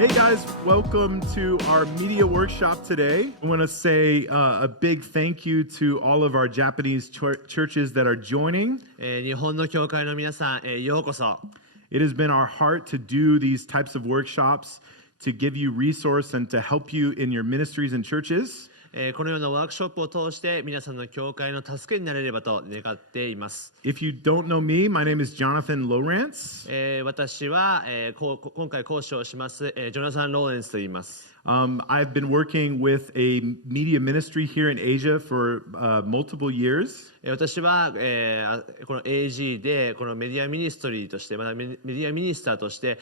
Hey guys, welcome to our media workshop today. I want to say a big thank you to all of our Japanese churches that are joining. 日本の教会の皆さん、ようこそ。It has been our heart to do these types of workshops to give you resource and to help you in your ministries and churches. このようなワークショップを通して皆さんの教会の助けになれればと願っています。If you don't know me, my name is Jonathan Lawrence. 私は、今回講師をします、ジョナサン・ローレンスと言います。I've been working with a media ministry here in Asia for multiple years. 私は、この AG でこのメディアミニストリーとして、またメディアミニスターとして、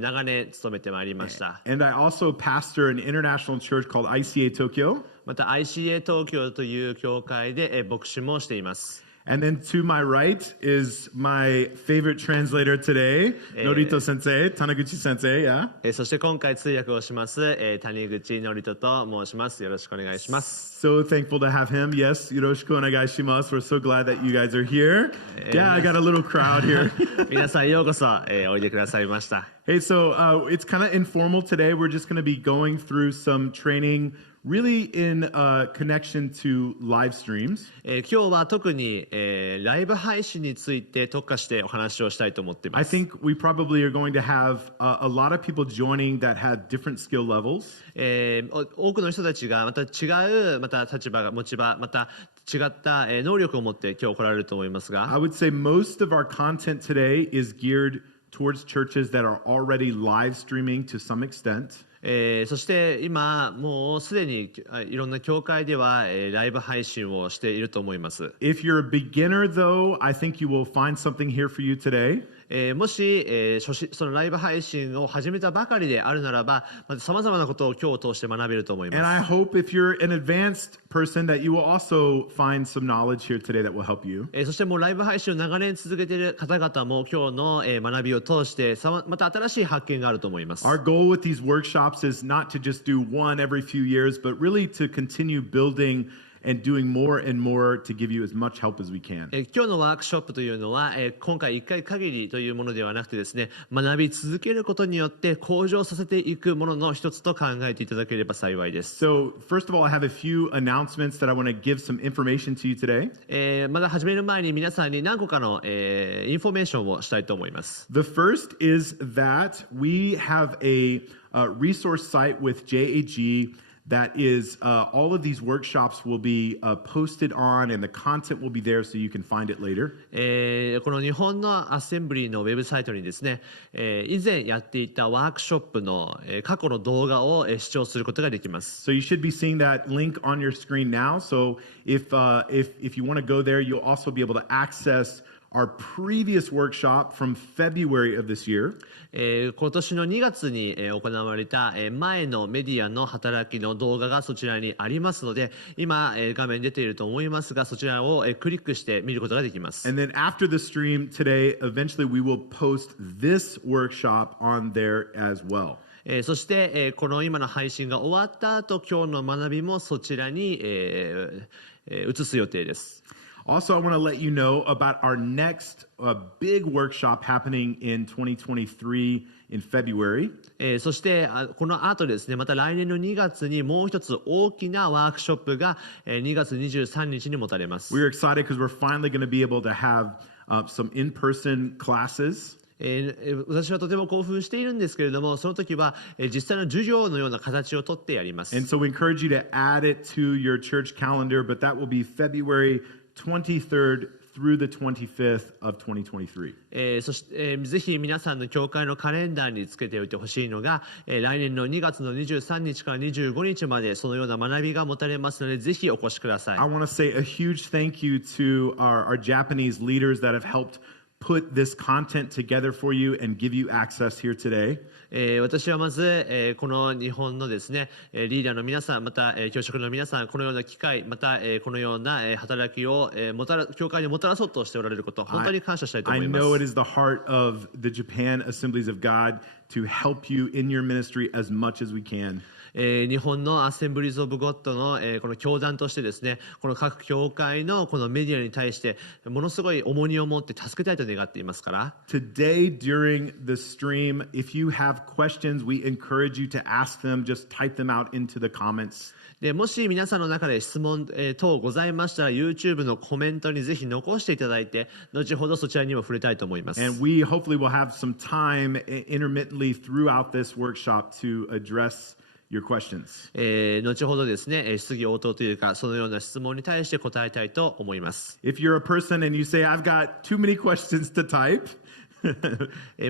長年務めてまいりました。And I also pastor an international church called ICA Tokyo. また ICA 東京という教会で、牧師もしています。And then to my right is my favorite translator today, Norito Sensei, Tanaguchi Sensei, yeah? そして今回通訳をします、谷口のりとと申します。よろしくお願いします。So thankful to have him. Yes, yoroshiku onegaishimasu. We're so glad that you guys are here. Yeah, I got a little crowd here. 皆さんようこそ、おいでくださいました。Hey, so it's kind of informal today. We're just going to be going through some training really in connection to live streams. 今日は特に、ライブ配信について特化してお話をしたいと思っていま I す。think we probably are going to have a lot of people joining that have different skill levels. 多くの人たちがまた違うまた立場が持ち場また違った、能力を持って今日来られると思いますが I would say most of our content today is geared towards churches that are already live streaming to some extent. そして今もうすでにいろんな教会では、ライブ配信をしていると思います。If you're a beginner though, I think you will find something here for you today. もし、そのライブ配信を始めたばかりであるならば、さまざまなことを今日を通して学べると思い And ま I す。hope if you're an advanced person that you will also find some knowledge here today that will help you. そしてもうライブ配信を長年続けている方々も今日の、学びを通してまた新しい発見があると思います。Our goal with these workshops is not to just do one every few years, but really to continue building and doing more and more to give you as much help as we can. 今日のワークショップというのは、今回1回限りというものではなくてですね、学び続けることによって向上させていくものの一つと考えていただければ幸いです。So first of all, I have a few announcements that I want to give some information to you today. まだ始める前に皆さんに何個かの、インフォメーションをしたいと思います。The first is that we have a resource site with JAG that is all of these workshops will be posted on and the content will be there so you can find it later. この日本のアッセンブリーのウェブサイトにですね、以前やっていたワークショップの、過去の動画を、視聴することができます。So you should be seeing that link on your screen now. So if you want to go there, you'll also be able to access our previous workshop from February of this year. 今年の2月に、行われた、前のメディアの働きの動画がそちらにありますので、今、画面に出ていると思いますが、そちらを、クリックして見ることができます。And then after the stream today, eventually we will post this workshop on there as well. そして、この今の配信が終わった後、今日の学びもそちらに、移す予定です。Also, I want to let you know about our next big workshop happening in 2023 in February. そしてこの後ですね、また来年の2月にもう一つ大きなワークショップが2月23日に持たれます。We're excited because we're finally going to be able to have some in-person classes. 私はとても興奮しているんですけれども、その時は実際の授業のような形をとってやります。And so we encourage you to add it to your church calendar, but that will be February 23rd through the 25th of 2023. そして、ぜひ皆さんの教会のカレンダーにつけておいてほしいのが、来年の2月の23日から25日までそのような学びが持たれますので、ぜひお越しください。I want to say a huge thank you to our Japanese leaders that have helped put this content together for you and give you access here today. 私はまず、この日本のですね、リーダーの皆さん、また、教職の皆さん、このような機会、また、このような、働きを、教会にもたらそうとしておられること、本当に感謝したいと思います。I know it is the heart of the Japan Assemblies of God to help you in your ministry as much as we can. 日本のアッセンブリーズ・オブ・ゴッドの、この教団としてですね、この各教会のこのメディアに対してものすごい重荷を持って助けたいと願っていますから。Today during the stream, if you have questions, we encourage you to ask them. Just type them out into the comments. でもし皆さんの中で質問、等ございましたら YouTube のコメントにぜひ残していただいて後ほどそちらにも触れたいと思います。 And we hopefully will have some time intermittently throughout this workshop to address your questions. 後ほどですね、質疑応答というかそのような質問に対して答えたいと思います。 If you're a person and you say, I've got too many questions to type,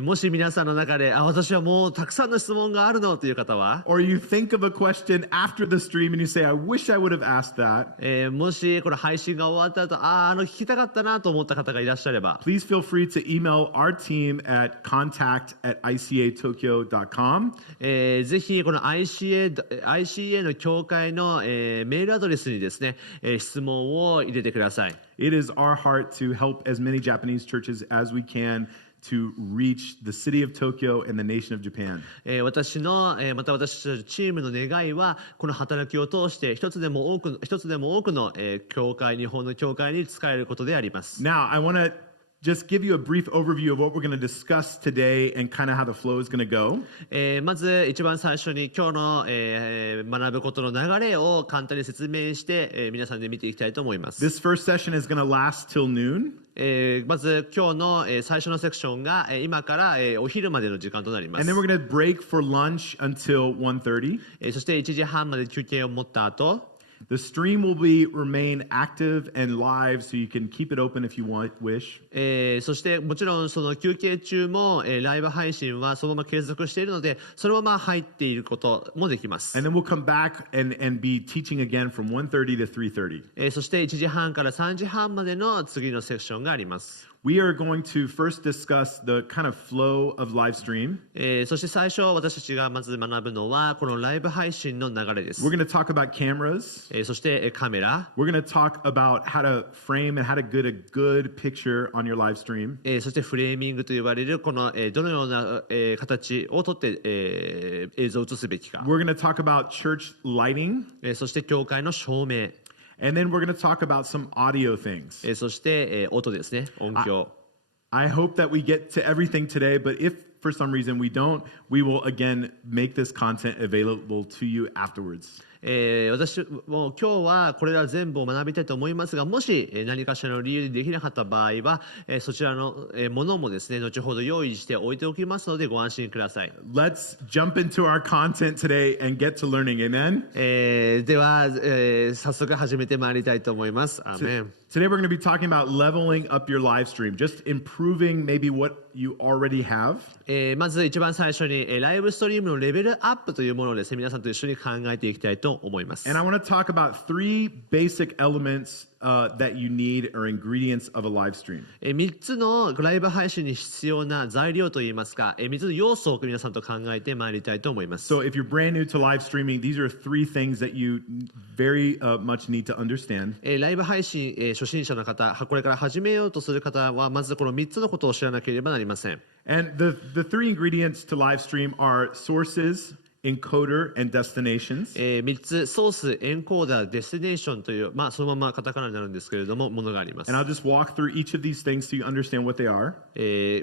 もし皆さんの中で私はもうたくさんの質問があるのという方は or you think of a question after the stream and you say, I wish I would have asked that, もしこの配信が終わった後聞きたかったなと思った方がいらっしゃれば please feel free to email our team at contact@icatokyo.com. ぜひこの ICA の教会の、メールアドレスにですね、質問を入れてください。 It is our heart to help as many Japanese churches as we can to reach the city of Tokyo and the nation of Japan. 私の、また私たちチームの願いはこの働きを通して一つでも多くの、教会日本の教会に仕えることであります。 Now, I want to just give you a brief overview of what we're going to discuss today and kind of how the flow is going to go. まず一番最初に今日の、学ぶことの流れを簡単に説明して、皆さんで見ていきたいと思います。 This first session is going to last till noon. まず今日の、最初のセクションが、今から、お昼までの時間となります。 And then we're going to break for lunch until 1:30. そして1時半まで休憩を持った後 The stream will remain active and live, so you can keep it open if you wish. そしてもちろんその休憩中も、ライブ配信はそのまま継続しているのでそのまま入っていることもできます。 And then we'll come back and be teaching again from 1:30 to 3:30. そして1時半から3時半までの次のセクションがあります。 We are going to first discuss the kind of flow of live stream. そして最初私たちがまず学ぶのはこのライブ配信の流れです。 We're going to talk about cameras. そしてカメラ We're going to talk about how to frame and how to get a good picture on your live stream. そしてフレーミングと言われるこの、どのような、形をとって、映像を映すべきか We're going to talk about church lighting. そして教会の照明 And then we're going to talk about some audio things. そして、音ですね音響 I hope that we get to everything today, but if for some reason we don't, we will again make this content available to you afterwards. 私も今日はこれら全部を学びたいと思いますがもし何かしらの理由でできなかった場合はそちらのものもですね後ほど用意して置いておきますのでご安心ください。 Let's jump into our content today and get to learning. Amen? では、早速始めてまいりたいと思います。アーメン。 Today we're going to be talking about leveling up your live stream, just improving maybe what you already have. まず一番最初にライブストリームのレベルアップというものをですね皆さんと一緒に考えていきたいと思います。 And I want to talk about 3 basic elements that you need or ingredients of a live stream. 3つのライブ配信に必要な材料といいますか3つの要素を皆さんと考えてまいりたいと思います。 So if you're brand new to live streaming, these are 3 things that you very much need to understand. ライブ配信、初心者の方これから始めようとする方はまずこの3つのことを知らなければなりません。 And the 3 ingredients to live stream are sources, encoder, and destinations. 3つソース、エンコーダー、デスティネーションという、そのままカタカナになるんですけれどもものがあります。 And I'll just walk through each of these things so you understand what they are.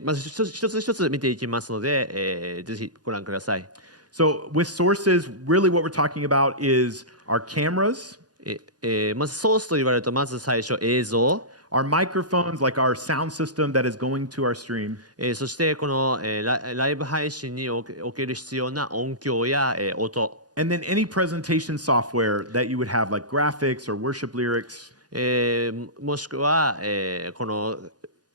まず一つ一つ見ていきますので、ぜひご覧ください。 So with sources, really what we're talking about is our cameras, まずソースと言われるとまず最初映像 our microphones, like our sound system that is going to our stream. そしてこの、ライブ配信における必要な音響や、音 And then any presentation software that you would have, like graphics or worship lyrics. もしくは、この、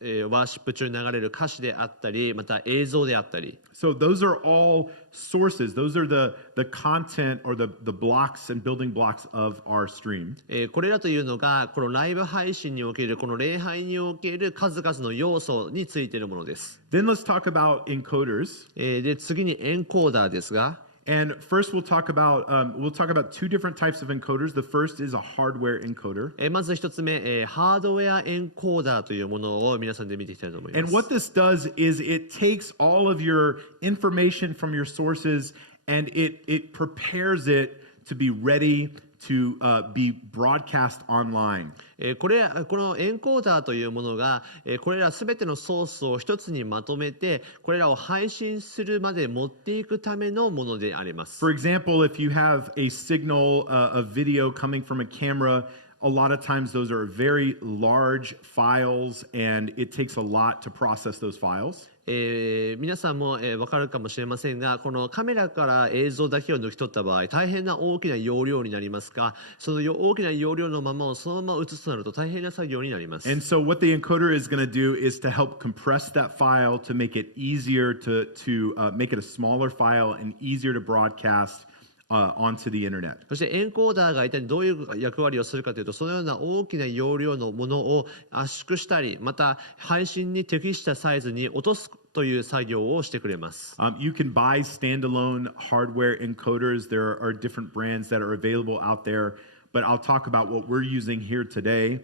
ワーシップ中に流れる歌詞であったりまた映像であったり So those are all sources. Those are the content or the blocks and building blocks of our stream. これらというのがこのライブ配信におけるこの礼拝における数々の要素についているものです。 Then let's talk about encoders. で次にエンコーダーですが And first we'll talk about 2 different types of encoders. The first is a hardware encoder. まず一つ目、ハードウェアエンコーダーというものを皆さんで見ていきたいと思います。 And what this does is it takes all of your information from your sources and it prepares it to be ready to be broadcast online. このエンコーダーというものが、これらすべてのソースを一つにまとめて、これらを配信するまで持っていくためのものであります。For example, if you have a signal, a video coming from a camera, a lot of times those are very large files and it takes a lot to process those files. 皆さんも分かるかもしれませんが、このカメラから映像だけを抜き取った場合、大変な大きな容量になりますが、その大きな容量のままをそのまま映すとなると大変な作業になります。And so what the encoder is going to do is to help compress that file to make it easier to make it a smaller file and easier to broadcast onto the internet. そしてエンコーダーが一体どういう役割をするかというと、そのような大きな容量のものを圧縮したり、また配信に適したサイズに落とすという作業をしてくれます。You can buy standalone hardware encoders. There are different brands that are available out there, but I'll talk about what we're using here today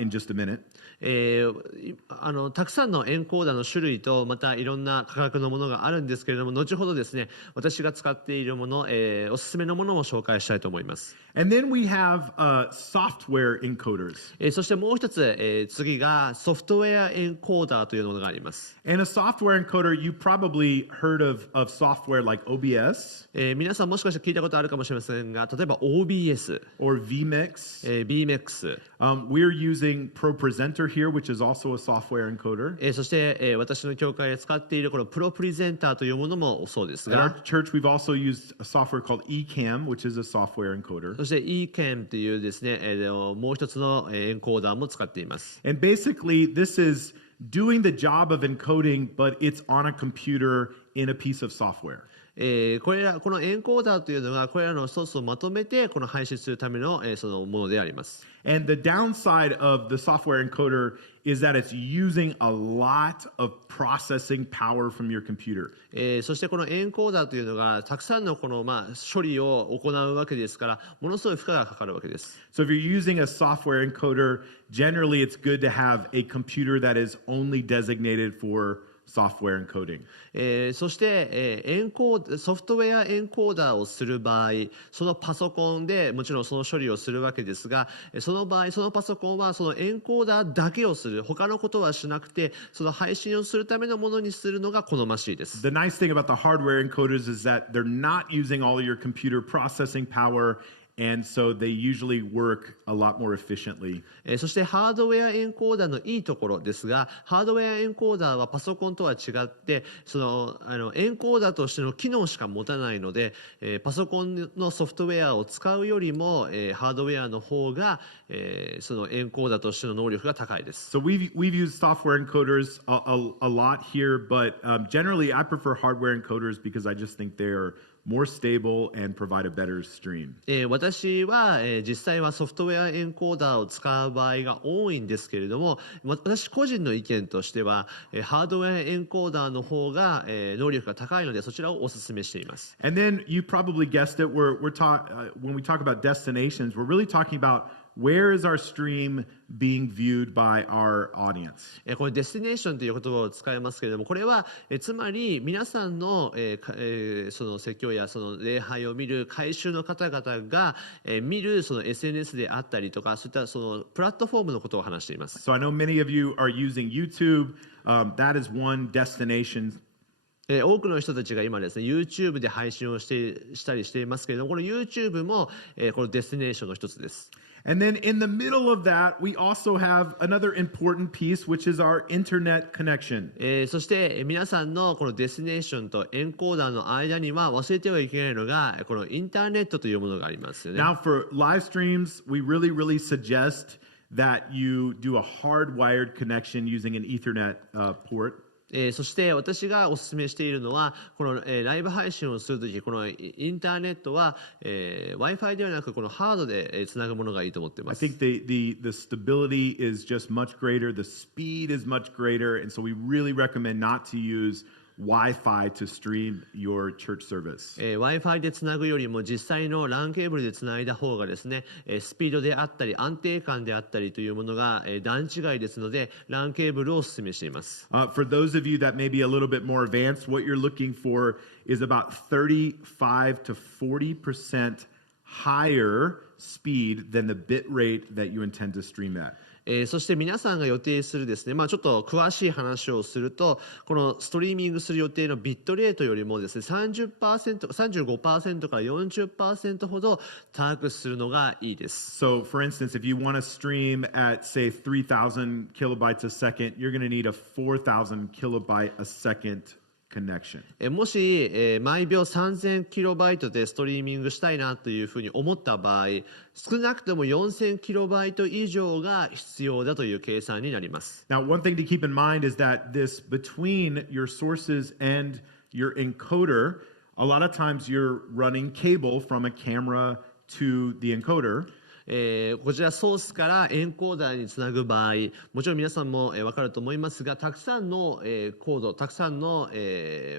in just a minute. たくさんのエンコーダーの種類とまたいろんな価格のものがあるんですけれども、後ほどですね、私が使っているもの、おすすめのものを紹介したいと思います。And then we have software encoders. そしてもう一つ、次がソフトウェアエンコーダーというものがあります。And a software encoder, you probably heard of software like OBS. 皆さんもしかして聞いたことあるかもしれませんが、例えば OBS or vMix. vMix We're using ProPresenter here, which is also a software encoder. そして、私の教会で使っているこのプロプレゼンターというものもそうです At our が、 church, we've also used a software called eCam, which is a software encoder. そして eCam というですね、もう一つのエンコーダーも使っています。And basically, this is doing the job of encoding, but it's on a computer in a piece of software. このエンコーダーというのがこれらのソースをまとめてこの配信するための、そのものであります。And the downside of the software encoder is that it's using a lot of processing power from your computer. そしてこのエンコーダーというのがたくさんのこの、処理を行うわけですから、ものすごい負荷がかかるわけです。So if you're using a software encoder, generally it's good to have a computer that is only designated for software encoding. そして、ソフトウェアエンコーダーをする場合、そのパソコンでもちろんその処理をするわけですが、その場合そのパソコンはそのエンコーダーだけをする、他のことはしなくて、その配信をするためのものにするのが好ましいです。 The nice thing about the hardware encoders is that they're not using all of your computer processing power, and so they usually work a lot more efficiently. そしてハードウェアエンコーダーのいいところですが、ハードウェアエンコーダーはパソコンとは違って、そのエンコーダーとしての機能しか持たないので、パソコンのソフトウェアを使うよりも、ハードウェアの方が、そのエンコーダーとしての能力が高いです。So we've used software encoders a lot here, but generally I prefer hardware encoders because I just think they're more stable and provide a better stream. 私は、実際はソフトウェアエンコーダーを使う場合が多いんですけれども、私個人の意見としては、ハードウェアエンコーダーの方が、能力が高いのでそちらをお勧めしています。And then you probably guessed it. When we talk about destinations, we're really talking about where is our stream being viewed by our audience. これデスティネーションという言葉を使いますけれども、これはつまり皆さんの、その説教やその礼拝を見る会衆の方々が、見るその SNS であったりとか、そういったそのプラットフォームのことを話しています。So I know many of you are using YouTube. That is one destination. 多くの人たちが今ですね YouTube で配信をしたりしていますけれども、この YouTube も、このデスティネーションの一つです。And then in the middle of that, we also have another important piece, which is our internet connection. そして皆さんのこのデスティネーションとエンコーダーの間には忘れてはいけないのがこのインターネットというものがありますよね。Now for live streams, we really suggest that you do a hardwired connection using an Ethernet port. そして私がお勧めしているのはこの、ライブ配信をするとき、このインターネットは、Wi-Fi ではなくこのハードで、つなぐものがいいと思っています。I think the stability is just much greater, the speed is much greater, and so we really recommend not to use Wi-Fi to stream your church service. Wi-Fi でつなぐよりも実際の LAN ケーブルでつないだ方がですね、スピードであったり安定感であったりというものが、段違いですので LAN ケーブルをお勧めしています。For those of you that may be a little bit more advanced, what you're looking for is about 35 to 40% higher speed than the bit rate that you intend to stream at. そして皆さんが予定するですね、ちょっと詳しい話をすると、このストリーミングする予定のビットレートよりもですね、30%、35% から 40% ほど高くするのがいいです。So, for instance, if you want to stream at, say, 3,000 kilobytes a second, you're going to need a 4,000 kilobyte a second connection. もし、毎秒3000キロバイトでストリーミングしたいなというふうに思った場合、少なくとも4000キロバイト以上が必要だという計算になります。Now, one thing to keep in mind is that this between your sources and your encoder, a lot of times you're running cable from a camera to the encoder. こちらソースからエンコーダーにつなぐ場合、もちろん皆さんも分かると思いますが、たくさんのコード、たくさんの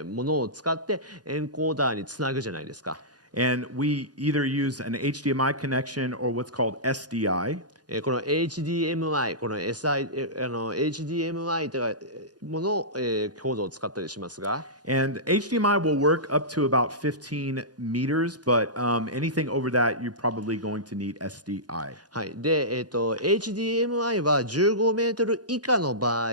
ものを使ってエンコーダーにつなぐじゃないですか。And we either use an HDMI connection or what's called SDI. この HDMI、この HDMI というものコードを使ったりしますが、And HDMI will work up to about 15 meters, but anything over that, you're probably going to need SDI. はい。で、HDMI は15メートル以下の場合、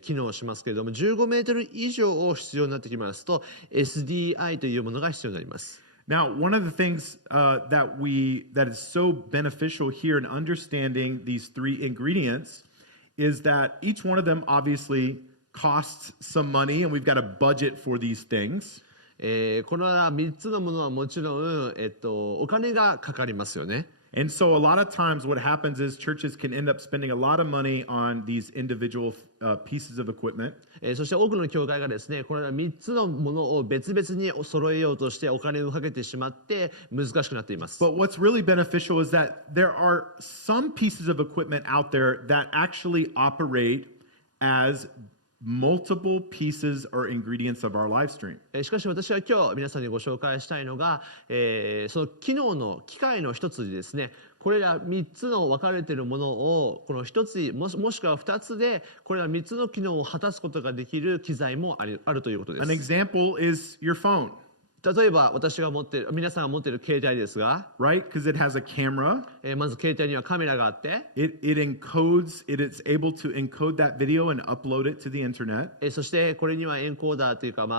機能しますけれども、15メートル以上を必要になってきますと、SDI というものが必要になります。Now, one of the things that is so beneficial here in understanding these three ingredients is that each one of them obviously costs some money, and we've got a budget for these things. この3つのものはもちろん、お金がかかりますよね。And so a lot of times what happens is churches can end up spending a lot of money on these individual pieces of equipment. そして多くの教会がですね、これら3つのものを別々に揃えようとしてお金をかけてしまって難しくなっています。But what's really beneficial is that there are some pieces of equipment out there that actually operate as multiple pieces or ingredients of our live stream. しかし私は今日皆さんにご紹介したいのが、その機械の一つでですね、これら3つの分かれているものをこの1つもしくは2つでこれら3つの機能を果たすことができる機材もあるということです。An example is your phone. 例えば皆さんが持っている携帯ですが、right? Because it has a camera. まず携帯にはカメラがあって、it is able to encode that video and upload it to the internet. そしてこれにはエンコーダーというか、こ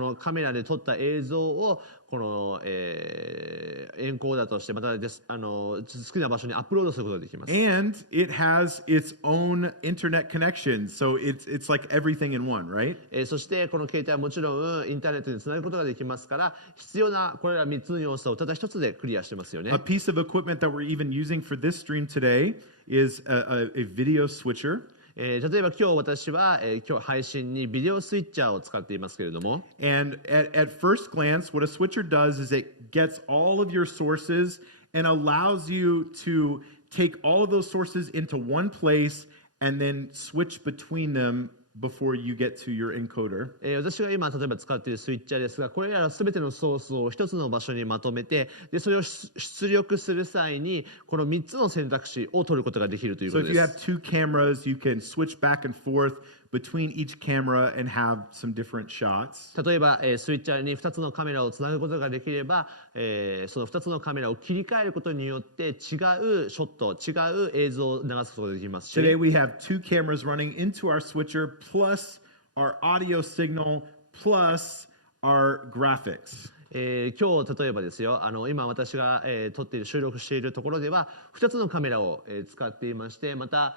のカメラで撮った映像をこの、エンコーダーとしてまた好きな場所にアップロードすることができます。And it has its own internet connection, so it's like everything in one, right? そしてこの携帯はもちろんインターネットにつなぐことができますから必要なこれら3つの要素をただ一つでクリアしてますよね。A piece of equipment that we're even using for this stream today is a video switcher. 例えば今日私は、今日配信にビデオスイッチャーを使っていますけれども、And at first glance, what a switcher does is it gets all of your sources and allows you to take all of those sources into one place and then switch between them before you get to your encoder. 私が今例えば使っているスイッチャーですが、これら全てのソースを一つの場所にまとめて、でそれを出力する際にこの3つの選択肢を取ることができるというこ So と if で you す。 have two cameras, you can switch back and forth between each camera and have some different shots. 例えば、スイッチャーに2つのカメラをつなぐことができれば、その2つのカメラを切り替えることによって違うショット、違う映像を流すことができますし、 Today we have two cameras running into our switcher plus our audio signal plus our graphics. 今日例えばですよ、今私が、収録しているところでは2つのカメラを、使っていまして、また、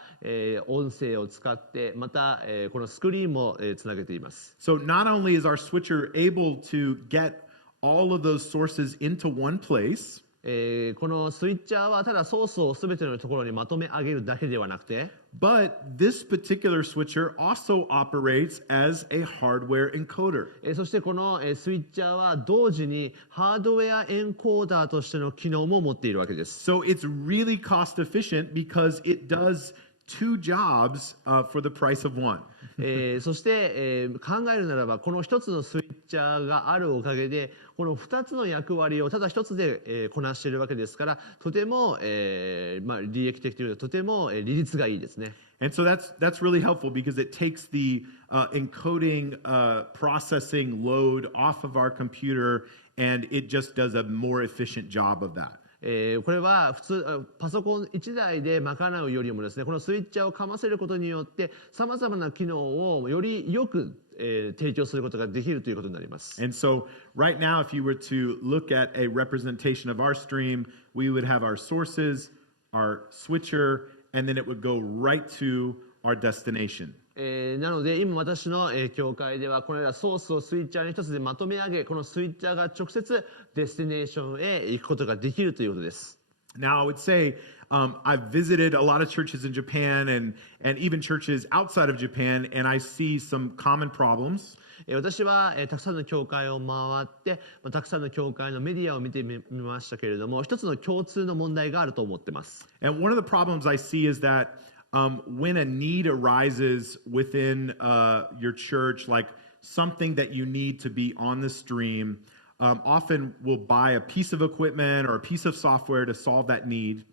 音声を使ってまた、このスクリーンも、つなげています。 So not only is our switcher able to get all of those sources into one place, このスイッチャーはただソースを全てのところにまとめ上げるだけではなくて、 but this particular switcher also operates as a hardware encoder. そしてこのスイッチャーは同時にハードウェアエンコーダーとしての機能も持っているわけです。 So it's really cost efficient because it does two jobs for the price of one. そして、考えるならばこの一つのスイッチャーがあるおかげでこの2つの役割をただ一つで、こなしているわけですからとても、利益的というとても、利率がいいですね。And so that's really helpful because it takes the encoding processing load off of our computer and it just does a more efficient job of that. これは普通パソコン1台で賄うよりもですね、このスイッチャーをかませることによってさまざまな機能をよりよく提供することができるということになります。And so right now, if you were to look at a representation of our stream, we would have our sources, our switcher, and then it would go right to our destination. なので今私の教会ではこれらソースをスイッチャーに一つでまとめ上げ、このスイッチャーが直接デスティネーションへ行くことができるということです。Now, I would say I've visited a lot of churches in Japan and even churches outside of Japan, and I see some common problems. 私はたくさんの教会を回ってたくさんの教会のメディアを見てみましたけれども、一つの共通の問題があると思っています。And one of the problems I see is that when a need arises within your church, like something that you need to be on the stream, often we'll buy a piece of equipment or a piece of software to solve that need.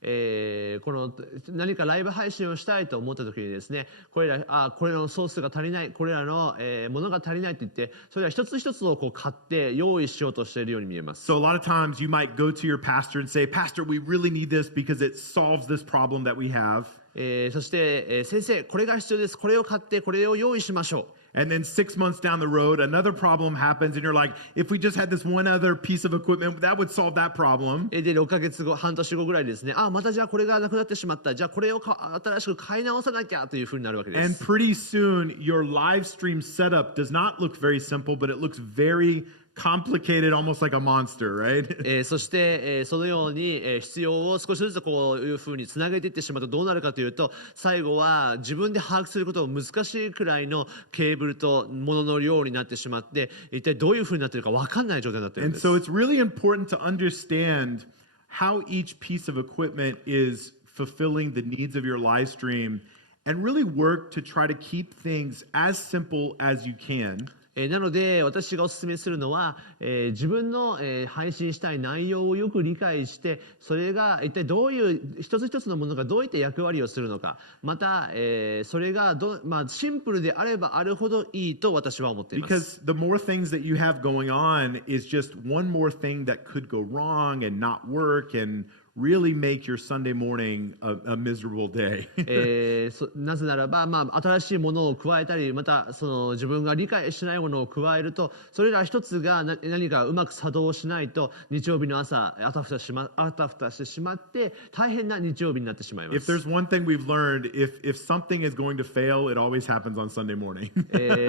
この何かライブ配信をしたいと思った時にですね、これらのソースが足りない、これらの、ものが足りないと言って、それら一つ一つをこう買って用意しようとしているように見えます。So a lot of times you might go to your pastor and say, Pastor, we really need this because it solves this problem that we have. そして、先生これが必要です、これを買ってこれを用意しましょう。And then 6 months down the road, another problem happens, and you're like, if we just had this one other piece of equipment, that would solve that problem. で6ヶ月後、半年後ぐらいですね、またじゃあこれがなくなってしまった、じゃあこれを新しく買い直さなきゃというふうになるわけで And す。pretty soon, your live stream setup does not look very simple, but it looks very complicated, almost like a monster, right? そして、そのように、必要を少しずつこういうふうにつなげていってしまうとどうなるかというと、最後は自分で把握することが難しいくらいのケーブルと物の量になってしまって、一体どういうふうになっているか分かんない状態になっているん And です。so it's really important to understand how each piece of equipment is fulfilling the needs of your live stream and really work to try to keep things as simple as you can. なので私がお勧めするのは、自分の、配信したい内容をよく理解して、それが一体どういう一つ一つのものがどういった役割をするのか、また、それがシンプルであればあるほどいいと私は思っています。Because the more things that you have going on is just one more thing that could go wrong and not work and really make your Sunday morning a miserable day. なぜならば、新しいものを加えたり、またその自分が理解しないものを加えると、それら一つが何かうまく作動しないと、日曜日の朝あたふたしてしまって大変な日曜日になってしまいます。If there's one thing we've learned, if something is going to fail, it always happens on Sunday morning.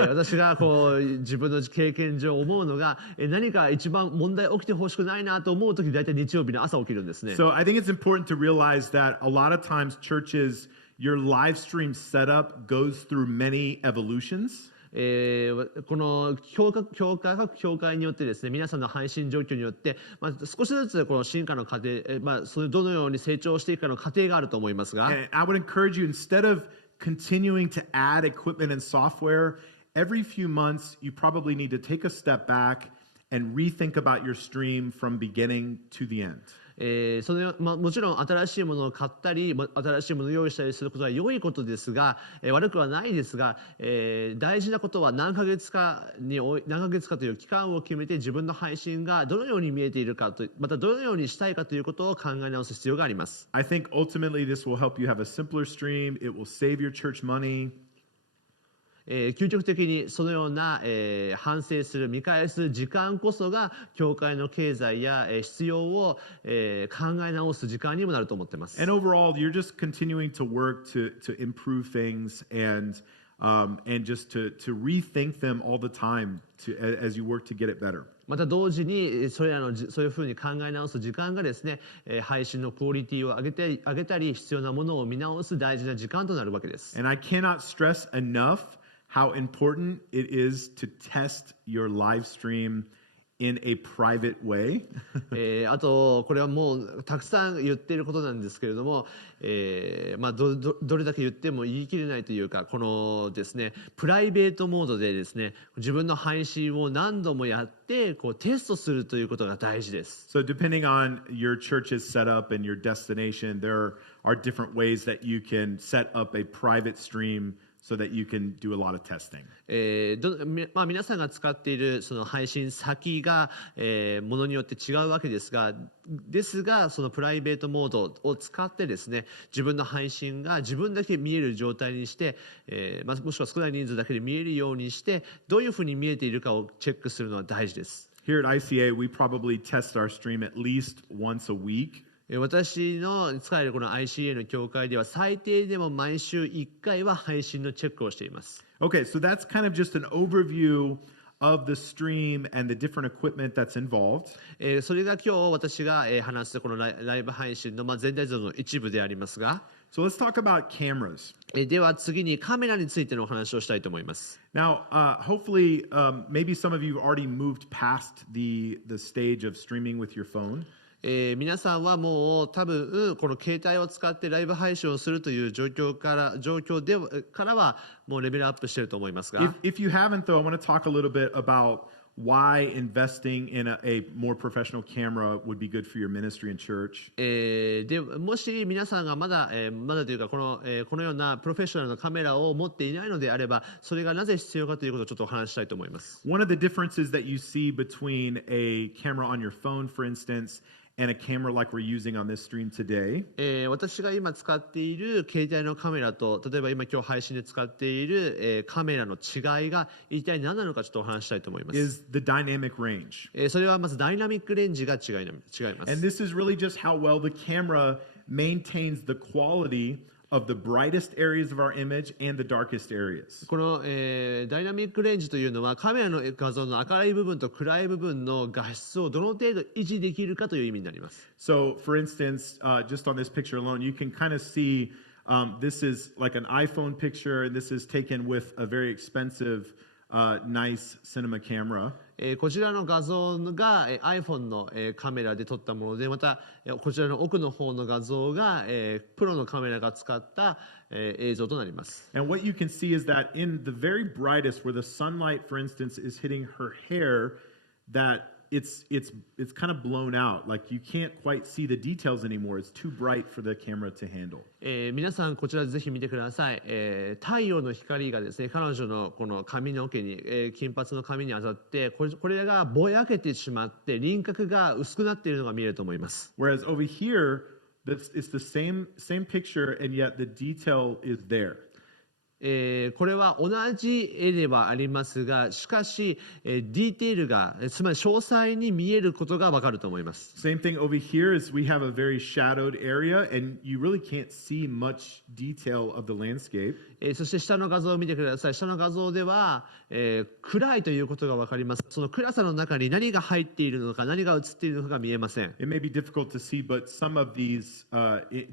私がこう自分の経験上思うのが、何か一番問題起きてほしくないなと思う時、大体日曜日の朝起きるんですね。So I think it's important to realize that a lot of times churches, your live stream setup goes through many evolutions. この各教会によってですね、皆さんの配信状況によって、少しずつこの進化の過程、それどのように成長していくかの過程があると思いますが、And I would encourage you, instead of continuing to add equipment and software, every few months, you probably need to take a step back and rethink about your stream from beginning to the end. もちろん新しいものを買ったり新しいものを用意したりすることは良いことですが、悪くはないですが、大事なことは何ヶ月かという期間を決めて、自分の配信がどのように見えているかと、またどのようにしたいかということを考え直す必要があります。I think ultimately this will help you have a simpler stream. It will save your church money. 究極的にそのような、反省する見返す時間こそが教会の経済や、必要を、考え直す時間にもなると思っています。And overall, you're just continuing to work to improve things and just to rethink them all the time as you work to get it better. また同時にそういうふうに考え直す時間がですね、配信のクオリティを上げたり必要なものを見直す大事な時間となるわけです。And I cannot stress enough how important it is to test your live stream in a private way. あとこれはもうたくさん言っていることなんですけれども、どれだけ言っても言い切れないというか、このですねプライベートモードでですね自分の配信を何度もやってこうテストするということが大事です。So depending on your church's setup and your destination, there are different ways that you can set up a private stream so that you can do a lot of testing. 皆さんが使っているその配信先が、ものによって違うわけですが、そのプライベートモードを使ってですね、自分の配信が自分だけ見える状態にして、もしくは少ない人数だけで見えるようにして、どういうふうに見えているかをチェックするのは大事です。Here at ICA, we probably test our stream at least once a week. 私の使えるこの ICA の教会では最低でも毎週1回は配信のチェックをしています。Okay, so that's kind of just an overview of the stream and the different equipment that's involved. それが今日私が話すこのライブ配信の全体像の一部でありますが、So let's talk about cameras. では次にカメラについてのお話をしたいと思います。Now, hopefully, maybe some of you have already moved past the stage of streaming with your phone. 皆さんはもう多分この携帯を使ってライブ配信をするという状況からはもうレベルアップしていると思いますが、If you haven't, though, I want to talk a little bit about why investing in a more professional camera would be good for your ministry and church. でもし皆さんがまだというかこのようなプロフェッショナルなカメラを持っていないのであれば、それがなぜ必要かということをちょっとお話ししたいと思います。One of the differences that you see between a camera on your phone, for instance, and a camera like we're using on this stream today, 私が今使っている携帯のカメラと、例えば今配信で使っている、カメラの違いが一体何なのかちょっとお話したいと思います。is the dynamic range. それはまずダイナミックレンジが違います。And this is really just how well the camera maintains the quality of the brightest areas of our image and the darkest areas. この、ダイナミックレンジというのはカメラの画像の明るい部分と暗い部分の画質をどの程度維持できるかという意味になります。So, for instance, just on this picture alone, you can kind of see this is like an iPhone picture, and this is taken with a very expensive, nice cinema camera. こちらの画像が iPhone のカメラで撮ったもので、またこちらの奥の方の画像がプロのカメラが使った映像となります。And what you can see is that in the very brightest, where the sunlight, for instance, is hitting her hair, that it's kind of blown out. Like you can't quite see the details anymore. It's too bright for the camera to handle. 皆さんこちらぜひ見てください。太陽の光がですね、彼女のこの髪の毛に、金髪の髪に当たって、これがぼやけてしまって輪郭が薄くなっているのが見えると思います。Whereas over here, it's the same picture, and yet the detail is there. これは同じ絵ではありますが、しかし、ディテールが、つまり詳細に見えることがわかると思います。Same thing over here is we have a very shadowed area, and you really can't see much detail of the landscape. そして下の画像を見てください。下の画像では、暗いということがわかります。その暗さの中に何が入っているのか、何が映っているのかが見えません。It may be difficult to see, but some of these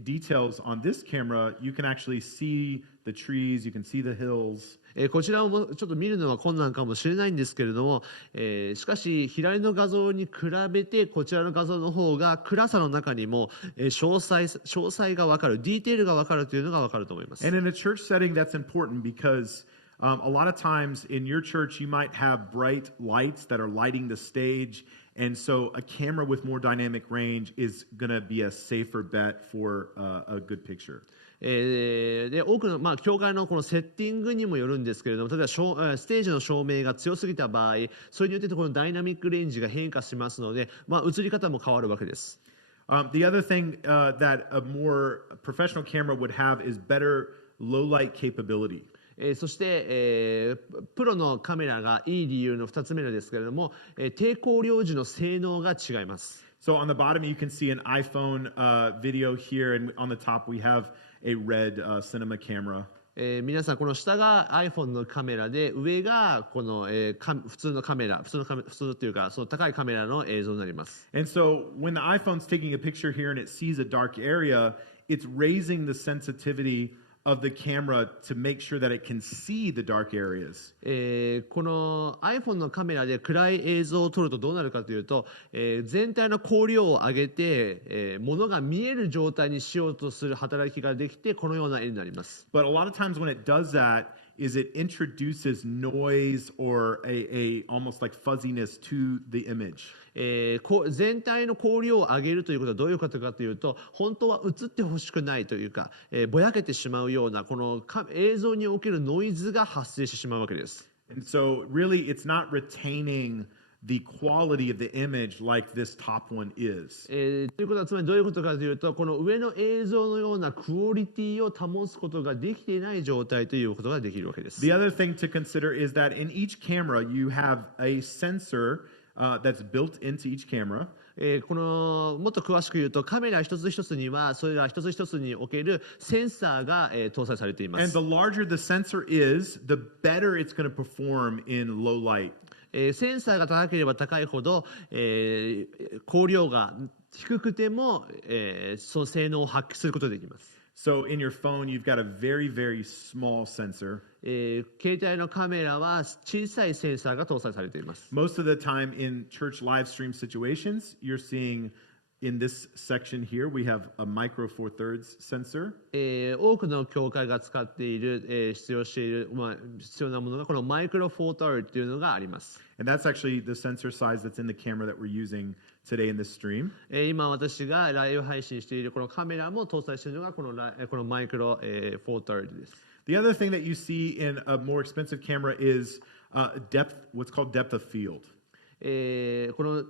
details on this camera, you can actually see the trees, you can see the hills. こちらをちょっと見るのは困難かもしれないんですけれども、しかし左の画像に比べてこちらの画像の方が暗さの中にも、詳細が分かる、ディテールが分かるというのが分かると思います。And in a church setting, that's important because a lot of times in your church, you might have bright lights that are lighting the stage. And so a camera with more dynamic range is going to be a safer bet for a good picture. で多くの、教会のこのセッティングにもよるんですけれども、例えばステージの照明が強すぎた場合、それによってこのダイナミックレンジが変化しますので、映り方も変わるわけです。The other thing that a more professional camera would have is better low light capability. そして、プロのカメラがいい理由の2つ目のですけれども、低光量時の性能が違います。So on the bottom, you can see an iPhone video here, and on the top, we have a red cinema camera. 皆さんこの下が iPhone のカメラで、上がこの、普通のカメラ、普通というかその高いカメラの映像になります。And so when the iPhone's taking a picture here and it sees a dark area, it's raising the sensitivity of the camera to make sure that it can see the dark areas. この iPhone のカメラで暗い映像を撮るとどうなるかというと、全体の光量を上げて、物が見える状態にしようとする働きができて、このような絵になります。But a lot of times when it does that, is it introduces noise or a almost like fuzziness to the image. 全体の光量を上げるということはどういうことかというと、本当は映ってほしくないというか、ぼやけてしまうようなこの映像におけるノイズが発生してしまうわけです。And so really it's not retaining the quality of the image like this top one is. ということはつまりどういうことかというと、この上の映像のようなクオリティを保つことができていない状態ということができるわけです。The other thing to consider is that in each camera you have a sensor that's built into each camera. このもっと詳しく言うと、カメラ一つ一つにはそれら一つ一つにおけるセンサーが、搭載されていま And す。 the larger the sensor is, the better it's going to perform in low light. センサーが高ければ高いほど、光量が低くても、その性能を発揮することができます。So in your phone, you've got a very, very small sensor. 携帯のカメラは小さいセンサーが搭載されています。 Most of the time in church live stream situations, you're seeing in this section here, we have a micro four thirds sensor. 多くの教会が使っている、必要している、必要なものがこのマイクロフォーターというのがあります。And that's actually the sensor size that's in the camera that we're using today in this stream. 今私がライブ配信しているこのカメラも搭載しているのがこのマイクロ、フォーターです。The other thing that you see in a more expensive camera is what's called depth of field. この、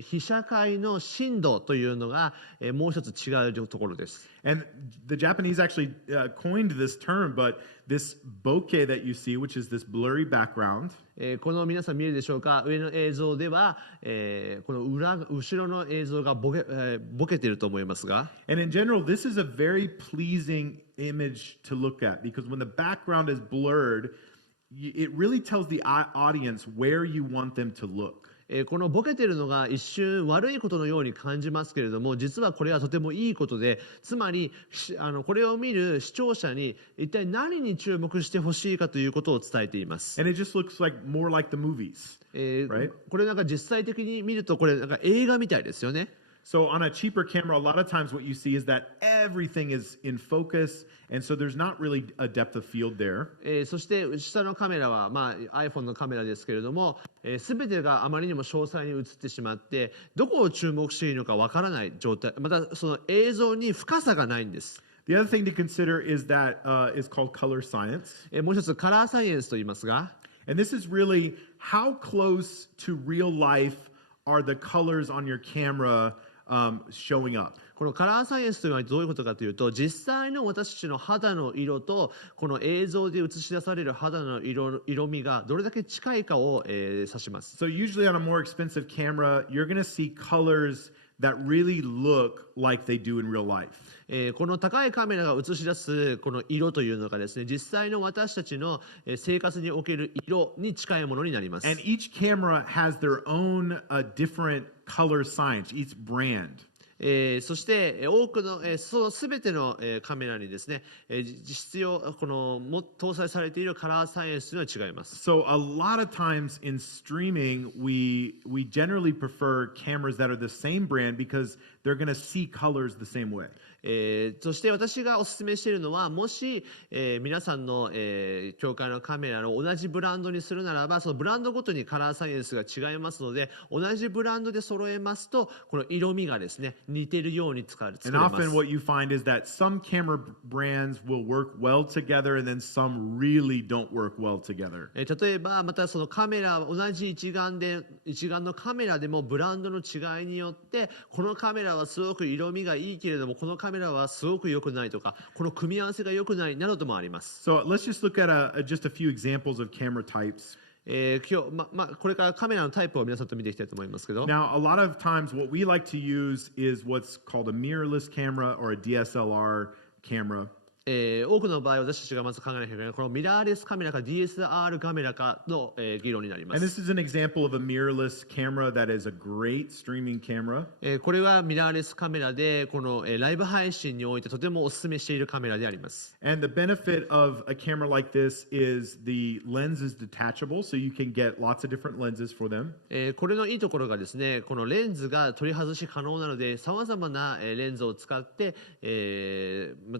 被写界の深度というのが、もう一つ違うところです。And the Japanese actually coined this term, but this bokeh that you see, which is this blurry background, この皆さん見えるでしょうか、上の映像では、この後ろの映像がボケていると思いますが、 and in general, this is a very pleasing image to look at because when the background is blurred, it really tells the audience where you want them to look. このボケてるのが一瞬悪いことのように感じますけれども、実はこれはとてもいいことで、つまりこれを見る視聴者に一体何に注目してほしいかということを伝えています。 And it just looks like more like the movies, right? これなんか実際的に見るとこれなんか映画みたいですよね。So on a cheaper camera, a lot of times what you see is that everything is in focus, and so there's not really a depth of field there. そして下のカメラは、iPhone のカメラですけれども、全てがあまりにも詳細に映ってしまってどこを注目していいのかわからない状態、またその映像に深さがないんです。 The other thing to consider is that is called color science. もう一つカラーサイエンスと言いますが、 And this is really how close to real life are the colors on your camera showing up. このカラーサイエンスというのはどういうことかというと、実際の私たちの肌の色とこの映像で映し出される肌の色味がどれだけ近いかを、指します。 So usually on a more expensive camera, you're going to see colors that really look like they do in real life. この高いカメラが映し出すこの色というのがですね、実際の私たちの生活における色に近いものになります。 And each camera has their own different color science, each brand. そして多くのその全てのカメラにですね、必要この搭載されているカラーサイエンスというのは違います。 So a lot of times in streaming, we generally prefer cameras that are the same brand because they're going to see colors the same way. そして私がお勧めしているのは、もし、皆さんの、教会のカメラの同じブランドにするならば、そのブランドごとにカラーサイエンスが違いますので、同じブランドで揃えますとこの色味がですね似てるように作れます。 And often what you find is that some camera brands will work well together and then some really don't work well together. 例えばまたそのカメラ同じ一眼のカメラでもブランドの違いによって、このカメラはすごく色味がいいけれどもこのカメラはすごく良くないとか、この組み合わせが良くないなどともあります。 So let's just look at just a few examples of camera types. 今日これからカメラのタイプを皆さんと見ていきたいと思いますけど、 Now, a lot of times what we like to use is what's called a mirrorless camera or a DSLR camera. 多くの場合私たちがまず考えなきゃいけないこのミラーレスカメラか DSLR カメラかの、議論になりま And す。 this is an example of a mirrorless camera that is a great streaming camera. これはミラーレスカメラでこの、ライブ配信においてとてもお勧めしているカメラであります。 And the benefit of a camera like this is the lens is detachable, so you can get lots of different lenses for them. これのいいところがですね、このレンズが取り外し可能なので、さまざまなレンズを使って、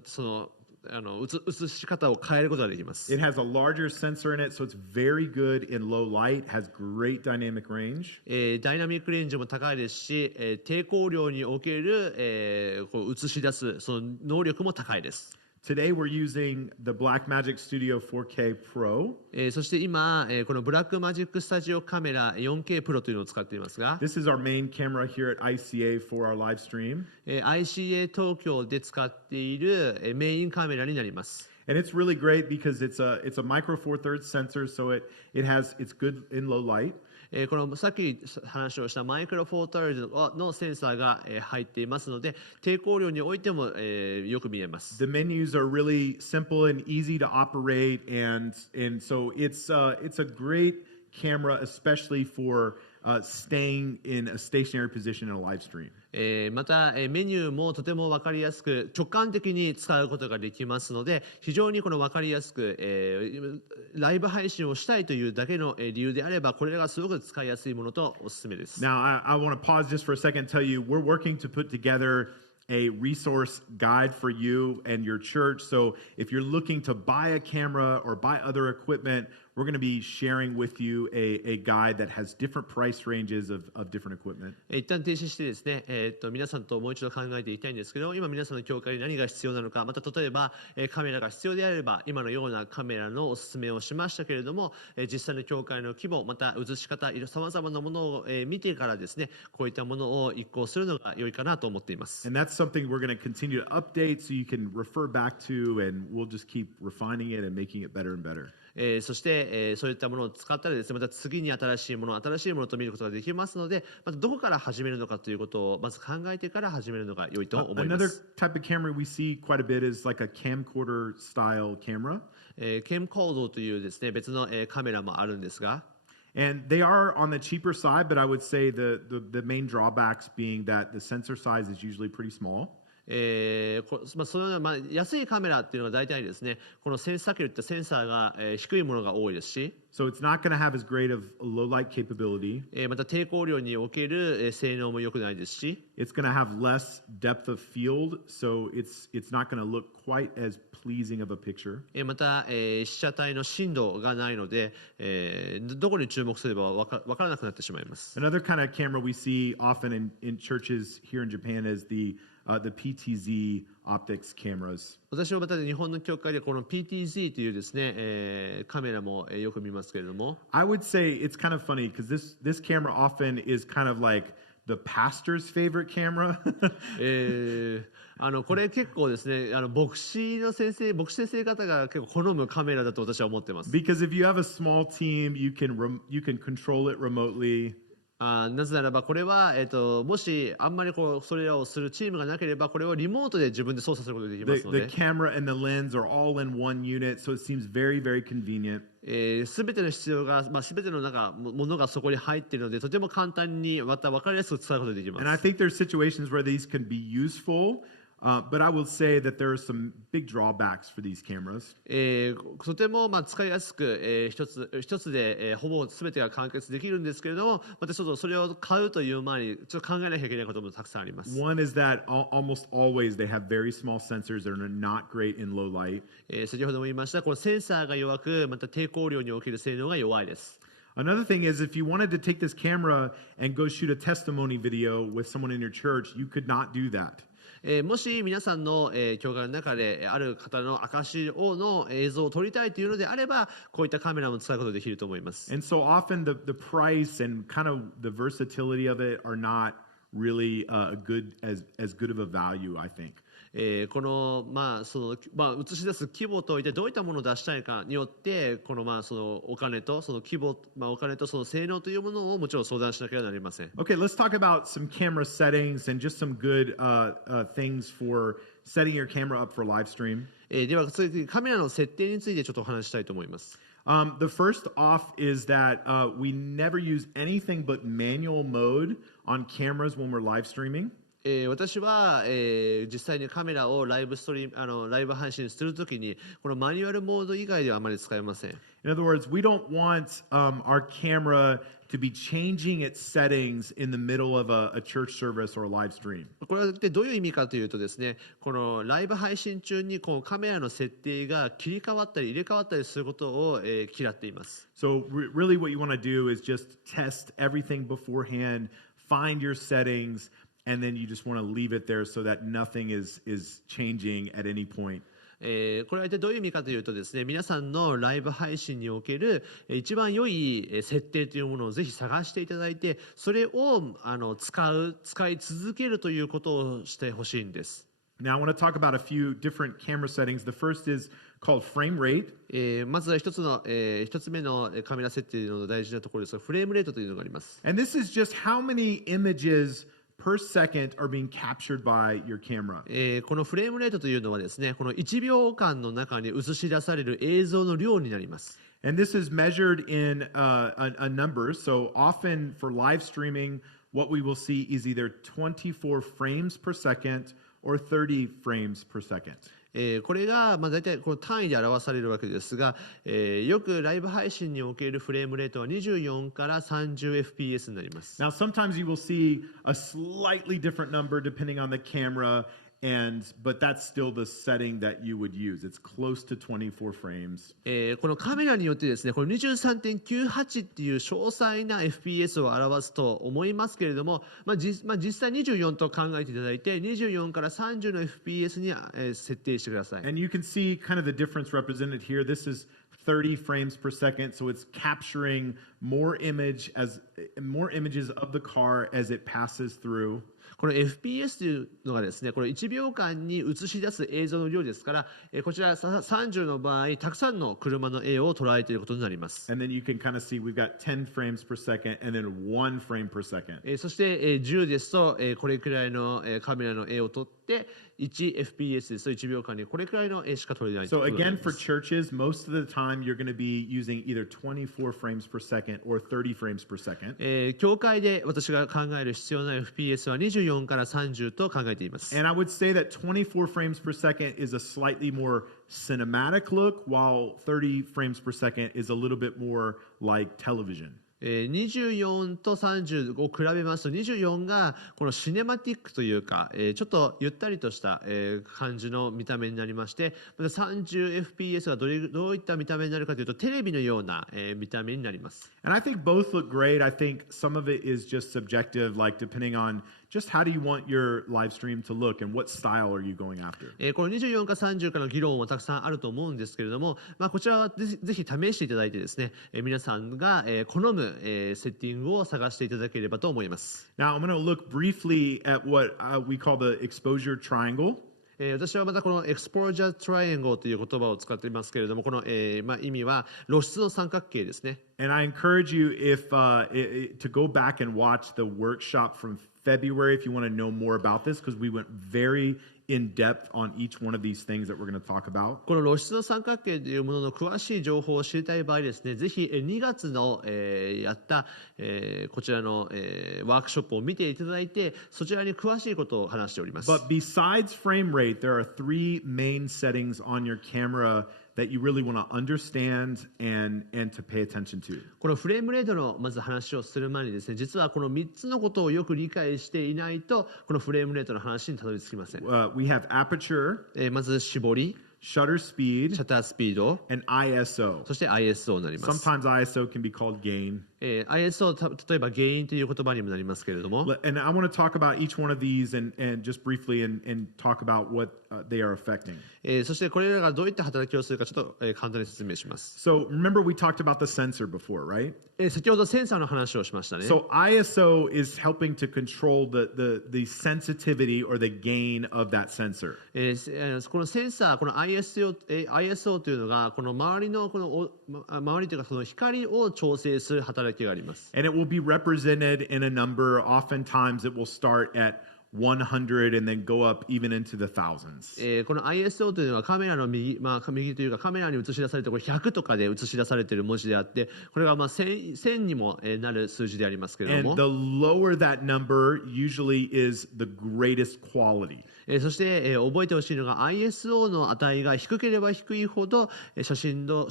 その映し方を変えることができます。It has a larger sensor in it, so it's very good in low light, has great dynamic range. ダイナミックレンジも高いですし、低光量における、こう映し出すその能力も高いです。Today we're using the Blackmagic Studio 4K Pro. そして今、このブラックマジックスタジオカメラ 4K プロというのを使っていますが、This is our main camera here at ICA for our live stream. ICA 東京で使っているメインカメラになります。And it's really great because it's a micro four thirds sensor, so it's good in low light. このさっき話をしたマイクロフォーターズのセンサーが入っていますので、低光量においてもよく見えます。The menus are really simple and easy to operate, and so it's a great camera, especially for staying in a stationary position in a live stream. またメニューもとても分かりやすく直感的に使うことができますので、非常にこの分かりやすく、ライブ配信をしたいというだけの理由であれば、これらがすごく使いやすいものとおすすめです。Now, I want to pause just for a second and tell you we're working to put together a resource guide for you and your church. So if you're looking to buy a camera or buy other equipment, we're going to be sharing with you a guide that has different price ranges of different equipment. 一旦停止してですね、皆さんともう一度考えていきたいんですけど、今皆さんの教会に何が必要なのか、また例えば、カメラが必要であれば今のようなカメラのおすすめをしましたけれども、実際の教会の規模、また映し方、さまざまなものを、見てからですね、こういったものを移行するのが良いかなと思っています。And that's something we're going to continue to update so you can refer back to, and we'll just keep refining it and making it better and better. そして、そういったものを使ったらですね、また次に新しいものと見ることができますので、またどこから始めるのかということをまず考えてから始めるのが良いと思いま Another す。type of camera we see quite a bit is like a camcorder style camera. ケムコードというですね、別の、カメラもあるんですが、And they are on the cheaper side, but I would say the main drawbacks being that the sensor size is usually pretty small. そのような、安いカメラっていうのが大体ですね、このさっき言ったセンサーが、低いものが多いですし、So it's not going to have as great of a low light capability. また低光量における、性能も良くないですし、It's going to have less depth of field, so it's not going to look quite as pleasing of a picture. また、被写体の深度がないので、どこに注目すればわからなくなってしまいます。Another kind of camera we see often in churches here in Japan is the PTZ optics cameras. 私はまた日本の教会でこの PTZ というですね、カメラもよく見ますけれども、I would say it's kind of funny because this camera often is kind of like the pastor's favorite camera. これ結構ですね、牧師先生方が結構好むカメラだと私は思ってます。Because if you have a small team, you can control it remotely. なぜならばこれは、もしあんまりそれらをするチームがなければこれをリモートで自分で操作することができますの The で、 camera and the lens are all in one unit, so it seems very, very convenient. すべての必要が、すべてのものがそこに入っているので、とても簡単にまた分かりやすく使うことができます。 And I think there's situations where these can be useful, but I will say that there are some big drawbacks for these cameras. とても使いやすく、一つで、ほぼすべてが完結できるんですけれども、またちょっとそれを買うという前にちょっと考えなきゃいけないこともたくさんあります。One is that almost always they have very small sensors that are not great in low light. 先ほども言いました、このセンサーが弱く、また低光量における性能が弱いです。Another thing is if you wanted to take this camera and go shoot a testimony video with someone in your church, you could not do that. もし皆さんの、教会の中である方の証の映像を撮りたいというのであれば、こういったカメラも使うことができると思います。And so often the price and kind of the versatility of it are not really as good of a value, I think. この映し出す規模といってどういったものを出したいかによってこのそのお金とその規模、お金とその性能というものをもちろん相談しなければなりません。Okay, let's talk about some camera settings and just some good things for setting your camera up for live stream. では次カメラの設定についてちょっとお話したいと思います。The first off is that we never use anything but manual mode on cameras when we're live streaming. 私は、実際にカメラをライブ配信するときにこのマニュアルモード以外ではあまり使えません。In other words, we don't want our camera to be changing its settings in the middle of a church service or a live stream. これはどういう意味かというとですね、このライブ配信中にこうカメラの設定が切り替わったり入れ替わったりすることを、嫌っています。So really what you want to do is just test everything beforehand, find your settings, and then you just want to leave it there so that nothing is changing at any point. これは一体どういう意味かというとですね、皆さんのライブ配信における一番良い設定というものをぜひ探していただいて、それを使い続けるということをしてほしいんです。Now I want to talk about a few different camera settings. The first is called frame rate. まずは一つ目のカメラ設定の大事なところですが、フレームレートというのがあります。And this is just how many images per second are being captured by your camera. このフレームレートというのはですね、この1秒間の中に映し出される映像の量になります。And this is measured in a number. So often for live streaming, what we will see is either 24 frames per second or 30 frames per second. これが大体この単位で表されるわけですが、よくライブ配信におけるフレームレートは24から 30fps になります。Now sometimes you will see a slightly different number depending on the camera, but that's still the setting that you would use. It's close to 24 frames. このカメラによってですね、この 23.98 っていう詳細な FPS を表すと思いますけれども、実際24と考えていただいて、24から30の FPS に設定してください。And you can see kind of the difference represented here. This is 30 frames per second, so it's capturing more images of the car as it passes through. この FPS というのがですね、これ1秒間に映し出す映像の量ですから、こちら30の場合、たくさんの車の絵を捉えていることになります。And then you can kind of see we've got 10 frames per second and then 1 frame per second. そして10ですと、これくらいのカメラの絵を撮って、1fps ですと1秒間にこれくらいの絵しか撮れない。So again, for churches, most of the time you're going to be using either 24 frames per second or 30 frames per second. 教会で私が考える必要な FPS は24から30と考えています。And I would say that 24 frames per second is a slightly more cinematic look, while 30 frames per second is a little bit more like television. 24と30を比べますと24がこのシネマティックというか、ちょっとゆったりとした、感じの見た目になりまして、また 30fps がどういった見た目になるかというとテレビのような、見た目になります。And I think both look great. I think some of it is just subjective, like depending on just how do you want your live stream to look and what style are you going after. この24か30かの議論はたくさんあると思うんですけれども、こちらはぜひ試していただいてですね、皆さんが、好む、セッティングを探していただければと思います。Now I'm going to look briefly at what we call the exposure triangle. 私はまたこのエクスポージャートライアングルという言葉を使っていますけれども、この、意味は露出の三角形ですね。And I encourage you to go back and watch the workshop from February if you want to know more about this, because we went very in depth on each one of these things that we're going to talk about. この露出の三角形というものの詳しい情報を知りたい場合ですね、ぜひ2月の、やった、こちらの、ワークショップを見ていただいて、そちらに詳しいことを話しております。But besides frame rate, there are 3 main settings on your camera that you really want to understand and to pay attention to. このフレームレートのまず話をする前にですね、実はこの3つのことをよく理解していないと、このフレームレートの話にたどり着きません。We have aperture, まず絞り、shutter シ speed, ャッタースピード、 and ISO. そして ISO になります。Sometimes ISO can be called gain. ISO、例えばゲインという言葉にもなりますけれども、And I want to talk about each one of these and just briefly and talk about what they are affecting. そしてこれらがどういった働きをするかちょっと、簡単に説明します。So remember we talked about the sensor before, right? 先ほどセンサーの話をしましたね。So ISO is helping to control the sensitivity or the gain of that sensor. このセンサー、この ISO というのがこの周りの周りというかその光を調整する働きがあります。And it will be represented in a number. Oftentimes it will start at 100 and then go up even into the thousands. この ISO というのはカメラの右、右というかカメラに映し出されてこれ100とかで映し出されている文字であって、これが1000にもなる数字でありますけれども、 And the lower that number usually is the greatest quality. そして、覚えてほしいのが ISO の値が低ければ低いほど写真と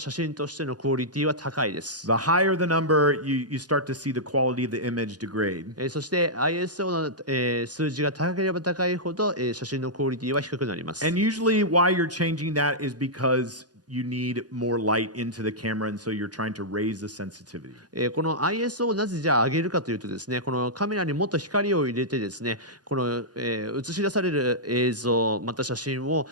してのクオリティは高いです。 The higher the number, you start to see the quality of the image degrade. そして ISO の、数字が高ければ高いほど、写真のクオリティは低くなります。 And usually why you're changing that is because you need more light into the camera, and so you're trying to raise the sensitivity. この ISO をなぜじゃあ上げるかというとですね、このカメラにもっと光を入れてですね、この、映し出される映像また写真を、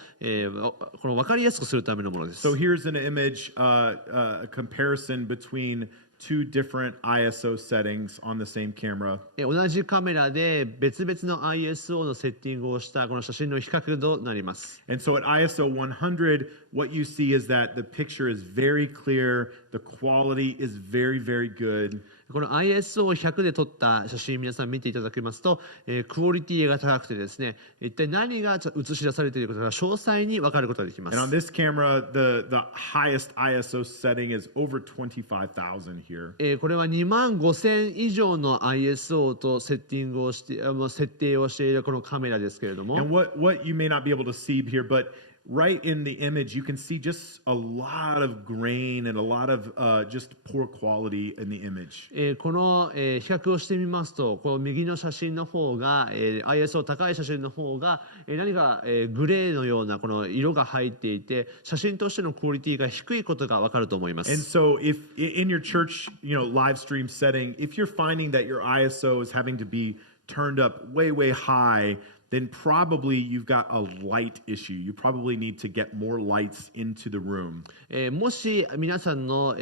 この分かりやすくするためのものです。 So here's an image, a comparison between two different ISO settings on the same camera. 同じカメラで別々の ISO のセッティングをしたこの写真の比較となります。 And so at ISO 100, what you see is that the picture is very clear, the quality is very, very good. この ISO100 で撮った写真皆さん見ていただきますと、クオリティが高くてですね、一体何が映し出されていることが詳細に分かることができます。 And on this camera, the highest ISO setting is over 25,000 here. これは25,000以上の ISO とセッティングをして設定をしているこのカメラですけれども、 And what you may not be able to see here, but right in the image, you can see just a lot of grain and a lot of just poor quality in the image. この、比較をしてみますと、この右の写真の方が、ISO 高い写真の方が、何か、グレーのようなこの色が入っていて、写真としてのクオリティが低いことがわかると思います。 And so if in your church, live stream setting, if you're finding that your ISO is having to be turned up way, way high, then probably you've got a light issue. You probably need to get more lights into the room. もし皆さんの、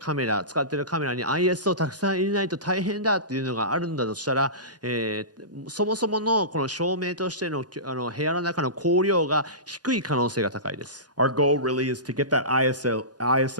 カメラ使っているカメラに ISO をたくさん入れないと大変だっていうのがあるんだとしたら、そもそものこの照明としての、部屋の中の光量が低い可能性が高いです。 Our goal really is to get that ISO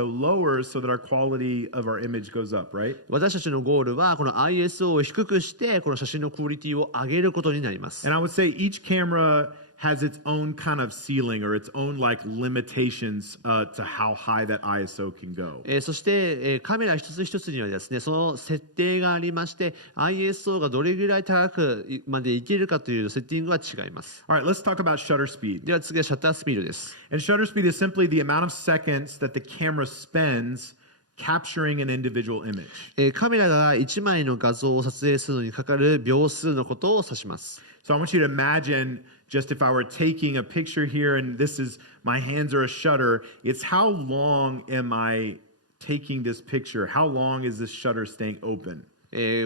lower so that our quality of our image goes up, right? 私たちのゴールはこの ISO を低くしてこの写真のクオリティを上げることになります。 And I would say each camera has its own kind of ceiling or its own limitations to how high that ISO can go. そして、カメラ一つ一つにはですね、その設定がありまして、ISO がどれぐらい高くまでいけるかというセッティングは違います。 All right, let's talk about shutter speed. では次はシャッタースピードです。 And shutter speed is simply the amount of seconds that the camera spends capturing an individual image. カメラが1枚の画像を撮影するのにかかる秒数のことを指します。 So I want you to imagine just if I were taking a picture here and this is my hands are a shutter, it's how long am I taking this picture? How long is this shutter staying open?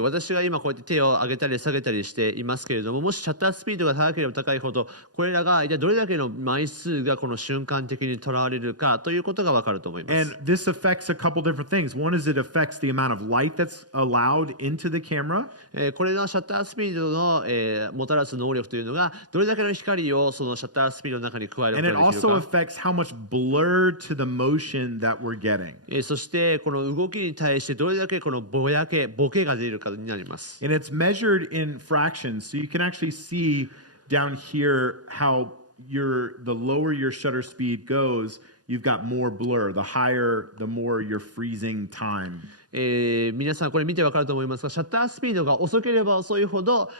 私が今こうやって手を上げたり下げたりしていますけれども、もしシャッタースピードが高ければ高いほどこれらが一体どれだけの枚数がこの瞬間的にとらわれるかということが分かると思います。 And this affects a couple different things. One is it affects the amount of light that's allowed into the camera. これのシャッタースピードの、もたらす能力というのがどれだけの光をそのシャッタースピードの中に加えること And が it できる also か。 affects how much blur to the motion that we're getting. そしてこの動きに対してどれだけこのボケが出るかになります。 And it's measured in fractions. So you can actually see down here how the lower your shutter speed goes, you've got more blur. The higher, the more you're freezing time. 皆さんこれ見て分かると思いますが、シャッタースピードが遅ければ遅いほど、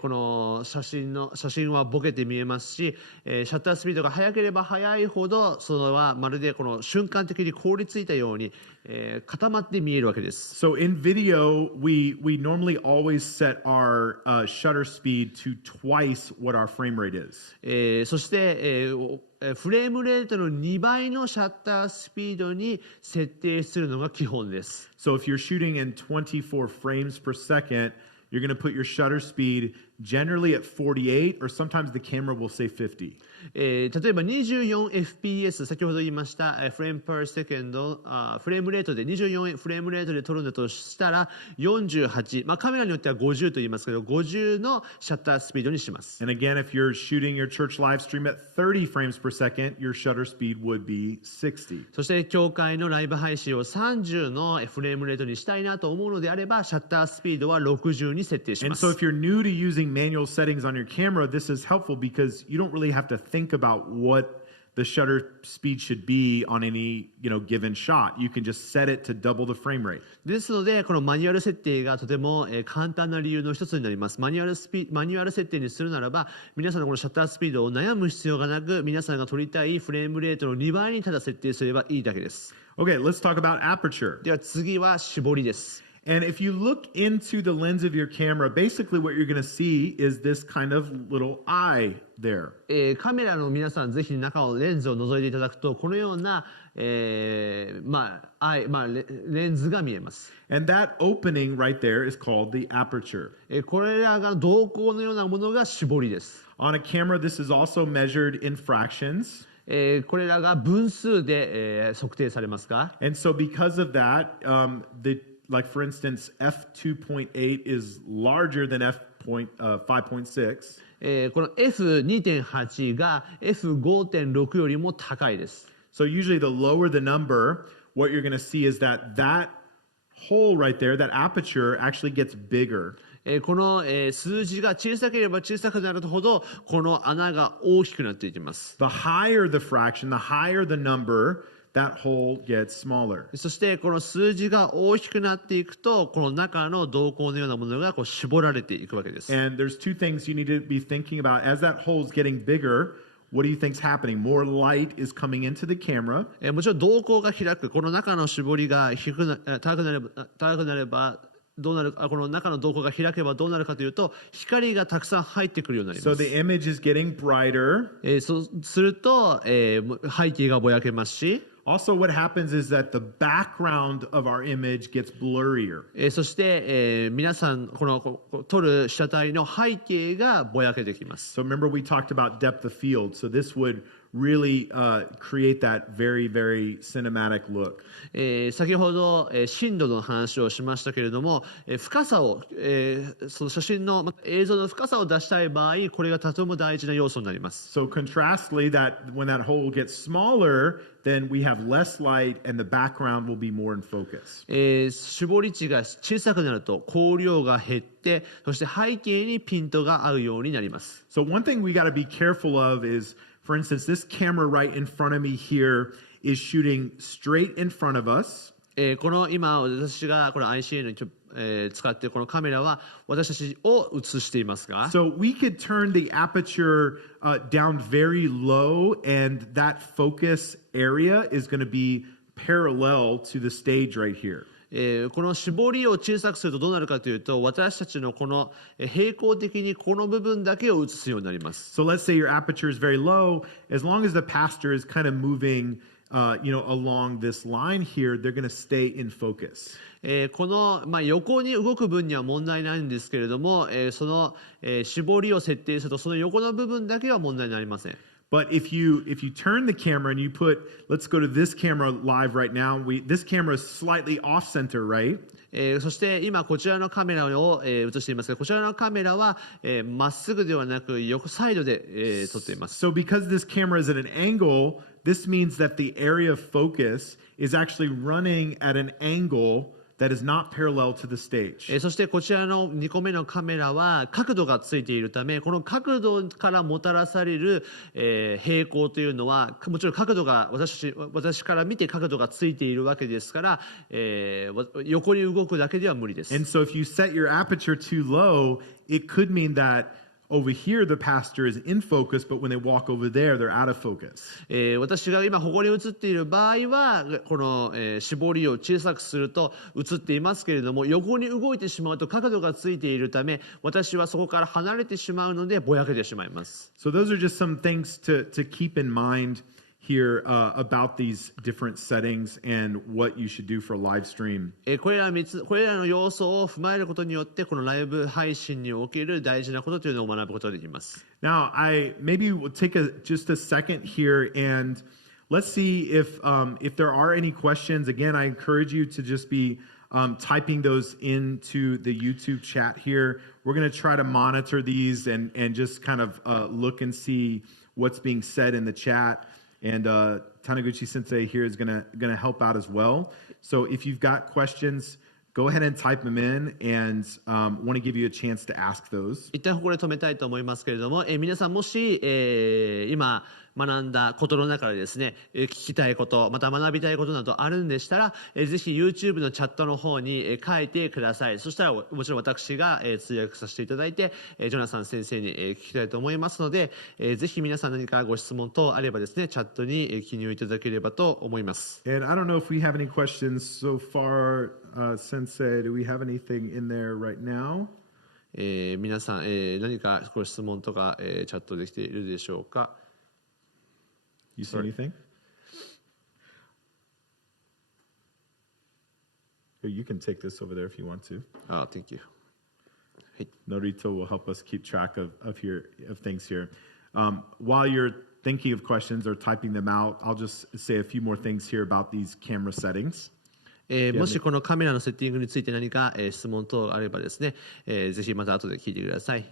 この写真はボケて見えますし、シャッタースピードが速ければ速いほどそれはまるでこの瞬間的に凍りついたように、固まって見えるわけです。 So in video, we normally always set our shutter speed to twice what our frame rate is. そして、フレームレートの2倍のシャッタースピードに設定するのが基本です。 So if you're shooting in 24 frames per second, you're going to put your shutter speed generally at 48, or sometimes the camera will say 50. 例えば 24fps 先ほど言いましたフレーム per second フレームレートで24フレームレートで撮るんだとしたら48、カメラによっては50と言いますけど50のシャッタースピードにします。 And again, if you're shooting your church live stream at 30 frames per second, your shutter speed would be 60. そして教会のライブ配信を30のフレームレートにしたいなと思うのであればシャッタースピードは60に設定し And ます。 so if you're new to using using manual settings on your camera, this is helpful because you don't really have to think about what the shutter speed should be on any given shot. You can just set it to double the frame rate. ですので、このマニュアル設定がとても簡単な理由の一つになります。マニュアル設定にするならば、皆さんのこのシャッタースピードを悩む必要がなく、皆さんが撮りたいフレームレートの2倍にただ設定すればいいだけです。Okay, let's talk about aperture. では次は絞りです。And if you look into the lens of your camera, basically what you're going to see is this kind of little eye there. カメラの皆さん、ぜひ中をレンズを覗いていただくと、このような、レンズが見えます。And that opening right there is called the aperture. これらが瞳孔のようなものが絞りです。On a camera, this is also measured in fractions. これらが分数で、測定されますが。And so because of that, like for instance, f2.8 is larger than f5.6. この F2.8 が F5.6 よりも高いです。So usually the lower the number, what you're going to see is that hole right there, that aperture actually gets bigger. この、数字が小さければ小さくなるほどこの穴が大きくなっていきます。The higher the fraction, the higher the number, that hole gets smaller. そしてこの数字が大きくなっていくと、この中の瞳孔のようなものがこう絞られていくわけです。And there's two things you need to be thinking about. As that hole is getting bigger, what do you think's happening? More light is coming into the camera. もちろん瞳孔が開く、この中の絞りが高くなればどうなる、この中の瞳孔が開けばどうなるかというと、光がたくさん入ってくるようになります。So the image is getting brighter. そうすると、背景がぼやけますし、Also, what happens is that the background of our image gets blurrier. そして、皆さんこの撮る被写体の背景がぼやけてきます。So remember we talked about depth of field. So this would really create that very, very cinematic look. 先ほど、深度の話をしましたけれども、深さを、その写真の映像の深さを出したい場合、これがとても大事な要素になります。So contrastly, that when that hole gets smaller, then we have less light and the background will be more in focus. 絞り値が小さくなると光量が減って、そして背景にピントが合うようになります。So one thing we got to be careful of is, for instance, this camera right in front of me here is shooting straight in front of us. この今私がこの ICA に使っているこのカメラは私たちを映していますが、So we could turn the aperture down very low, and that focus area is going to be parallel to the stage right here. この絞りを小さくするとどうなるかというと、私たちのこの平行的にこの部分だけを映すようになります。So let's say your aperture is very low. As long as the pastor is kind of moving, along this line here, they're going to stay in focus. この、横に動く分には問題ないんですけれども、その、絞りを設定するとその横の部分だけは問題になりません。But if you turn the camera and you put, let's go to this camera live right now. This camera is slightly off center, right? そして今こちらのカメラを、映していますが、こちらのカメラはまっすぐではなく横サイドで、撮っています。So because this camera is at an angle, this means that the area of focus is actually running at an angle that is not parallel to the stage. そしてこちらの2個目のカメラは角度がついているため、この角度からもたらされる、平行というのはもちろん角度が私から見て角度がついているわけですから、横に動くだけでは無理です。And so if you set your aperture too low, it could mean that over here the pastor is in focus, but when they walk over there, they're out of focus. 私が今ここに映っている場合はこの、絞りを小さくすると映っていますけれども、横に動いてしまうと角度がついているため、私はそこから離れてしまうのでぼやけてしまいます。So those are just some things to keep in mind here about these different settings and what you should do for a live stream. これらの要素を踏まえることによって、このライブ配信における大事なことというのを学ぶことができます。Now, maybe we'll take just a second here and let's see if there are any questions. Again, I encourage you to just be typing those into the YouTube chat here. We're going to try to monitor these and just kind of look and see what's being said in the chat. And Taniguchi Sensei here is gonna help out as well. So if you've got questions, go ahead and type them in, and want to give you a chance to ask those. 一旦ここで止めたいと思いますけれども、皆さんもし、今学んだことの中でですね、聞きたいこと、また学びたいことなどあるんでしたら、ぜひ YouTube のチャットの方に、書いてください。そしたらもちろん私が、通訳させていただいて、ジョナサン先生に、聞きたいと思いますので、ぜひ皆さん何かご質問等あればですね、チャットに、記入いただければと思います。And I don't know if we have any questions so far, Sensei. Do we have anything in there right now? 皆さん、何かご質問とか、チャットできているでしょうか。You see anything? Here, you can take this over there if you want to. Thank you. Norito will help us keep track of things here. While you're thinking of questions or typing them out, I'll just say a few more things here about these camera settings. もしこのカメラのセッティングについて何か、質問等あればですね、ぜひまた後で聞いてください。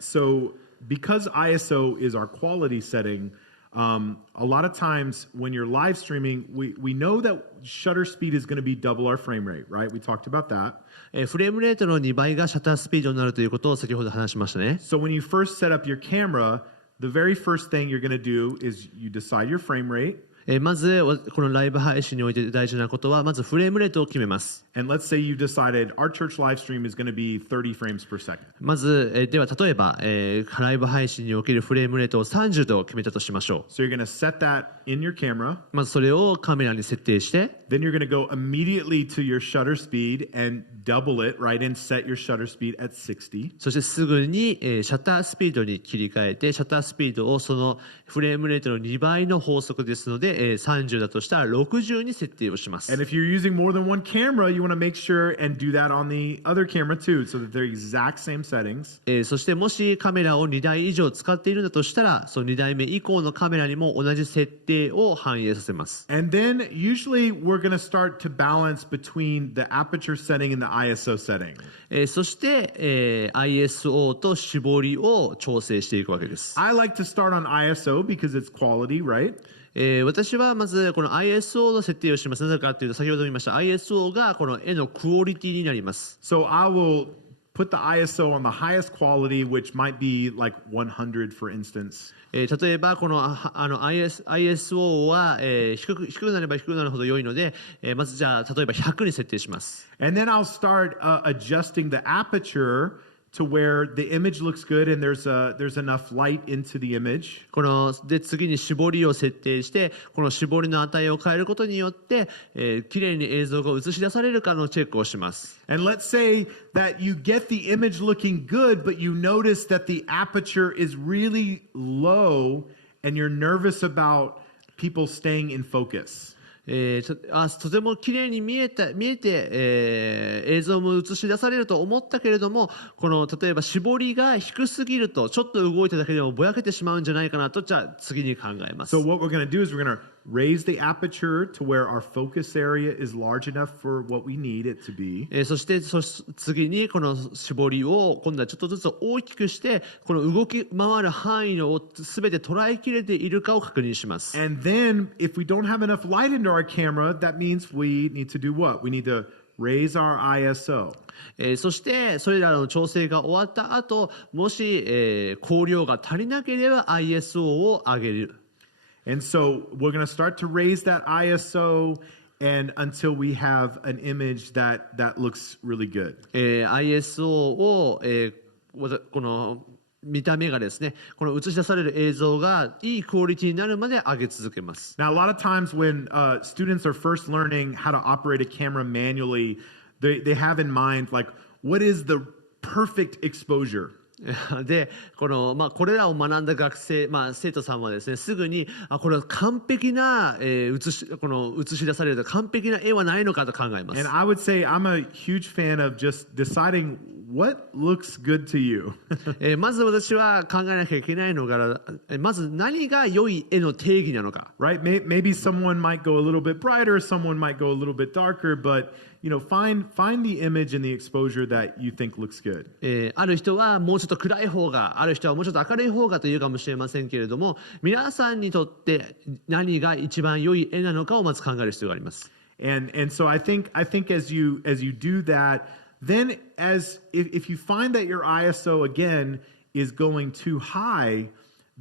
So because ISO is our quality setting, a lot of times when you're live streaming, we know that shutter speed is going to be double our frame rate, right? We talked about that. フレームレートの2倍がシャッタースピードになるということを先ほど話しましたね。So when you first set up your camera, the very first thing you're going to do is you decide your frame rate. まずこのライブ配信において大事なことはまずフレームレートを決めます。And let's say you've decided our church live stream is going to be 30 frames per second. まず、では例えば、ライブ配信におけるフレームレートを30と決めたとしましょう。So you're going to set that in your camera. まずそれをカメラに設定して、Then you're going to go immediately to your shutter speed and double it, right? And set your shutter speed at 60. そしてすぐに、シャッタースピードに切り替えて、シャッタースピードをそのフレームレートの2倍の法則ですので、30だとしたら60に設定をします。And if you're using more than one camera, you want to make sure and do that on the other camera too, so that they're exact same settings. そしてもしカメラを2台以上使っているんだとしたら、その2台目以降のカメラにも同じ設定を反映させます。And then usually we're going to start to balance between the aperture setting and the ISO setting. そして、ISO と絞りを調整していくわけです。I like to start on ISO because it's quality, right? 私はまずこの ISO の設定をします。なぜかというと先ほど言いました ISO がこの絵のクオリティになります。So I will put the ISO on the highest quality, which might be like 100 for instance. 例えばこのISO は、低くなれば低くなるほど良いので、まずじゃあ例えば100に設定します。And then I'll start adjusting the aperture to where the image looks good and there's enough light into the image. で次に絞りを設定してこの絞りの値を変えることによって、綺麗に映像が映し出されるかのチェックをします。And let's say that you get the image looking good, but you notice that the aperture is really low and you're nervous about people staying in focus. とても綺麗に見えて、映像も映し出されると思ったけれども、この例えば絞りが低すぎるとちょっと動いただけでもぼやけてしまうんじゃないかなと、じゃあ次に考えます。So what we're going to do is we're going to raise the aperture to where our focus area is large enough for what we need it to be. そして次にこの絞りを今度はちょっとずつ大きくしてこの動き回る範囲を全て捉えきれているかを確認します。And then if we don't have enough light into our camera, that means we need to do what? We need to raise our ISO. そしてそれらの調整が終わった後、もし、光量が足りなければ ISO を上げる。And so we're going to start to raise that ISO and until we have an image that looks really good. ISO を、この見た目がですね、この映し出される映像がいいクオリティになるまで上げ続けます。Now, a lot of times when students are first learning how to operate a camera manually, they have in mind like, what is the perfect exposure? でこれらを学んだ学生、生徒さんはですね、すぐにこれは完璧な、映し出される完璧な絵はないのかと考えます。And I would say I'm a huge fan of just deciding what looks good to you. まず私は考えなきゃいけないのが、まず何が良い絵の定義なのか。Right? Maybe someone might go a little bit brighter, someone might go a little bit darker, but find the image and the exposure that you think looks good. ある人はもうちょっと暗い方が、ある人はもうちょっと明るい方がというかもしれませんけれども、皆さんにとって何が一番良い絵なのかをまず考える必要があります。And so I think as you do that, then if you find that your ISO again is going too high,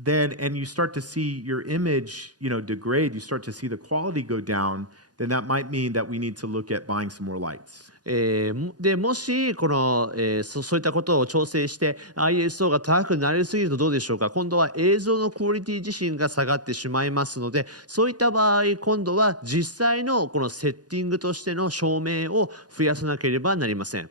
then and you start to see your image, degrade, you start to see the quality go down, then that might mean that we need to look at buying some more lights. でもしそういったことを調整して ISO が高くなりすぎるとどうでしょうか。今度は映像のクオリティ自身が下がってしまいますので、そういった場合今度は実際のこのセッティングとしての照明を増やさなければなりません。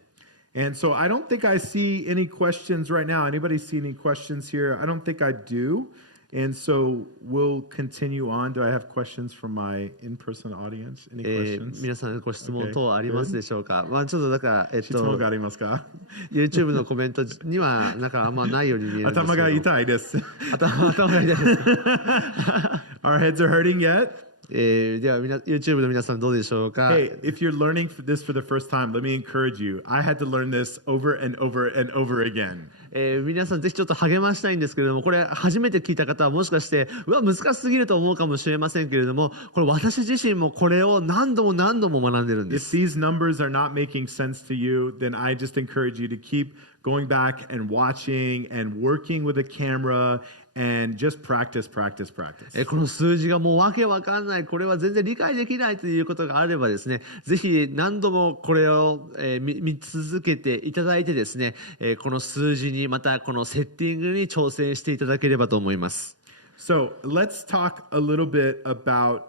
And so I don't think I see any questions right now. Anybody see any questions here? I don't think I do. And so we'll continue on. Do I have questions from my in-person audience? Any questions? 皆さんご質問等ありますでしょうか。ちょっとだから質問がありますか？ YouTube のコメントにはなんかあんまないように見えるんですけど。頭が痛いです。頭が痛いです。Our heads are hurting yet? ではYouTube の皆さんどうでしょうか。Hey, if you're learning this for the first time, let me encourage you. I had to learn this over and over and over again. 皆さんぜひちょっと励ましたいんですけれども、これ初めて聞いた方はもしかして難しすぎると思うかもしれませんけれども、これ私自身もこれを何度も何度も学んでるんです。If these numbers are not making sense to you, then I just encourage you to keep going back and watching and working with a camera and just practice. この数字がもうわけわかんない、これは全然理解できないということがあればですね、ぜひ何度もこれを見続けていただいてですね、この数字にまたこのセッティングに挑戦していただければと思います。So let's talk a little bit about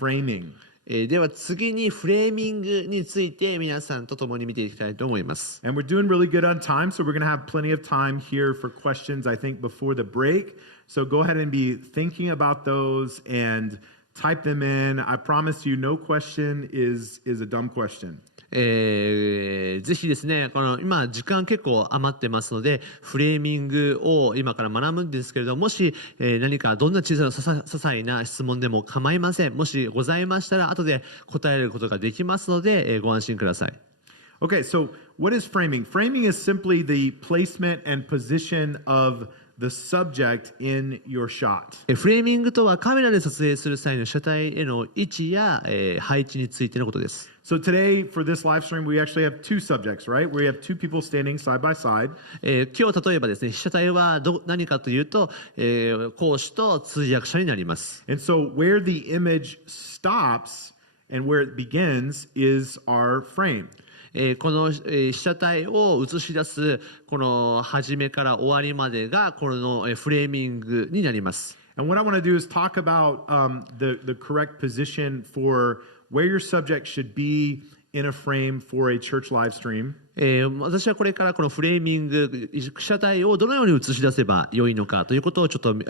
framing. では次にフレーミングについて皆さんと共に見ていきたいと思います。And we're doing really good on time, so we're going to have plenty of time here for questions, I think, before the break. So go ahead and be thinking about those and type them in. I promise you, no question is a dumb question. ぜひですね、今時間結構余ってますのでフレーミングを今から学ぶんですけれども、もし、何かどんな小さな些細な質問でも構いません。もしございましたら後で答えることができますので、ご安心ください。Okay, so what is framing? Framing is simply the placement and position of the subject in your shot. フレーミングとはカメラで撮影する際の車体への位置や、配置についてのことです。So today, for this live stream, we actually have two subjects, right? We have two people standing side by side. 今日例えばですね、被写体は何かというと、講師と通訳者になります。And so where the image stops and where it begins is our frame. この被写体を映し出すこの始めから終わりまでがこのフレーミングになります。And what I want to do is talk about the correct position for where your subject should be in a frame for a church live stream. 私はこれからこのフレーミング、被写体をどのように映し出せば良いのかということをちょっと、学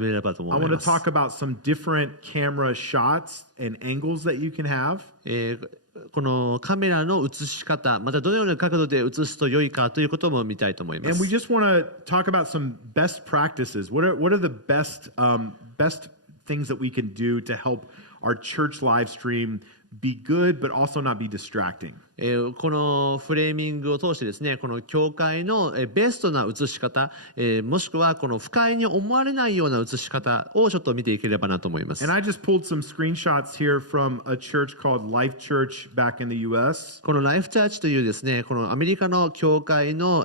べればと思い I ま want to す。talk about some different camera shots and angles that you can have. このカメラの映し方、またどのような角度で映すと良いかということも見たいと思いま And we す。just want to talk about some best practices. What are the best things that we can do to help our church live stream be good but also not be distracting? このフレーミングを通してですね、この教会のベストな映し方、もしくはこの不快に思われないような映し方をちょっと見ていければなと思います。 And I just pulled some screenshots here from a church called Life Church back in the US. このライフチャーチというですね、このアメリカの教会の、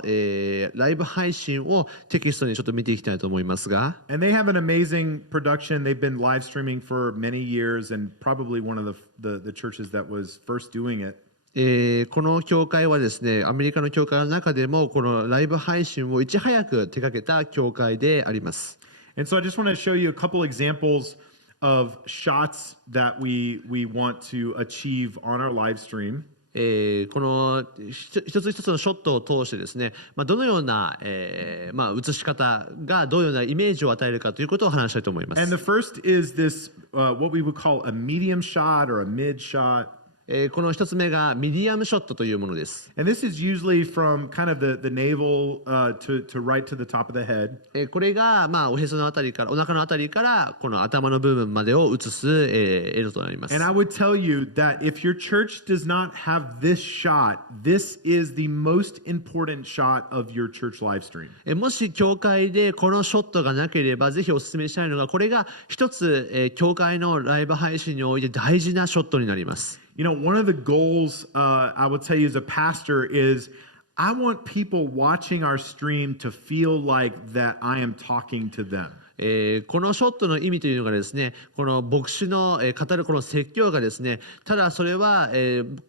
ライブ配信をテキストにちょっと見ていきたいと思いますが、 And they have an amazing production. They've been live streaming for many years and probably one of the churches that was first doing it. この教会はですね、アメリカの教会の中でもこのライブ配信をいち早く手掛けた教会であります。 And so I just want to show you a couple examples of shots that we want to achieve on our live stream. この一つ一つのショットを通してですね、どのような、映し方がどのようなイメージを与えるかということを話したいと思います。 And the first is this, what we would call a medium shot or a mid shot. この一つ目がミディアムショットというものです。And this is usually from kind of the navel to right to the top of the head. これがおへそのあたりからお腹のあたりからこの頭の部分までを映す、絵となります。 And I would tell you that if your church does not have this shot, this is the most important shot of your church live stream. もし教会でこのショットがなければぜひお勧めしたいのが、これが一つ、教会のライブ配信において大事なショットになります。One of the goals I will tell you as a pastor is I want people watching our stream to feel like that I am talking to them. このショットの意味というのがですね、この牧師の語るこの説教がですね、ただそれは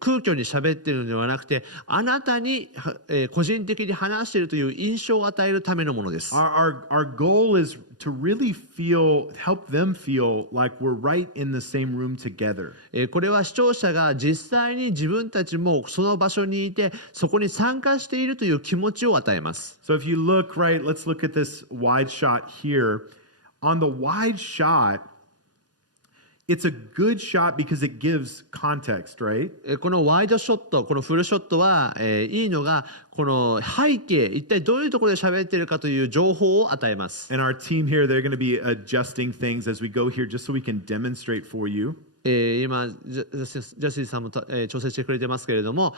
空虚に喋っているのではなくて、あなたに個人的に話しているという印象を与えるためのものです。Our goal is to really help them feel like we're right in the same room together. これは視聴者が実際に自分たちもその場所にいて、そこに参加しているという気持ちを与えます。So if you look, right, let's look at this wide shot here. On the wide shot, it's a good shot because it gives context, right? このワイドショット、このフルショットは、いいのが、この背景、一体どういうところで喋っているかという情報を与えます。And our team here, they're going to be adjusting things as we go here just so we can demonstrate for you. 今、ジャスティンさんも、調整してくれてますけれども、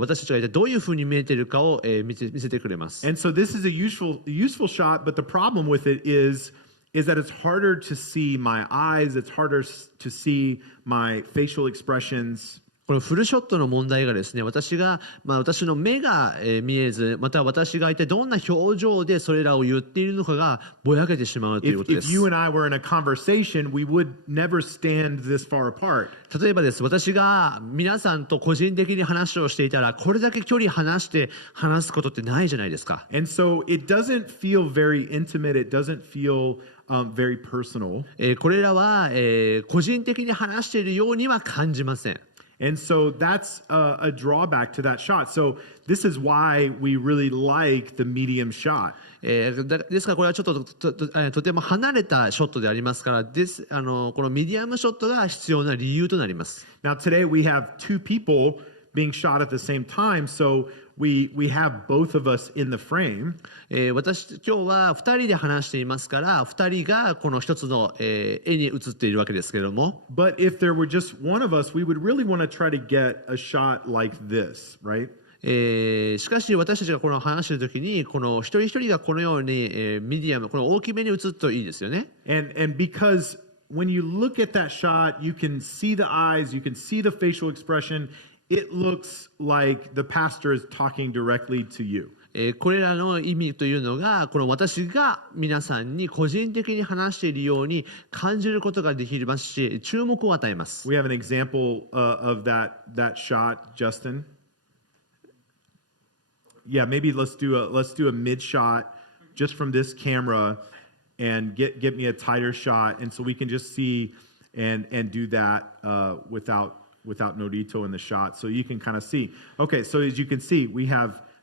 私たちが一体どういうふうに見えているかを、見せてくれます。And so this is a useful shot, but the problem with it is that it's harder to see my eyes, it's harder to see my facial expressions. このフルショットの問題がですね、私の目が見えず、また私が一体どんな表情でそれらを言っているのかがぼやけてしまうということです。If you and I were in a conversation, we would never stand this far apart. 例えばです、私が皆さんと個人的に話をしていたら、これだけ距離話して話すことってないじゃないですか。And so it doesn't feel very intimate, it doesn't feel very personal. これらは、個人的に話しているようには感じません。And so that's a drawback to that shot. So this is why we really like the medium shot. ですからこれはちょっととても離れたショットでありますから、このミディアムショットが必要な理由となります。Now today we have two people being shot at the same time, so we have both of us in the frame. 今日は2人で話していますから、2人がこの一つの、絵に映っているわけですけれども。But if there were just one of us, we would really want to try to get a shot like this, right? しかし私たちがこの話しているときに、この一人一人がこのように、ミディアム、この大きめに映るといいですよね。And because when you look at that shot, you can see the eyes, you can see the facial expression. It looks like the pastor is talking directly to you. これらの意味というのが、この私が皆さんに個人的に話しているように感じることができますし、注目を与えます。We have an example of that shot, Justin. Yeah, maybe let's do a mid shot just from this camera and get me a tighter shot, and so we can just see and do that without Norito in the shot, so you can kind of see. Okay, so as you can see,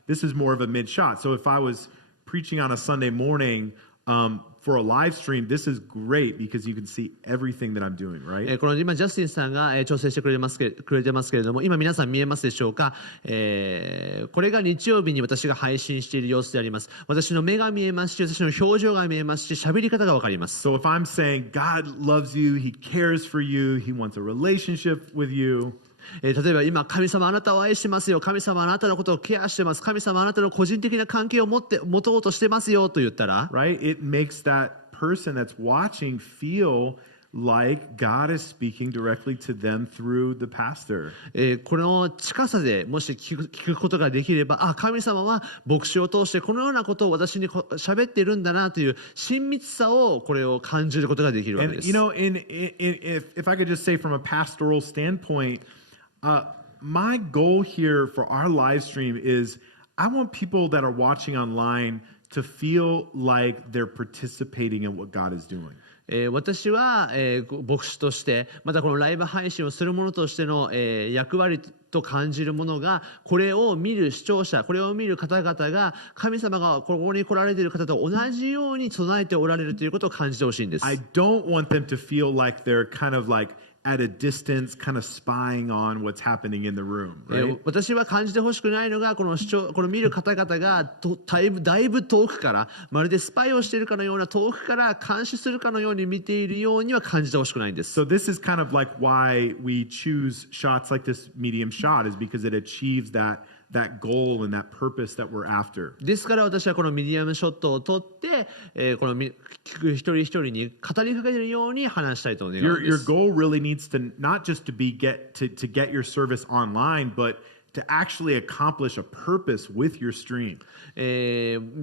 this is more of a mid shot. So if I was preaching on a Sunday morning for a live stream, this is great because you can see everything that I'm doing, right? この今ジャスティンさんが調整してくれてますけれども、今皆さん見えますでしょうか。これが日曜日に私が配信している様子であります。私の目が見えますし、私の表情が見えますし、喋り方がわかります。So if I'm saying God loves you, He cares for you, He wants a relationship with you. 例えば今、神様あなたを愛してますよ、神様あなたのことをケアしてます、神様あなたの個人的な関係を持とうとしてますよと言ったら、Right? It makes that person that's watching feel like God is speaking directly to them through the pastor. この近さでもし聞くことができれば、神様は牧師を通してこのようなことを私に喋っているんだなという親密さをこれを感じることができるわけです。And if I could just say from a pastoral standpoint, my goal here for our live stream is I want people that are watching online to feel like they're participating in what God is doing. 私は、牧師としてまたこのライブ配信をする者としての、役割と感じるものが、これを見る視聴者、これを見る方々が神様がここに来られている方と同じように備えておられるということを感じてほしいんです。I don't want them to feel like they're kind of like at a distance, kind of spying on what's happening in the room, right? 私は感じてほしくないのが、この見る方々がだいぶ遠くから、まるでスパイをしているかのような遠くから監視するかのように見ているようには感じてほしくないんです。So this is kind of like why we choose shots like this medium shot is because it achieves that goal and that purpose that we're after. ですから私はこのミディアムショットを取って、、この聞く一人一人に語りかけるように話したいと願うんで Your す。 goal really needs to not just to be to get your service online, but to actually accomplish a purpose with your stream.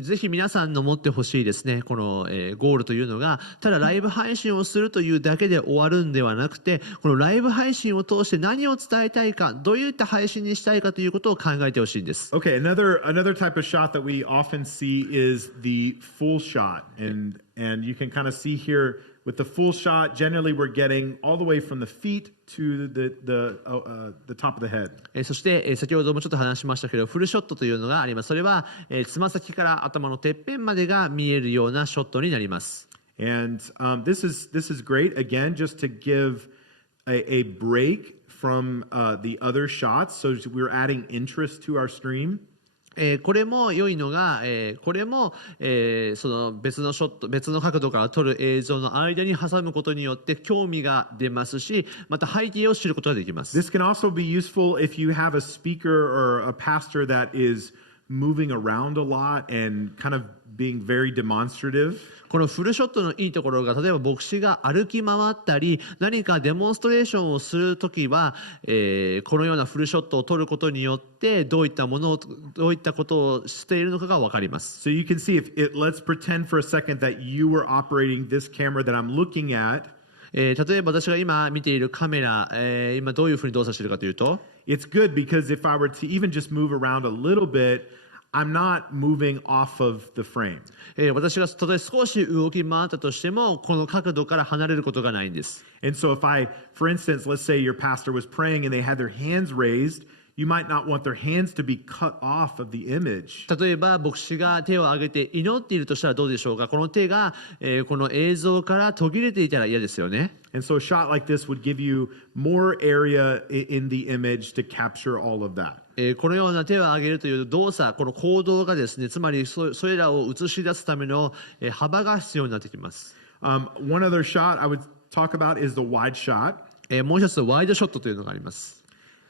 ぜひ皆さんの持ってほしいですね、この、ゴールというのが、ただライブ配信をするというだけで終わるんではなくて、このライブ配信を通して何を伝えたいか、どういった配信にしたいかということを考えてほしいんです。Okay, another type of shot that we often see is the full shot, and you can kind of see here with the full shot. Generally, we're getting all the way from the feet to the top of the head. そして、先ほどもちょっと話しましたけど、フルショットというのがあります。それは、つま先から頭のてっぺんまでが見えるようなショットになります。And this is great again, just to give a break from the other shots, so we're adding interest to our stream. これも良いのが、これも、その別のショット、別の角度から撮る映像の間に挟むことによって興味が出ますし、また背景を知ることができます。This can also be useful if you have a speaker or a pastor that is moving around a lot and kind of being very demonstrative. このフルショットのいいところが、例えば牧師が歩き回ったり何かデモンストレーションをするときは、このようなフルショットを撮ることによってどういったことをしているのかが分かります。So you can see let's pretend for a second that you were operating this camera that I'm looking at. 例えば私が今見ているカメラ、今どういうふうに動作しているかというと、 It's good because if I were to even just move around a little bit, I'm not moving off of the frame. 私がたとえ少し動き回ったとしてもこの角度から離れることがないんです。 And so for instance, let's say your pastor was praying and they had their hands raised, you might not want their hands to be cut off of the image. 例えば牧師が手を挙げて祈っているとしたらどうでしょうか。この手が、この映像から途切れていたら嫌ですよね。 And so a shot like this would give you more area in the image to capture all of that. このような手を挙げるという動作、この行動がですね、つまりそれらを映し出すための幅が必要になってきます。One other shot I would talk about is the wide shot. もう一つワイドショットというのがあります。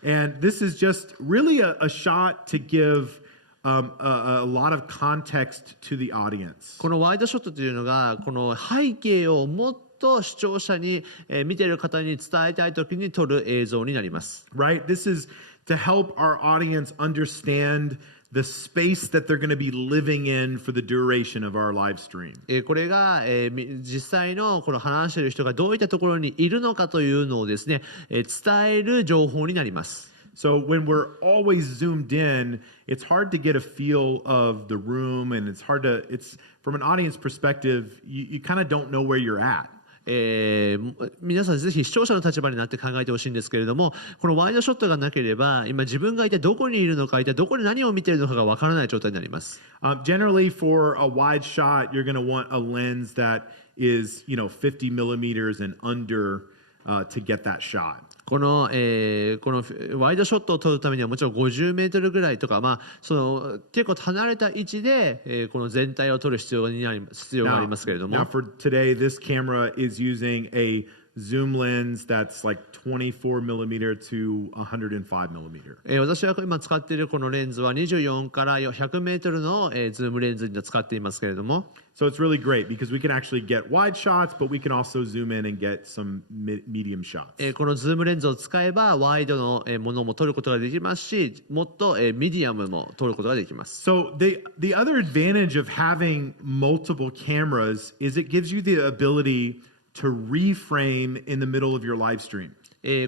And this is just really a shot to give a lot of context to the audience. このワイドショットというのがこの背景をもっと視聴者に、見ている方に伝えたいときに撮る映像になります。 Right? This is to help our audience understand the space that they're going to be living in for the duration of our live stream. これが、実際のこの話している人がどういったところにいるのかというのをですね、伝える情報になります。 So when we're always zoomed in, it's hard to get a feel of the room, and it's from an audience perspective, you kind of don't know where you're at. 皆さんぜひ視聴者の立場になって考えてほしいんですけれども、このワイドショットがなければ今自分が一体どこにいるのか、一体どこで何を見ているのかがわからない状態になります。Generally, for a wide shot, you're going to want a lens that is, 50 millimeters and under to get that shot. このワイドショットを撮るためにはもちろん50メートルぐらいとか、その結構離れた位置で、この全体を撮る必要がありますけれども。 Now for today, this camera is using a zoom lens that's like 24 millimeter to 105 millimeter. 私は今使っているこのレンズは24から100メートルの、ズームレンズに使っていますけれども。 So it's really great because we can actually get wide shots, but we can also zoom in and get some medium shots. このズームレンズを使えばワイドのものも撮ることができますし、もっとミディアムも撮ることができます。 So the other advantage of having multiple cameras is it gives you the ability to reframe in the middle of your live stream.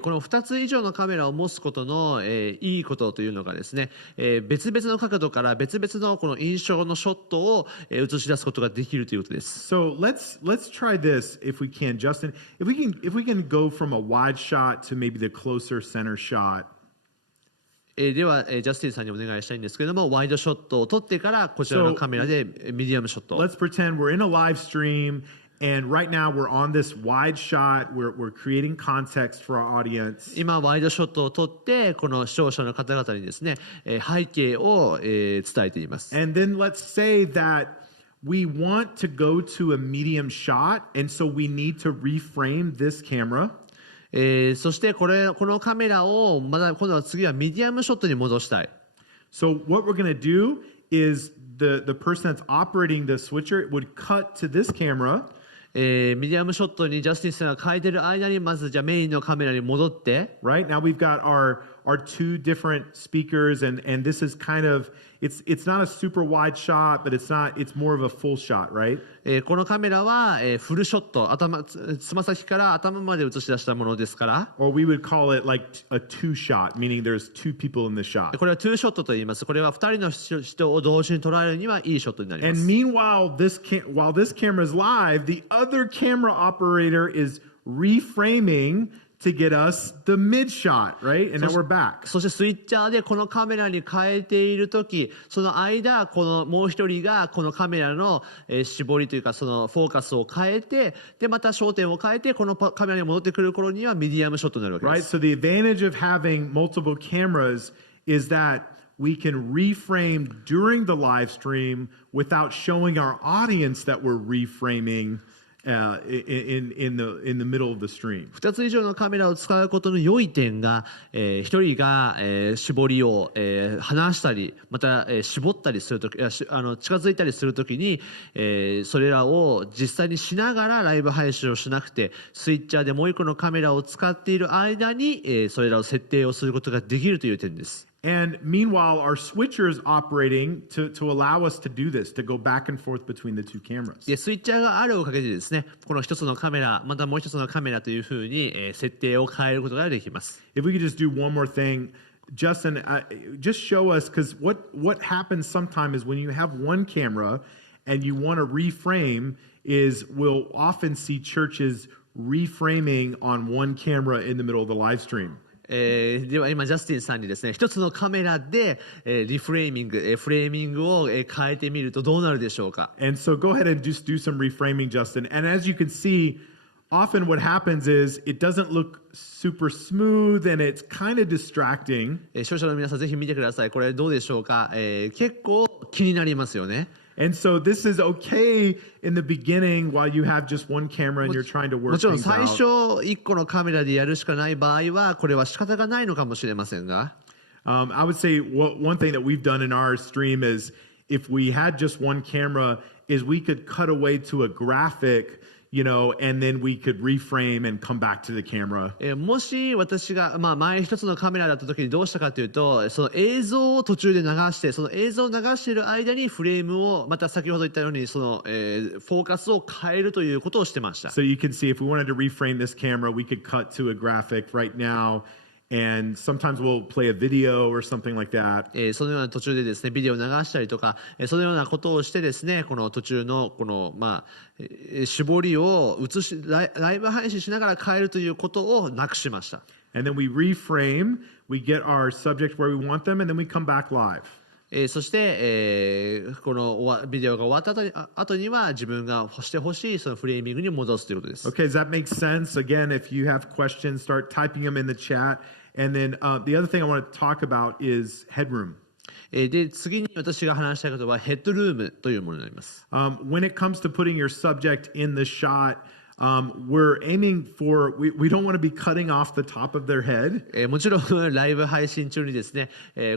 この2つ以上のカメラを持つことの、いいことというのがですね、別々の角度から別々のこの印象のショットを、映し出すことができるということです。 So let's try this if we can, Justin. If we can go from a wide shot to maybe the closer center shot. では、ジャスティンさんにお願いしたいんですけれども、ワイドショットを撮ってからこちらのカメラでミディアムショット。 Let's pretend we're in a live stream. And right now we're on this wide shot. We're creating context for our audience. 今ワイドショットを撮ってこの視聴者の方々にですね、背景を、伝えています。 And then let's say that we want to go to a medium shot, and so we need to reframe this camera. そしてこのカメラをまだ今度は次はミディアムショットに戻したい。 So what we're going to do is the person that's operating the switcher would cut to this camera. ミディアムショットにジャスティンさんが変えてる間にまずじゃあメインのカメラに戻って Right now we've got our two different speakers, and this is kind of it's not a super wide shot, but it's more of a full shot, right? このカメラは、フルショットつま先から頭まで映し出したものですから Or we would call it like a two shot, meaning there's two people in the shot. これはツーショットと言います。これは2人の人を同時に捉えるにはいいショットになりま And す。 meanwhile, while this camera is live, the other camera operator is reframing to get us the mid shot, right? And now we're back. そしてスイッチャーでこのカメラに変えているとき、その間、このもう一人がこのカメラの絞りというか、そのフォーカスを変えて、で、また焦点を変えて、このカメラに戻ってくる頃にはミディアムショットになるわけで Right? す。 So the advantage of having multiple cameras is that we can reframe during the live stream without showing our audience that we're reframing in the middle of the stream. 2つ以上のカメラを使うことの良い点が、1人が、絞りを、離したり、また、絞ったりするとき、近づいたりするときに、それらを実際にしながらライブ配信をしなくて、スイッチャーでもう一個のカメラを使っている間に、それらを設定をすることができるという点です。And meanwhile, our switcher is operating to allow us to do this, to go back and forth between the two cameras. でスイッチャーがあるおかげでですね、この一つのカメラ、またもう一つのカメラというふうに、設定を変えることができます。If we could just do one more thing, Justin, just show us, because what happens sometimes is when you have one camera and you want to reframe, is we'll often see churches reframing on one camera in the middle of the live stream. では今ジャスティンさんにですね、一つのカメラで、リフレーミング、フレーミングを、変えてみるとどうなるでしょうか。 And so go ahead and just do some reframing, Justin. And as you can see, often what happens is it doesn't look super smooth and it's kind of distracting. 視聴者の皆さんぜひ見てください。これどうでしょうか。結構気になりますよね。And so this is okay in the beginning while you have just one camera and you're trying to も work ちろん things 最 out. 初1個のカメラでやるしかない場合はこれは仕方がないのかもしれませんが、I would say one thing that we've done in our stream is if we had just one camera is we could cut away to a graphic, and then we could reframe and come back to the camera. もし私が、前一つのカメラだった時にどうしたかというと、その映像を途中で流して、その映像を流している間にフレームをまた先ほど言ったようにその、フォーカスを変えるということをしてました。 So you can see if we wanted to reframe this camera, we could cut to a graphic right now. And sometimes we'll play a video or something like that. そのような途中でですね、ビデオを流したりとか、そのようなことをしてですね、この途中のこの絞りをライブ配信しながら変えるということをなくしました。And then we reframe, we get our subject where we want them, and then we come back live. そして、このビデオが終わった後には自分がしてほしいそのフレーミングに戻すということです。Okay, does that make sense? Again, if you have questions, start typing them in the chat. And then the other thing I want to talk about is headroom. で次に私が話したいことはヘッドルームというものになります。When it comes to putting your subject in the shot, we're aiming for, we don't want to be cutting off the top of their head. もちろんライブ配信中にですね、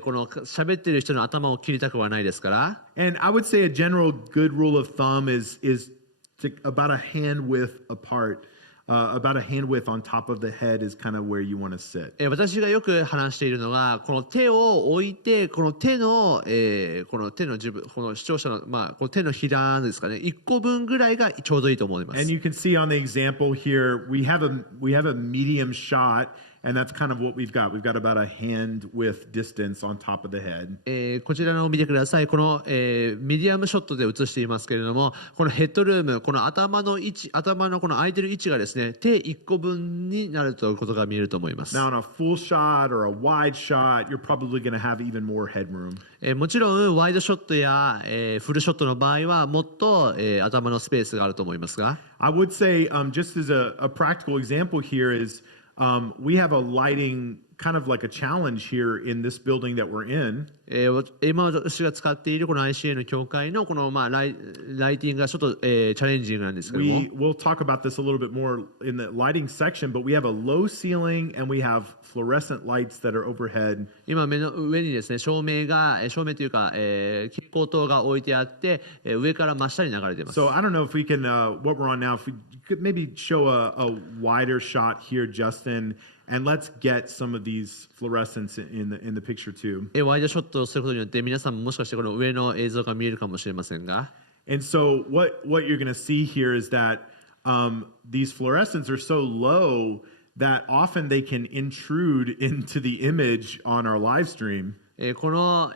この喋っている人の頭を切りたくはないですから。And I would say a general good rule of thumb is about a hand width apart. About a hand width on top of the head is kind of where you want to sit. 私がよく話しているのが、この手を置いて、この手の自分、この視聴者のこの手のひらですかね、1個分ぐらいがちょうどいいと思います。And you can see on the example here, we have a medium shot. And that's kind of what we've got. We've got about a hand width distance on top of the head. こちらのを見てください。この、ミディアムショットで映していますけれども、このヘッドルーム、この頭のこの空いてる位置がですね、手1個分になるということが見えると思います。Now, on a full shot or a wide shot, you're probably going to have even more headroom. もちろんワイドショットや、フルショットの場合はもっと、頭のスペースがあると思いますが、I would say, just as a practical example here is, we have a lighting kind of like a challenge here in this building that we're in. 今私が使っているこの ICA の教会のこのライティングがちょっと、チャレンジングなんですけども、We'll talk about this a little bit more in the lighting section, but we have a low ceiling and we have fluorescent lights that are overhead. 今目の上にですね照明というか、蛍光灯が置いてあって、上から真下に流れています。So I don't know if we can, what we're on now, if we could maybe show a wider shot here, Justin, and let's get some of these fluorescents in the picture too. ワイドショットをすることによって皆さんももしかしてこの上の映像が見えるかもしれませんが、And so what you're going to see here is that these fluorescents are so low that often they can intrude into the image on our live stream. この、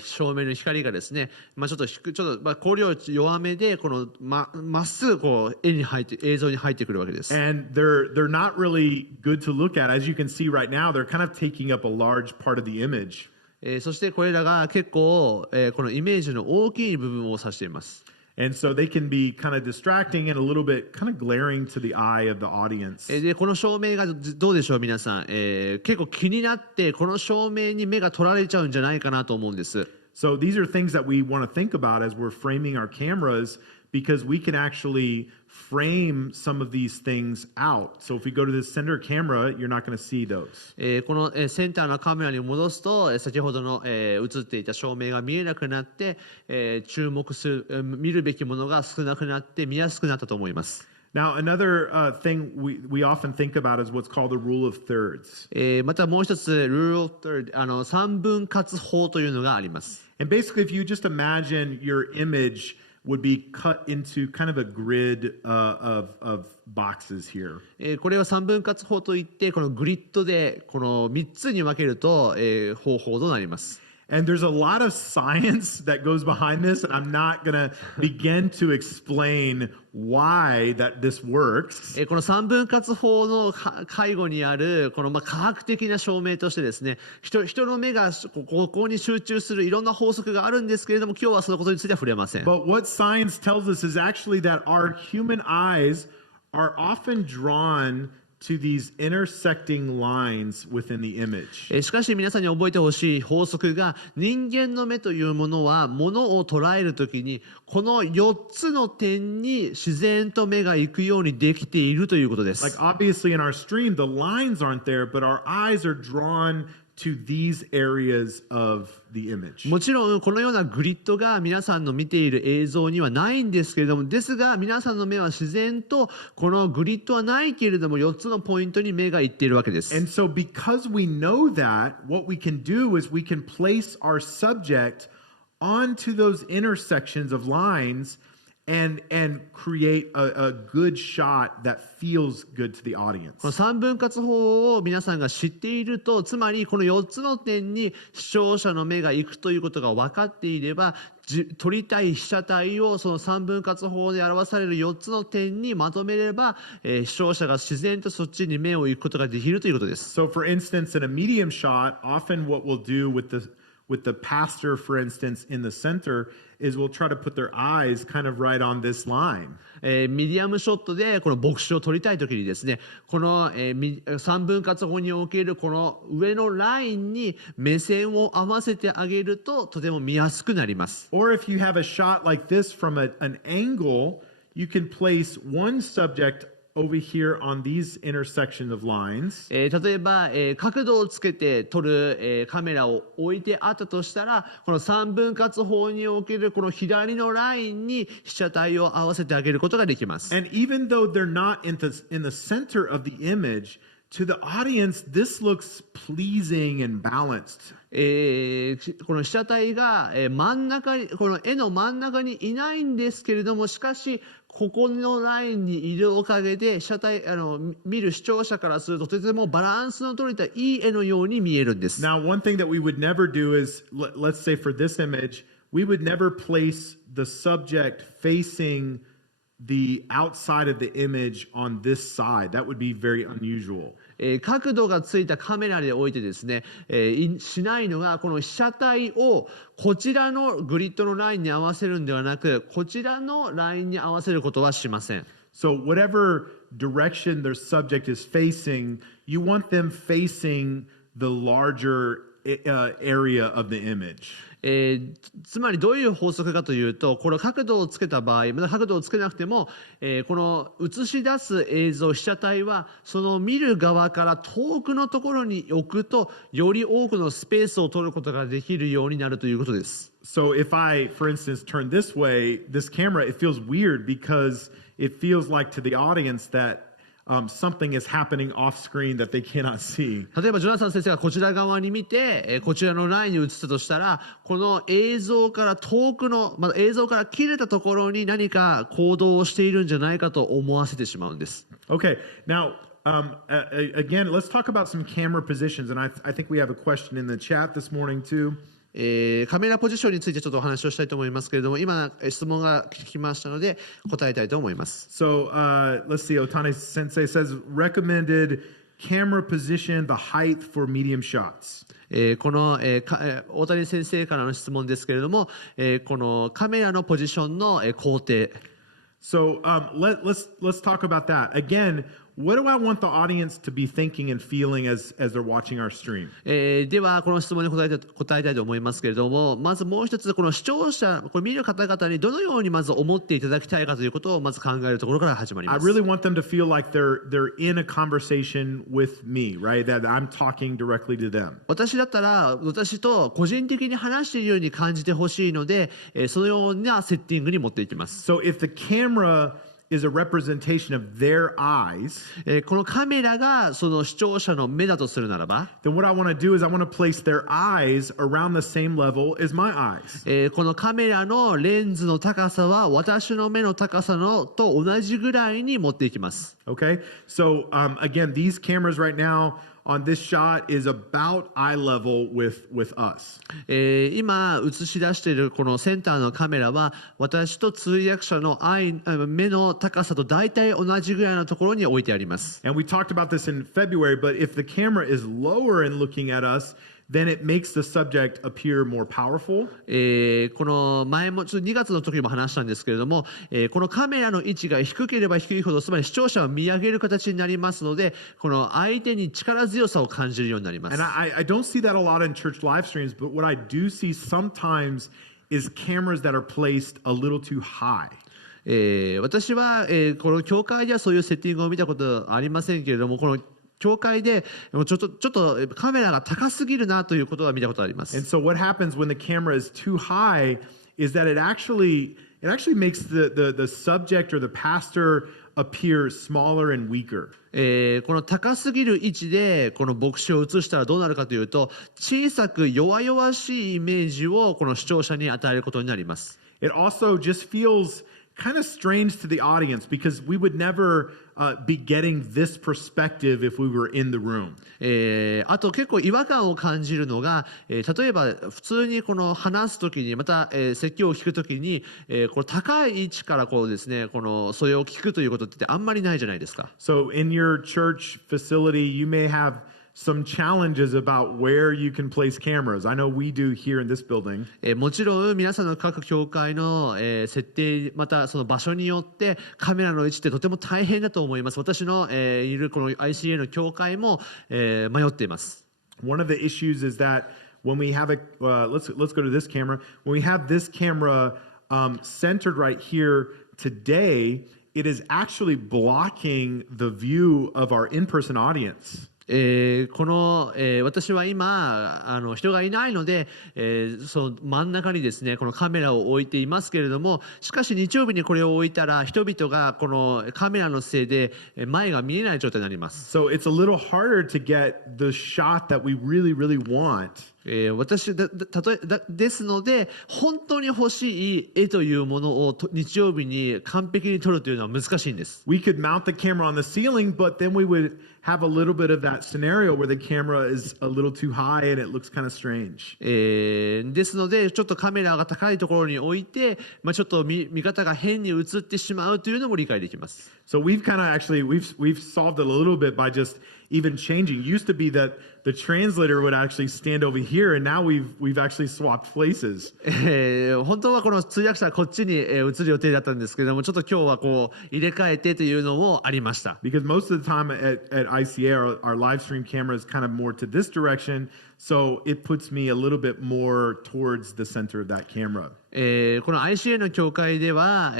照明の光がですね、ちょっと光量弱めでこのまっすぐこう映像に入ってくるわけです。And they're not really good to look at. As you can see right now, they're kind of taking up a large part of the image. そしてこれらが結構、このイメージの大きい部分を指しています。And so they can be kind of distracting and a little bit kind of glaring to the eye of the audience. でこの照明がどうでしょう皆さん、結構気になってこの照明に目が取られちゃうんじゃないかなと思うんです。So these are things that we want to think about as we're framing our cameras, because we can actually frame some of these things out. So if we go to the center camera, you're not going to see those. この、センターのカメラに戻すと、先ほどの、映っていた照明が見えなくなって、注目する、見るべきものが少なくなって見やすくなったと思います。Now, another thing we often think about is what's called the rule of thirds. またもう一つ Rule of Third 3分割法というのがあります。And basically, if you just imagine your image would be cut into kind of a grid of boxes here. これは3分割法といって、このグリッドでこの3つに分けると、方法となります。And there's a lot of science that goes behind this, and I'm not going to begin to explain why that this works. この3分割法の背後にあるこの科学的な証明としてですね、人の目がここに集中するいろんな法則があるんですけれども、今日はそのことについては触れません。But what science tells us is actually that our human eyes are often drawn to these intersecting lines within the image. しかし皆さんに覚えてほしい法則が、人間の目というものは物を捉えるときにこの4つの点に自然と目が行くようにできているということです。Like obviously in our stream the lines aren't there, but our eyes are drawn to these areas of the image. もちろんこのようなグリッドが皆さんの見ている映像にはないんですけれども、ですが皆さんの目は自然とこのグリッドはないけれども4つのポイントに目がいっているわけです。And so because we know that, what we can do is we can place our subject onto those intersections of lines and create a good shot that feels good to the audience. この3分割法を皆さんが知っていると、つまりこの4つの点に視聴者の目が行くということが分かっていれば、撮りたい被写体をその3分割法で表される4つの点にまとめれば、視聴者が自然とそっちに目を行くことができるということです。So for instance, in a medium shot, often what we'll do with the pastor, for instance, in the center, is we'll try to put their eyes kind of right on this line. ミディアムショットでこの牧師を撮りたいときにですね、この、3分割法におけるこの上のラインに目線を合わせてあげるととても見やすくなります。Or if you have a shot like this from an angle, you can place one subject over here on these intersection of lines. 例えば、角度をつけて撮る、カメラを置いてあったとしたら、この3分割法におけるこの左のラインに被写体を合わせてあげることができます。And even though they're not in the center of the image, to the audience, this looks pleasing and balanced. この被写体が真ん中に、この絵の真ん中にいないんですけれども、しかしここのラインにいるおかげで被写体見る視聴者からするととてもバランスの取れたいい絵のように見えるんです。Now, one thing that we would never do is, let's say for this image, we would never place the subject facing the outside of the image on this side. That would be very unusual. 角度がついたカメラで置いてですね、しないのがこの被写体をこちらのグリッドのラインに合わせるんではなく、こちらのラインに合わせることはしません。So whatever direction their subject is facing, you want them facing the larger area of the image. つまりどういう法則かというと、この角度をつけた場合、また角度をつけなくても、この映し出す映像、被写体はその見る側から遠くのところに置くと、より多くのスペースを取ることができるようになるということです。So if I, for instance, turn this way, this camera, it feels weird because it feels like to the audience that something is happening off screen that they cannot see. 例えばジョナサン先生がこちら側に見て、こちらのラインに映ったとしたら、この映像から遠くの、また映像から切れたところに何か行動をしているんじゃないかと思わせてしまうんです。Okay, now again, let's talk about some camera positions, and I think we have a question in the chat this morning too. カメラポジションについてちょっとお話をしたいと思いますけれども、今質問が聞きましたので答えたいと思います。So let's see. Otani Sensei says recommended camera position, the height for medium shots. この、大谷先生からの質問ですけれども、このカメラのポジションの、工程。So let's talk about that again. What do I want the audience to be thinking and feeling as they're watching our stream? ではこの質問に答えたいと思いますけれども、まずもう一つこの視聴者、これ見る方々にどのようにまず思っていただきたいかということをまず考えるところから始まりま I す。 really want them to feel like they're in a conversation with me, right? That I'm talking directly to them. 私だったら私と個人的に話しているように感じてほしいので、そのようなセッティングに持っていきます。 So if the camera is a representation of their eyes, このカメラがその視聴者の目だとするならば、 then what I want to do is I want to place their eyes around the same level as my eyes. このカメラのレンズの高さは私の目の高さのと同じぐらいに持っていきます。 Okay? So again, these cameras right now on this shot is about eye level with us. 今映し出しているこのセンターのカメラは私と通訳者の目の高さと大体同じぐらいのところに置いてあります。 And we talked about this in February, but if the camera is lower and looking at us, then it makes the subject appear more powerful. この前もちょっと2月の時にも話したんですけれども、このカメラの位置が低ければ低いほど、つまり視聴者を見上げる形になりますので、この相手に力強さを感じるようになります。 And I don't see that a lot in church live streams, but what I do see sometimes is cameras that are placed a little too high. 私は、この教会ではそういうセッティングを見たことありませんけれども、この教会でちょっとカメラが高すぎるなということは見たことあります。 And so what happens when the camera is too high is that it actually makes the subject or the pastor appear smaller and weaker. この高すぎる位置でこの牧師を映したらどうなるかというと、小さく弱々しいイメージをこの視聴者に与えることになります。 It also just feels kind of strange to the audience because we would never be getting this perspective if we were in the room. あと結構違和感を感じるのが、例えば普通にこの話すときにまた、説教を聞くときに、この高い位置からこうですね、このそれを聞くということってあんまりないじゃないですか。 So in your church facility, you may have some challenges about where you can place cameras. I know we do here in this building. もちろん皆さんの各教会の、設定またその場所によってカメラの位置ってとても大変だと思います。私の、いるこの ICA の教会も、迷っています。 One of the issues is that when we have let's go to this camera. When we have this camera centered right here today, it is actually blocking the view of our in-person audience. この、私は今人がいないので、その真ん中にですねこのカメラを置いていますけれども、しかし日曜日にこれを置いたら人々がこのカメラのせいで前が見えない状態になります。 So it's a little harder to get the shot that we really want. ですので本当に欲しい絵というものを日曜日に完璧に撮るというのは難しいんです。 We could mount the camera on the ceiling, but then we would have a little bit of that scenario where the camera is a little too high and it looks kind of strange. ですのでちょっとカメラが高いところに置いて、ちょっと見方が変に映ってしまうというのも理解できます。 So we've kind of actually we've solved it a little bit by just even changing. Used to be that the translator would actually stand over here, and now we've actually swapped places. 本当はこの通訳者はこっちに移る予定だったんですけれども、ちょっと今日はこう入れ替えてというのもありました。Because most of the time at ICA, our live stream camera is kind of more to this direction, so it puts me a little bit more towards the center of that camera. この ICA の教会では、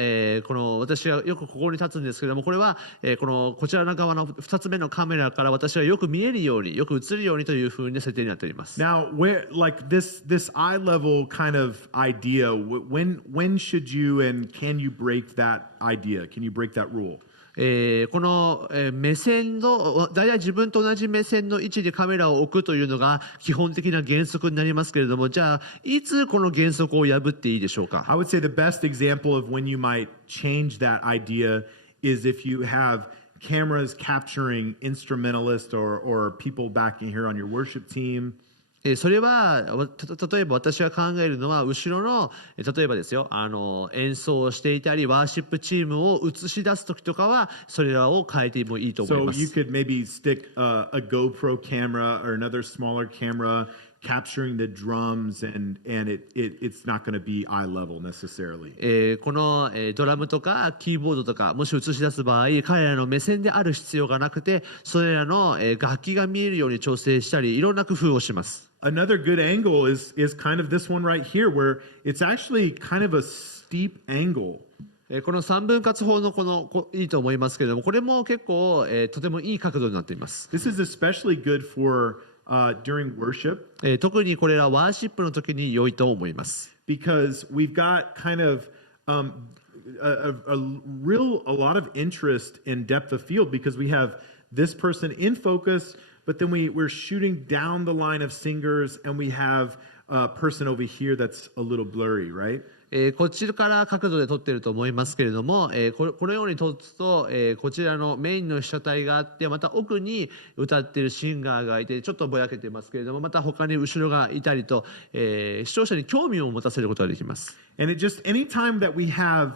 この私はよくここに立つんですけれども、これは、こちら側の2つ目のカメラから私はよく見えるように、よく映るようにというふうに設定になっております。Now, like this eye level kind of idea, when should you and can you break that idea? Can you break that rule? この目線の大体自分と同じ目線の位置でカメラを置くというのが基本的な原則になりますけれども、じゃあいつこの原則を破っていいでしょうか。 I would say the best example of when you might change that idea is if you have cameras capturing instrumentalists or people back in here on your worship team. それは例えば私が考えるのは、後ろの例えばですよ、演奏をしていたりワーシップチームを映し出す時とかはそれらを変えてもいいと思いま So you す。 could maybe stick a GoPro camera or another smaller camera capturing the drums, and it's not going to be eye level necessarily. このドラムとかキーボードとかもし映し出す場合、彼らの目線である必要がなくて、それらの楽器が見えるように調整したり、いろんな工夫をします。Another good angle is kind of this one right here, where it's actually kind of a steep angle. この3分割法のいいと思いますけれども、これも結構、とてもいい角度になっています。 This is especially good for during worship. 特にこれらワーシップの時に良いと思います。 Because we've got kind of a lot of interest in depth of field, because we have this person in focus, but then we're shooting down the line of singers, and we have a person over here that's a little blurry, right? こっちから角度で撮っていると思いますけれども、このように撮つと、こちらのメインの被写体があって、また奥に歌っているシンガーがいて、ちょっとぼやけてますけれども、また他に後ろがいたりと、視聴者に興味を持たせることができます。 And it just anytime that we have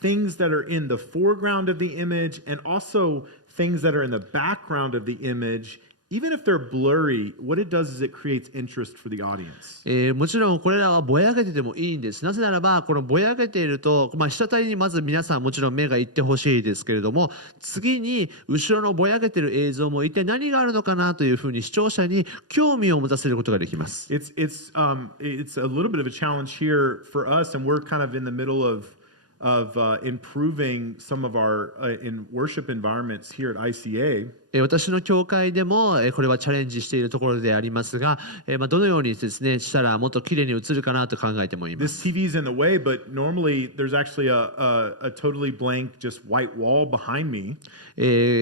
things that are in the foreground of the image and also things that are in the background of the image, even if they're blurry, what it does is it creates interest for the audience. もちろんこれらはぼやけててもいいんです。なぜならばこのぼやけていると、被写体にまず皆さんもちろん目がいってほしいですけれども、次に後ろのぼやけている映像も一体何があるのかなというふうに視聴者に興味を持たせることができます。 It's a little bit of a challenge here for us, and we're kind of in the middle of improving some of our in worship environments here at ICA. 私の教会でもこれはチャレンジしているところでありますが、どのようにですねしたらもっと綺麗に映るかなと考えてもいます。 This TV is in the way, but normally there's actually a totally blank, just white wall behind me.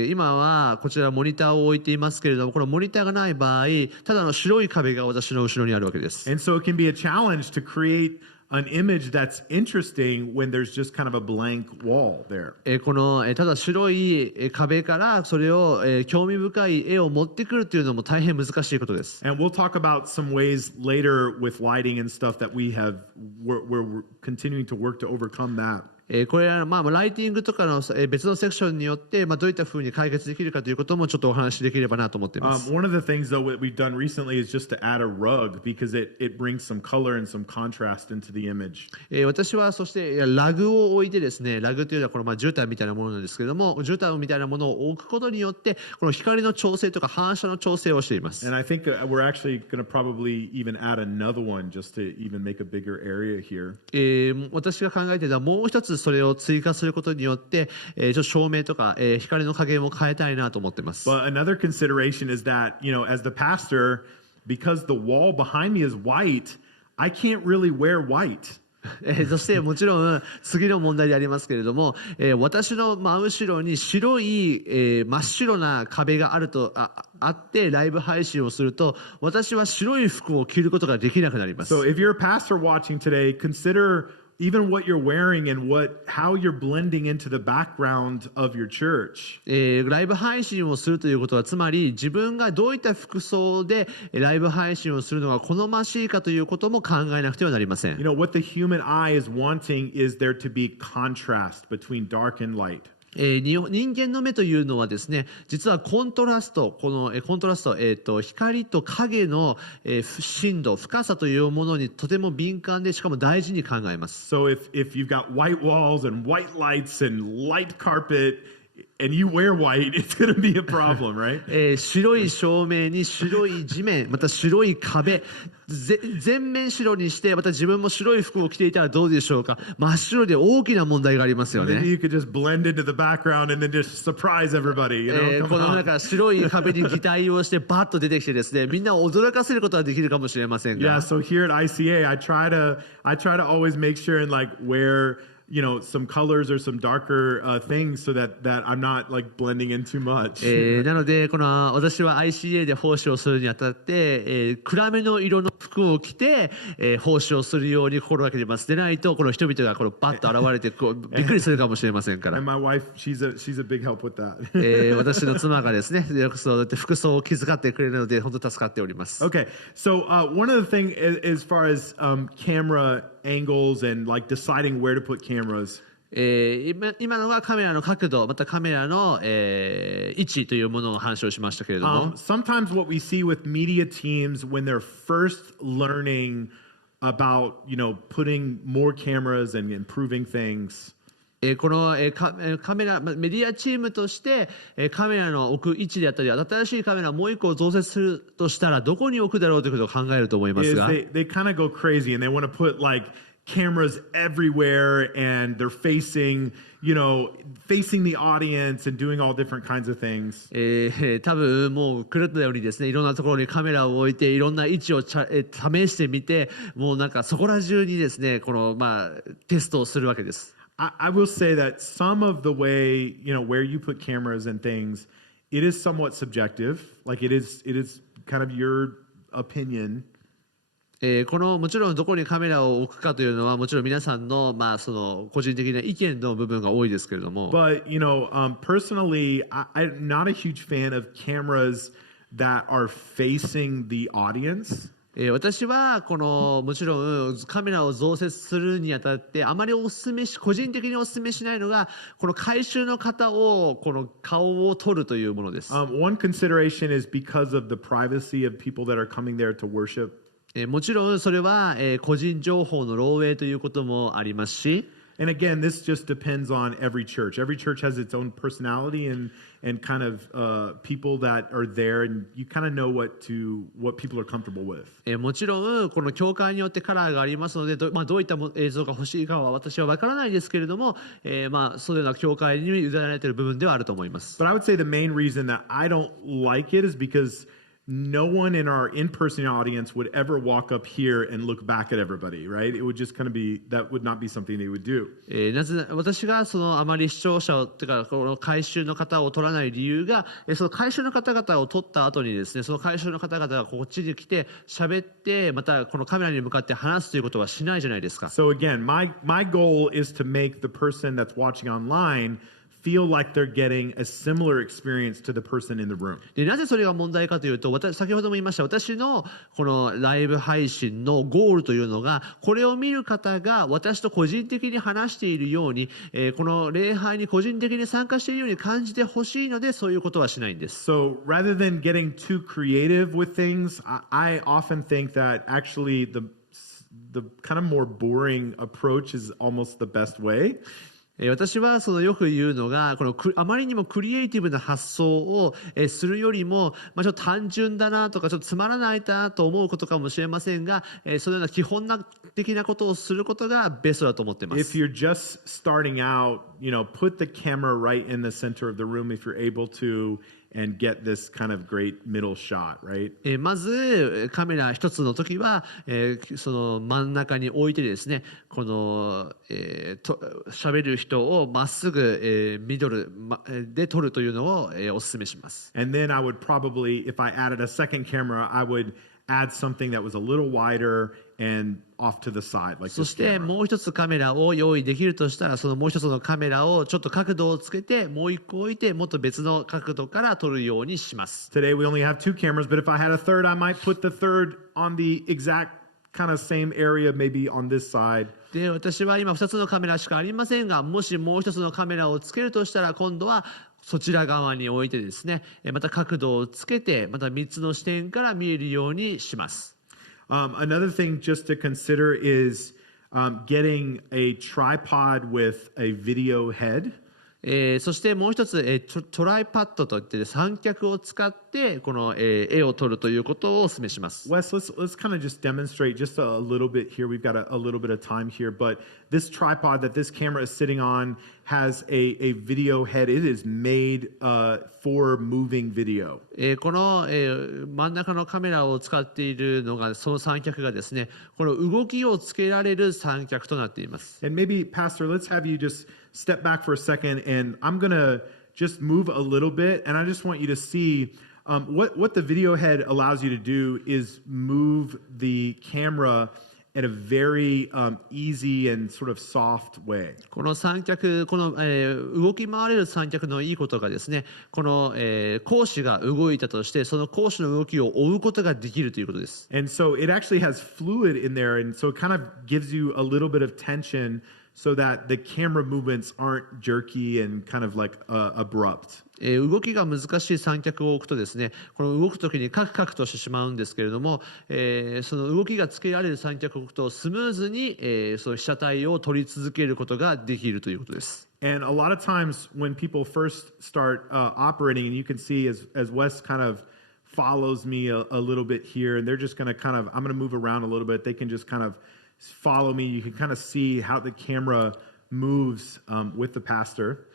今はこちらモニターを置いていますけれども、このモニターがない場合、ただの白い壁が私の後ろにあるわけです。 And so it can be a challenge to create an image that's interesting when there's just kind of a blank wall there. このただ白い壁からそれを興味深い絵を持ってくるというのも大変難しいことです。 And we'll talk about some ways later with lighting and stuff that we're continuing to work to overcome that. これはライティングとかの別のセクションによってどういったふうに解決できるかということもちょっとお話しできればなと思っています。 One of the things though that we've done recently is just to add a rug, because it brings some color and some contrast into the image. 私はそしてラグを置いてですね、ラグというのはこの絨毯みたいなものなんですけれども、絨毯みたいなものを置くことによってこの光の調整とか反射の調整をしています。 And I think we're actually going to probably even add another one just to even make a bigger area here. 私が考えているのはもう一つそれを追加することによって、ちょっと照明とか、光の加減を変えたいなと思っています。 But another consideration is that, as the pastor, because the wall behind me is white, I can't really wear white. そしてもちろん次の問題でありますけれども、私の真後ろに白い、真っ白な壁があってライブ配信をすると、私は白い服を着ることができなくなります。 So if you're a pastor watching today, consider even what you're wearing and how you're blending into the background of your church. ライブ配信をするということは、つまり自分がどういった服装でライブ配信をするのが好ましいかということも考えなくてはなりません。What the human eye is wanting is there to be contrast between dark and light. 人間の目というのはですね、実はコントラスト、光と影の、深度、深さというものにとても敏感で、しかも大事に考えます。So if you've got white walls and white lights and light carpet and you wear white, it's going to be a problem, right? 白い照明に白い地面、また白い壁、全面白にして、また自分も白い服を着ていたらどうでしょうか。真っ白で大きな問題がありますよ Maybe ね。you could just blend into the background and then just surprise everybody, you know? こ Come の on. なんか白い壁に擬態をしてバッと出てきてですね、みんなを驚かせることはできるかもしれません Yeah, が。so here at ICA, I try to always make sure and like wear, you know, some colors or some darker things so that I'm not like blending in too much. なので私は ICA で奉仕をするにあたって、暗めの色の服を着て、奉仕をするように心がけています。でないとこの人々がこのバッと現れてびっくりするかもしれませんから。And my wife, she's a big help with that. 私の妻がですね、よくそうやって服装を気遣ってくれるので本当助かっております。Okay, so one of the things as far as camera angles and like deciding where to put cameras. 今のはカメラの角度、またカメラの、位置というものの話をしましたけれども、Sometimes what we see with media teams when they're first learning about, you know, putting more cameras and improving things. このカメラメディアチームとしてカメラの置く位置であったり、新しいカメラをもう一個増設するとしたらどこに置くだろうということを考えると思いますが、They kind of go crazy and they want to put like cameras everywhere and they're facing, you know, facing the audience and doing all different kinds of things. 多分もう狂ったようにですね、いろんなところにカメラを置いていろんな位置を試してみて、もうなんかそこら中にですね、このテストをするわけです。I will say that some of the way, you know, where you put cameras and things, it is somewhat subjective. Like it is kind of your opinion. このもちろんどこにカメラを置くかというのはもちろん皆さんのその個人的な意見の部分が多いですけれども。But you know, personally, I'm not a huge fan of cameras that are facing the audience. 私はこのもちろんカメラを増設するにあたってあまり個人的にお勧めしないのがこの回収の方をこの顔を撮るというものです。One consideration is because of the privacy of people that are coming there to worship. もちろんそれは個人情報の漏洩ということもありますし。And again, this just depends on every church. Every church has its own personality and kind of people that are there, and you kind of know what people are comfortable with. もちろんこの教会によってカラーがありますので、どういった映像が欲しいかは私は分からないですけれども、そういうような教会に委ねられている部分ではあると思います。But I would say the main reason that I don't like it is because no one in our in-person audience would ever walk up here and look back at everybody, right? It would just kind of be, that would not be something they would do. なぜ私があまり視聴者というかこの回収の方を取らない理由が、その回収の方々を取った後にですね、その回収の方々がこっちに来て喋ってまたこのカメラに向かって話すということはしないじゃないですか。So again, my goal is to make the person that's watching online feel like they're getting a similar experience to the person in the room. でなぜそれが問題かというと、先ほども言いました私のこのライブ配信のゴールというのが、これを見る方が私と個人的に話しているように、この礼拝に個人的に参加しているように感じてほしいので、そういうことはしないんです。So rather than getting too creative with things, I often think that actually the kind of more boring approach is almost the best way. 私はよく言うのが、このあまりにもクリエイティブな発想をするよりも、ちょっと単純だなとかちょっとつまらないなと思うことかもしれませんが、そのような基本的なことをすることがベストだと思っています。If you're just starting out, you know, put the camera right in the center of the room if you're able to. And get this kind of great middle shot, right? まずカメラ一つの時は、その真ん中に置いてですね、この喋る人をまっすぐ、ミドルで撮るというのを、お勧めします。And then I would probably, if I added a second camera, I would add something that was a little wider and off to the side, like そしてもう一つカメラを用意できるとしたら、そのもう一つのカメラをちょっと角度をつけてもう一個置いてもっと別の角度から撮るようにします。 Today we only have two cameras, but if I had a third, I might put the third on the exact kind of same area, maybe on this side. で、私は今2つのカメラしかありませんが、もしもう1つのカメラをつけるとしたら、今度はそちら側に置いてですね、また角度をつけて、また3つの視点から見えるようにします。Another thing just to consider is getting a tripod with a video head. そしてもう一つ、トライパッドといって三脚を使ってこの、絵を撮るということをお勧めします。Wes, let's kind of just demonstrate just a little bit here. We've got a little bit of time here, but this tripod that this camera is sitting on has a video head. It is made for moving video. この、真ん中のカメラを使っているのがその三脚がですね、この動きをつけられる三脚となっています。And maybe, Pastor, let's have you just step back for a second, and I'm going to just move a little bit, and I just want you to see what the video head allows you to do is move the camera in a very easy and sort of soft way. この三脚、この、動き回れる三脚のいいことがですね、この、講師が動いたとして、その講師の動きを追うことができるということです。And so it actually has fluid in there, and so it kind of gives you a little bit of tension so that the camera movements aren't jerky and kind of like abrupt. 動きが難しい三脚を置くとですね、この動くときにカクカクとしてしまうんですけれども、その動きがつけられる三脚を置くとスムーズに、その被写体を撮り続けることができるということです。And a lot of times when people first start operating, and you can see as Wes kind of follows me a little bit here, and they're just going to kind of, I'm going to move around a little bit. They can just kind of follow me. You can kind of see how the camera moves with the pastor.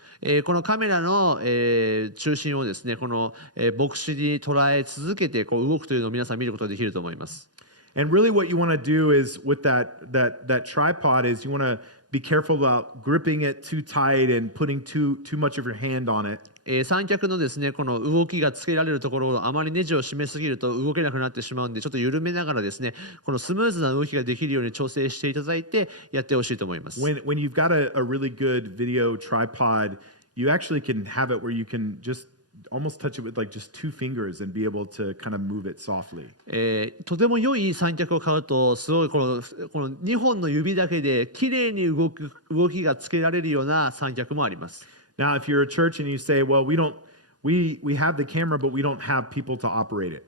このカメラの、中心をですね、この、牧師に捉え続けてこう動くというのを皆さん見ることができると思います。And really what you want to do is with that tripod is you want to be careful about gripping it too tight and putting too much of your hand on it. 三脚のですね、この動きがつけられるところをあまりネジを締めすぎると動けなくなってしまうんで、ちょっと緩めながらですね、このスムーズな動きができるように調整していただいてやってほしいと思います。When you've got a really good video tripod, you actually can have it where you can just almost touch it with like just two fingers and be able to kind of move it softly. とても良い三脚を買うとすごいこの2本の指だけで綺麗に動きがつけられるような三脚もあります。Now, if you're a church and you say, well, we have the camera, but we don't have people to operate it.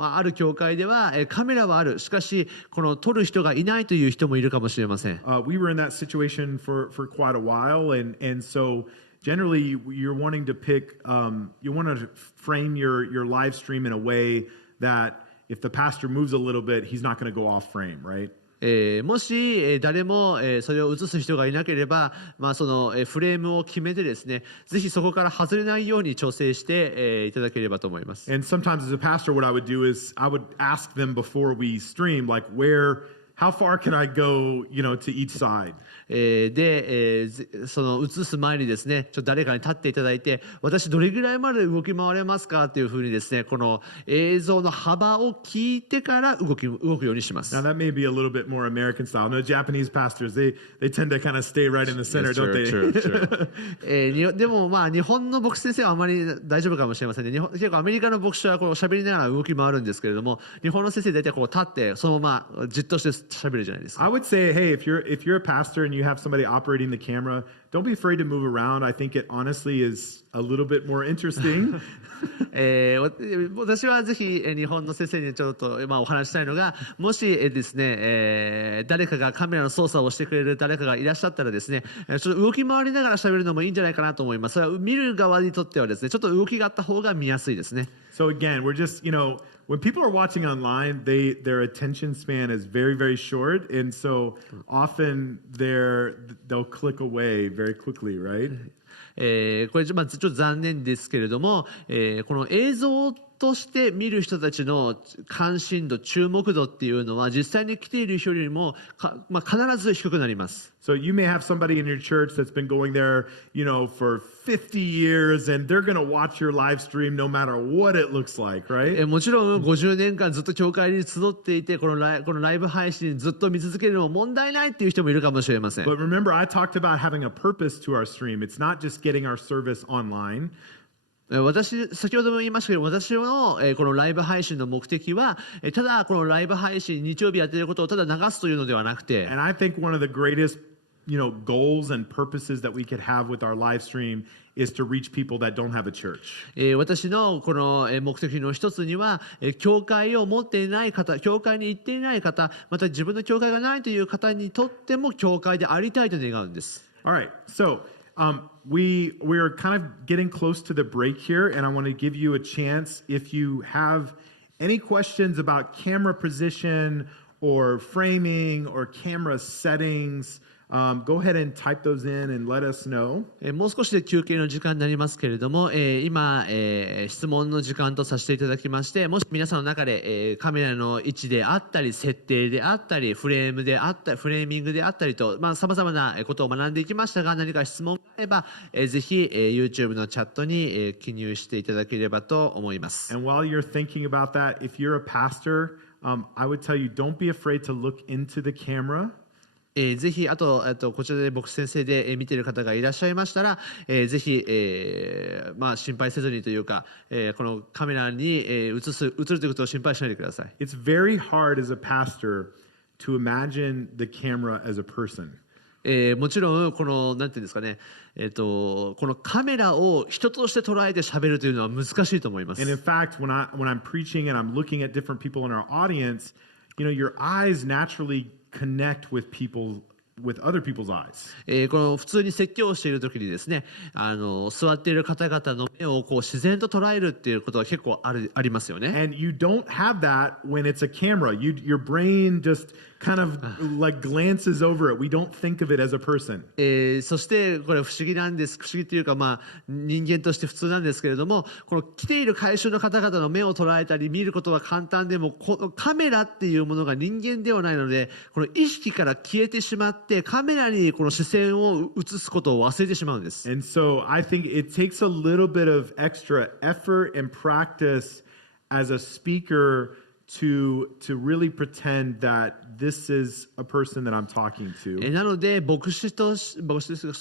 ある教会では、カメラはある。しかし、この撮る人がいないという人もいるかもしれません。We were in that situation for quite a while, and so generally you're wanting to pick, you want to frame your live stream in a way that if the pastor moves a little bit, he's not going to go off frame, right? もし、誰も、それを映す人がいなければ、その、フレームを決めてですね、ぜひそこから外れないように調整して、いただければと思います。And sometimes as a pastor, what I would do is I would ask them before we stream, like how far can I go, to each side? で、その映す前にですね、誰かに立っていただいて、私どれぐらいまで動き回れますかっていうふうにですね、この映像の幅を聞いてから動くようにします。Now that may be a little bit more American style. No, Japanese pastors, they tend to kind of stay right in the center, don't they? True. でも日本の牧師先生はあまり大丈夫かもしれませんね。結構アメリカの牧師はこう喋りながら動き回るんですけれども、日本の先生大体こう立ってそのままじっとして喋るじゃないですか。I would say, hey, if you're a pastor and you have somebody operating the camera, don't be afraid to move around. I think it honestly is a little bit more interesting. 私はぜひ日本の先生にちょっとお話ししたいのが、もしですね、誰かがカメラの操作をしてくれる誰かがいらっしゃったらですね、ちょっと動き回りながら喋るのもいいんじゃないかなと思います。それは見る側にとってはですね、ちょっと動きがあった方が見やすいですね。So again, we're just, when people are watching online, their attention span is very, very short, and so often they'll click away very quickly, right? これちょっと残念ですけれども、この映像として見る人たちの関心度、注目度っていうのは実際に来ている人よりも必ず低くなります。So you may have somebody in your church that's been going there, for 50 years, and they're going to watch your live stream no matter what it looks like, right? もちろん50年間ずっと教会に集っていて、このライブ配信ずっと見続けるのも問題ないっていう人もいるかもしれません。But remember, I talked about having a purpose to our stream. It's not just getting our service online. 先ほども言いましたけど、私のこのライブ配信の目的は、ただこのライブ配信、日曜日やっていることをただ流すというのではなくて、And I think one of the greatest, goals and purposes that we could have with our live stream is to reach people that don't have a church. 私のこの目的の一つには、教会を持っていない方、教会に行っていない方、また自分の教会がないという方にとっても教会でありたいと願うんです。All right, so we're kind of getting close to the break here, and I want to give you a chance if you have any questions about camera position or framing or camera settings. Go ahead and type those in and let us know. もう少しで休憩の時間になりますけれども、今、質問の時間とさせていただきまして、もし皆さんの中で、カメラの位置であったり、設定であったり、フレームであったり、フレーミングであったりと、さまざまなことを学んでいきましたが、何か質問があれば、ぜひ、YouTube のチャットに、記入していただければと思います。And while you're thinking about that, if you're a pastor, I would tell you don't be afraid to look into the camera. ぜひあとこちらで牧師先生で見ている方がいらっしゃいましたら、ぜひ、心配せずにというか、このカメラに映るということを心配しないでください。It's very hard as a pastor to imagine the camera as a person. もちろんこのなんていうんですかね、このカメラを人として捉えて喋るというのは難しいと思います。And in fact, when I'm preaching and I'm looking at different people in our audience, your eyes naturally connect with other people's eyes. この普通に説教をしている時にですね、座っている方々の目をこう自然と捉えるっていうことは結構ありますよね。And you don't have that when it's a camera. Your brain just kind of like glances over it. We don't think of it as a person. そしてこれ不思議というか、人間として普通なんですけれども、この来ている会衆の方々の目を捉えたり見ることは簡単でも、このカメラっていうものが人間ではないので、この意識から消えてしまってカメラにこの視線を移すことを忘れてしまうんです。And so I think it takes a little bit of extra effort and practice as a speaker to really pretend that this is a person that I'm talking to. なので牧師そ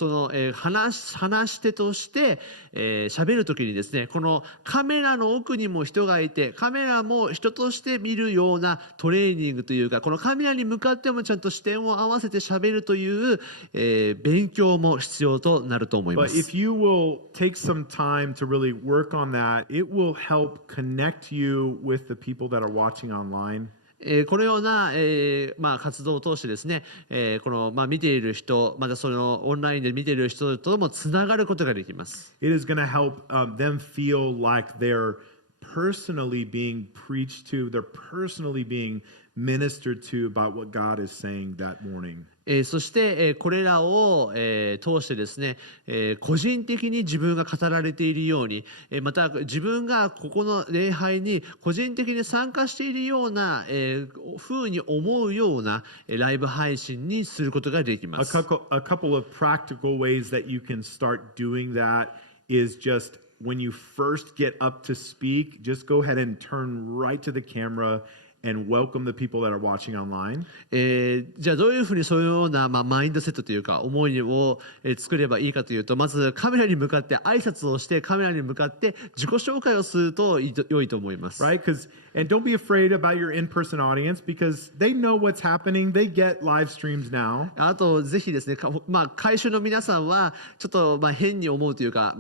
の、話し手として喋るときにですね、このカメラの奥にも人がいて、カメラも人として見るようなトレーニングというか、このカメラに向かってもちゃんと視点を合わせて喋るという、勉強も必要となると思います。But if you will take some time to really work on that, it will help connect you with the people that are watching online. このような、活動を通してですね、この、見ている人、またそのオンラインで見ている人ともつながることができます。It is going to help them feel like they're personally being preached to, they're personally being ministered to about what God is saying that morning. そして、これらを、通してですね、個人的に自分が語られているように、また自分がここの礼拝に個人的に参加しているような、ふうに思うようなライブ配信にすることができます。A couple of practical ways that you can start doing that is just when you first get up to speak, just go ahead and turn right to the camera and welcome the people that are watching online. じゃあどういうふうにそういうような、マインドセットというか思いを、作ればいいかというと、まずカメラに向かって挨拶をしてカメラに向かって自己紹介をすると良いと思います。Right? And don't be afraid about your in-person audience because they know what's happening. They get live streams now. あとぜひですね、会衆の皆さんはちょっと変に思うというか、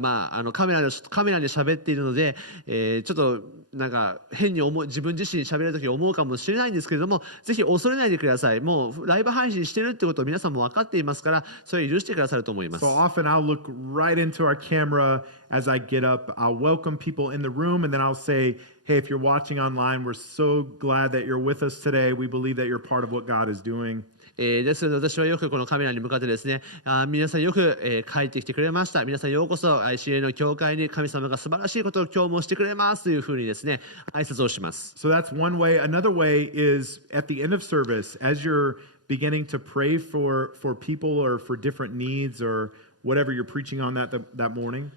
カメラで喋っているので、ちょっとなんか変に自分自身喋るとき思うかもしれないんですけれども、ぜひ恐れないでください。もうライブ配信してるってことを皆さんも分かっていますから、それを許してくださると思います。So often I'll look right into our camera as I get up. I'll welcome people in the room and then I'll say, hey, if you're watching online, we're so glad that you're with us today. We believe that you're part of what God is doing. ですので私はよくこのカメラに向かってですね、皆さんよく、帰ってきてくれました。皆さんようこそ ICA の教会に神様が素晴らしいことを今日もしてくれますというふうにですね、挨拶をします。So that's one way. Another way is at the end of service, as you're beginning to pray for people or for different needs or whatever you're preaching on that morning.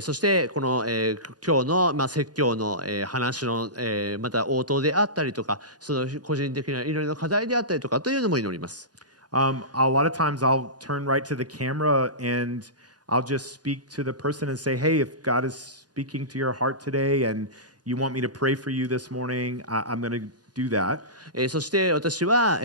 そしてこの、今日の、説教の、話の、また応答であったりとか、その個人的な祈りの課題であったりとかというのも祈ります。A lot of times I'll turn right to the camera and I'll just speak to the person and say, hey, if God is speaking to your heart today and you want me to pray for you this morning, I'm going to do that. そして私は、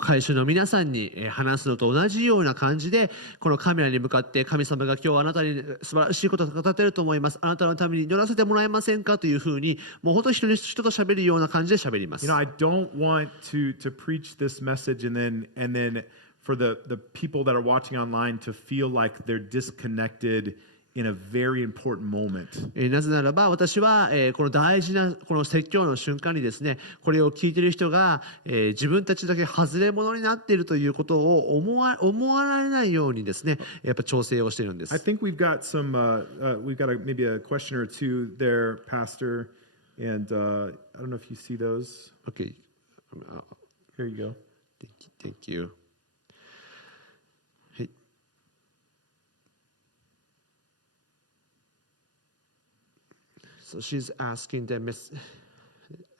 会衆の皆さんに、話すのと同じような感じでこのカメラに向かって神様が今日あなたに素晴らしいことを語っていると思います。あなたのために祈らせてもらえませんかというふうにもう本当に人と喋るような感じで喋ります。I don't want to preach this message and then for the people that are watching online to feel like they're disconnected in a very important moment. なぜならば私は、この大事なこの説教の瞬間にですねこれを聞いている人が、自分たちだけ外れ者になっているということを思われないようにですねやっぱ調整をしているんです。I think we've got maybe a question or two there, Pastor, and I don't know if you see those. Okay. Here you go. Thank you. So she's asking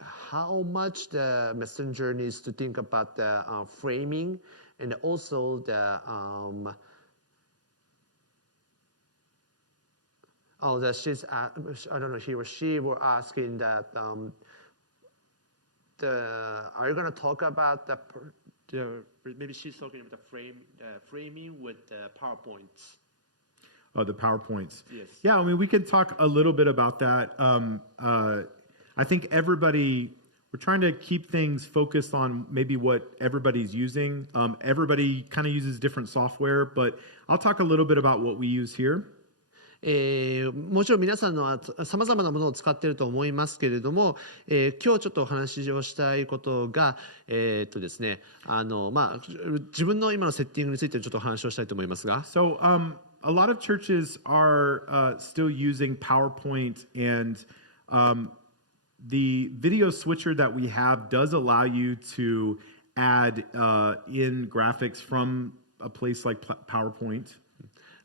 how much the messenger needs to think about the framing and also the she's I don't know he or she were asking that are you going to talk about the maybe she's talking about the framing with the PowerPoints. The PowerPoints. Yes. Yeah, I mean, we could talk a little bit about that. I think we're trying to keep things focused on maybe what everybody's using. Everybody kind of uses different software, but I'll talk a little bit about what we use here. もちろん皆さんのはさまざまなものを使っていると思いますけれども、今日ちょっとお話をしたいことが、ですね、自分の今のセッティングについてちょっとお話をしたいと思いますが。So, a lot of churches are still using PowerPoint, and the video switcher that we have does allow you to add in graphics from a place like PowerPoint.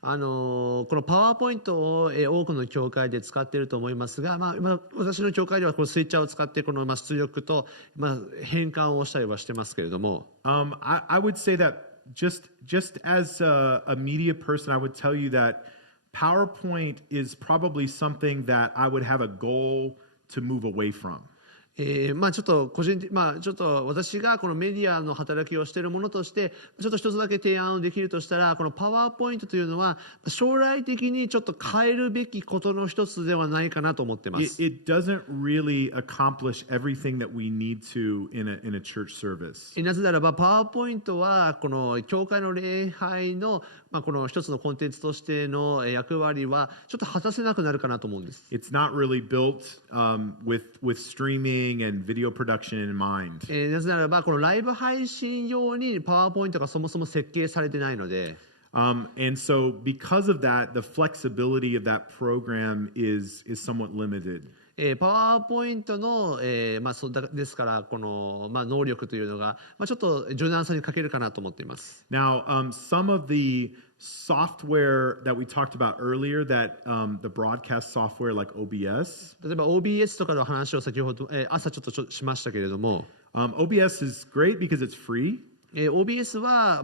このパワーポイントを、多くの教会で使っていると思いますが、私の教会ではこのスイッチャーを使ってこの、出力と、変換をしたりはしてますけれども。I would say that just as a media person, I would tell you that PowerPoint is probably something that I would have a goal to move away from. ちょっとちょっと私がこのメディアの働きをしているものとしてちょっと一つだけ提案をできるとしたらこのパワーポイントというのは将来的にちょっと変えるべきことの一つではないかなと思ってます。It doesn't really accomplish everything that we need to in a church service. なぜならばパワーポイントはこの教会の礼拝のこの一つのコンテンツとしての役割はちょっと果たせなくなるかなと思うんです。It's not really built with streaming and video production in mind. なぜならばこのライブ配信用にパワーポイントがそもそも設計されてないので。And so because of that, the flexibility of that program is somewhat limited. パワーポイントの、ですからこの、能力というのが、ちょっと柔軟さに欠けるかなと思っています。Now, some of the software that we talked about earlier, that the broadcast software like OBS. 例えば OBS とかの話を先ほど、朝ちょっとしましたけれども、OBS is great because it's free. OBS は、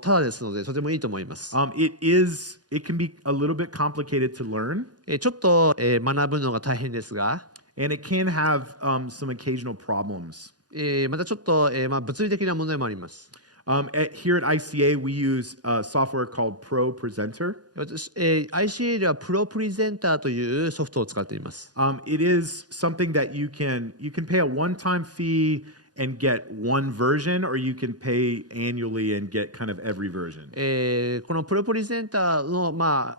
ただですのでとてもいいと思います。It can be a little bit complicated to learn. ちょっと、学ぶのが大変ですが、and it can have some occasional problems. またちょっと、物理的な問題もあります。Here at ICA, we use a software called Pro Presenter. ICA では Pro Presenter というソフトを使っています。It is something that you can pay a one-time fee and get one version, or you can pay annually and get kind of every version. このプロプレゼンターの、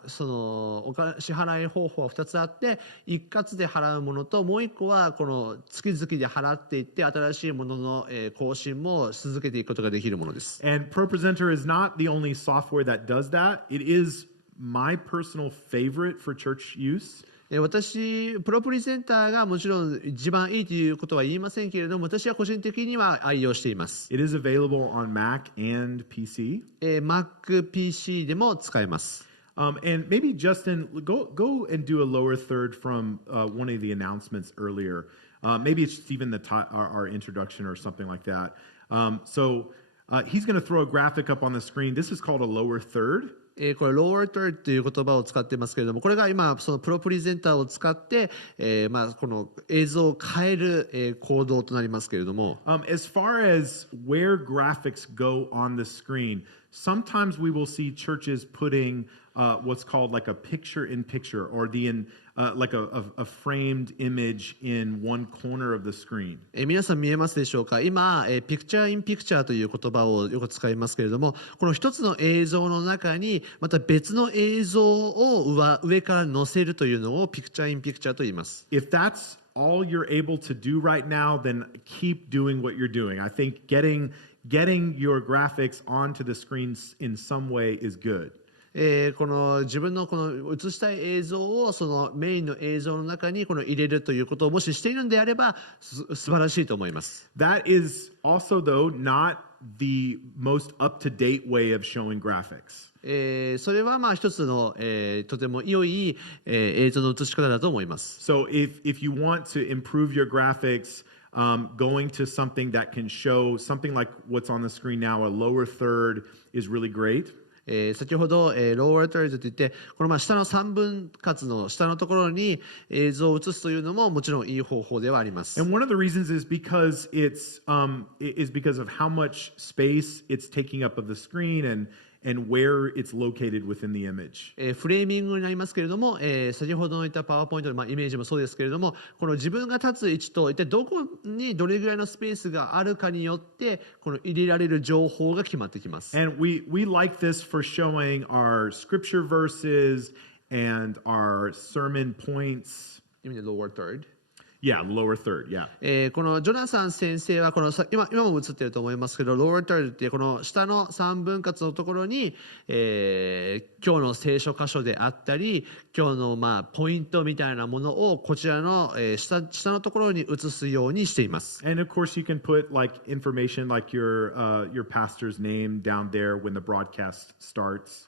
その支払い方法は2つあって一括で払うものともう1個はこの月々で払っていって新しいものの、更新も続けていくことができるものです。And Pro Presenter is not the only software that does that. It is my personal favorite for church use. 私プロプレゼンターがもちろん一番いいということは言いませんけれども私は個人的には愛用しています。It is available on Mac and PC. Mac、PC でも使えます。And maybe Justin, go and do a lower third from one of the announcements earlier. Maybe it's just even our introduction or something like that. So he's going to throw a graphic up on the screen. This is called a lower third. これlower third という言葉を使ってますけれども、これが今そのプロプレゼンターを使って、この映像を変える、行動となりますけれども、As far as where graphics go on the screen, sometimes we will see churches putting what's called like a picture-in-picture or like a framed image in one corner of the screen. 皆さん見えますでしょうか。今、ピクチャーインピクチャーという言葉をよく使いますけれども、この一つの映像の中にまた別の映像を上から載せるというのをピクチャーインピクチャーと言います。If that's all you're able to do right now, then keep doing what you're doing. I think getting your graphics onto the screens in some way is good. この自分のこの映したい映像をそのメインの映像の中にこの入れるということをもししているのであれば素晴らしいと思います。That is also, though, not the most up-to-date way of showing graphics. それはまあ一つの、とても良い、映像の映し方だと思います。So if you want to improve your graphics, going to something that can show something like what's on the screen now, a lower third, is really great. 先ほど、lower third といってこのまあ下の3分割の下のところに映像を映すというのももちろんいい方法ではあります。And one of the reasons is because because of how much space it's taking up of the screen and where it's located within the image. フレーミングになりますけれども、先ほどの言ったパワーポイントの、まあ、イメージもそうですけれども、この自分が立つ位置と一体どこにどれぐらいのスペースがあるかによってこの入れられる情報が決まってきます。And we like this for showing our scripture verses and our sermon points. You mean the lower third? Yeah, lower third, yeah. このジョナサン先生はこの今も映ってると思いますけど、ロータルってこの下の3分割のところに、今日の聖書箇所であったり今日のまあポイントみたいなものをこちらの、下のところに映すようにしています。And of course you can put like information like your pastor's name down there when the broadcast starts.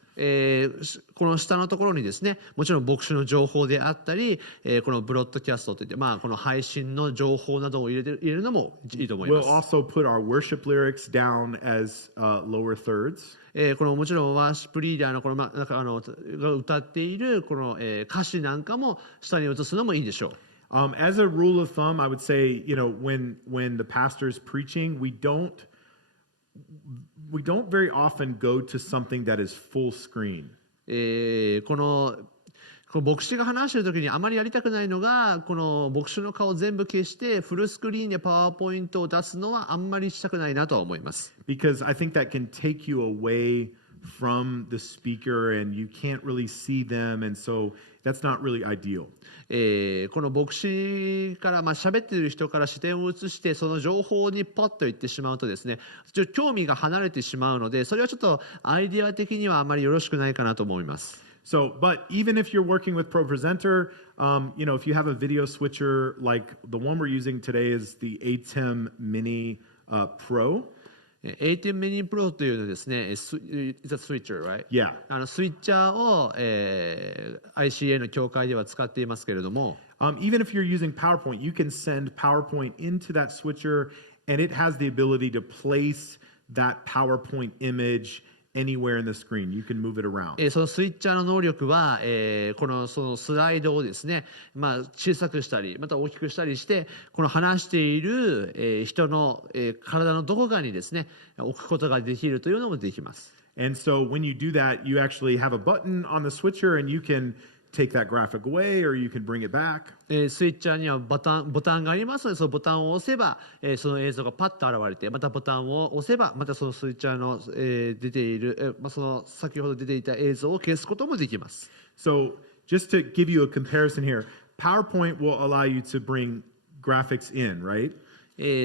この下のところにですね、もちろん牧師の情報であったり、このブロッドキャストといって、まあ、この配信の情報などを入れるのもいいと思います。We'll also put our worship lyrics down as lower thirds. このもちろんワーシップリーダーのこの、まあ、が歌っているこの、歌詞なんかも下に映すのもいいでしょう。As a rule of thumb, I would say, when the pastor's preaching, we don't very often go to something that is full screen. この牧師が話している時にあまりやりたくないのがこの牧師の顔を全部消してフルスクリーンでパワーポイントを出すのはあんまりしたくないなとは思います。Because I think that can take you away from the speaker and you can't really see them, and so that's not really ideal. この牧師から喋っている人から視点を移してその情報にポッと言ってしまうとですね、興味が離れてしまうので、それはちょっとアイデア的にはあまりよろしくないかなと思います。So, but even if you're working with ProPresenter, if you have a video switcher like the one we're using today is the ATEM Mini Pro. ATEM Mini Pro というのはですね、It's a switcher, right? Yeah. スイッチャーを、ICA の教会では使っていますけれども、Even if you're using PowerPoint, you can send PowerPoint into that switcher, and it has the ability to place that PowerPoint image anywhere in the screen. You can move it around. そのスイッチャーの能力は、そのスライドをですね、小さくしたりまた大きくしたりしてこの話している、人の、体のどこかにですね置くことができるというのもできます。And so when you do that, you actually have a button on the switcher, and you can take that graphic away or you can bring it back. スイッチャーにはボタンがありますので、そのボタンを押せば、その映像がパッと現れて、またボタンを押せばまたそのスイッチャーの、出ている、その先ほど出ていた映像を消すこともできます。So just to give you a comparison here, PowerPoint will allow you to bring graphics in, right?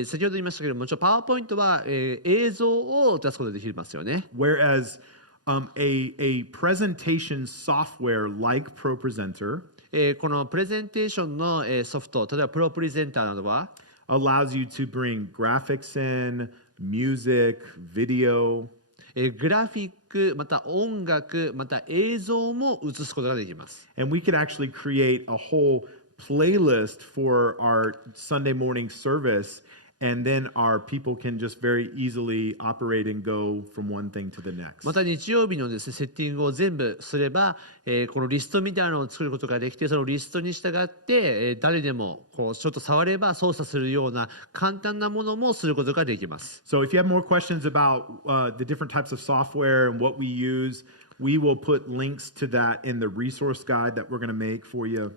先ほど言いましたけども、パワーポイントは、映像を出すことができますよね。Whereas a presentation software like ProPresenter このプレゼンテーションの、ソフト、例えばプロプレゼンターなどは allows you to bring graphics in, music, video. グラフィック、また音楽、また映像も映すことができます。And we could actually create a whole playlist for our Sunday morning service and then our people can just very easily operate and go from one thing to the next. また日曜日のですね、セッティングを全部すれば、このリストみたいなのを作ることができて、そのリストに従って、誰でもこうちょっと触れば操作するような簡単なものもすることができます。So if you have more questions about the different types of software and what we use, we will put links to that in the resource guide that we're going to make for you.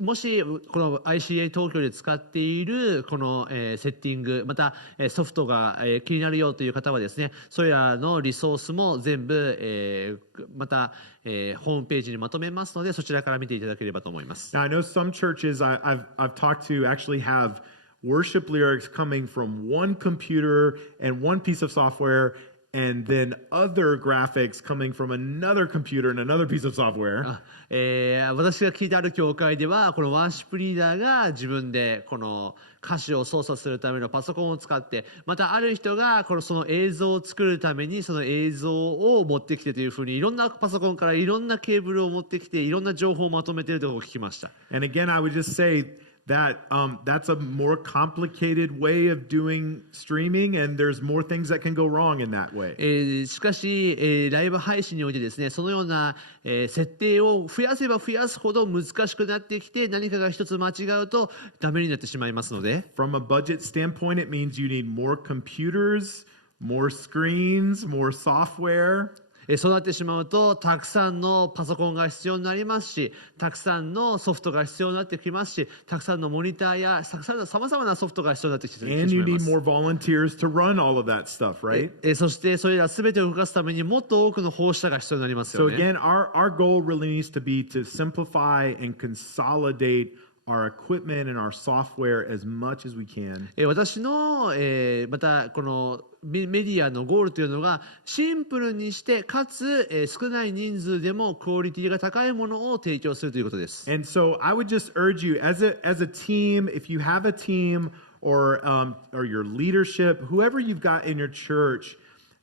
もしこの ICA 東京で使っているこの、セッティングまた、ソフトが、気になるよという方はですね、それらのリソースも全部、また、ホームページにまとめますので、そちらから見ていただければと思います。Now, I know some churches I've talked to actually have worship lyrics coming from one computer and one piece of software, and then other graphics coming from another computer and another piece of software. 私が聞いてある教会ではこのワーシップリーダーが自分でこの歌詞を操作するためのパソコンを使って、またある人がその映像を作るためにその映像を持ってきてというふうにいろんなパソコンからいろんなケーブルを持ってきていろんな情報をまとめていると聞きました。And again, I would just say that that's a more complicated way of doing streaming, and there's more things that can go wrong in that way. しかし、ライブ配信においてですね、そのような、設定を増やせば増やすほど難しくなってきて、何かが一つ間違うとダメになってしまいますので。From a budget standpoint, it means you need more computers, more screens, more software. そうなってしまうとたくさんのパソコンが必要になりますし、たくさんのソフトが必要になってきますし、たくさんのモニターやたくさんのさまざまなソフトが必要になってきてしまいます。 And you need more volunteers to run all of that stuff, right? そしてそれら全てを動かすためにもっと多くの奉仕者が必要になりますよ So ね。 again, our goal really needs to be to simplify and consolidate our equipment and our software as much as we can. 私の、またこのメディアのゴールというのがシンプルにしてかつ、少ない人数でもクオリティが高いものを提供するということです。 And so I would just urge you as a team, if you have a team or your leadership, whoever you've got in your church,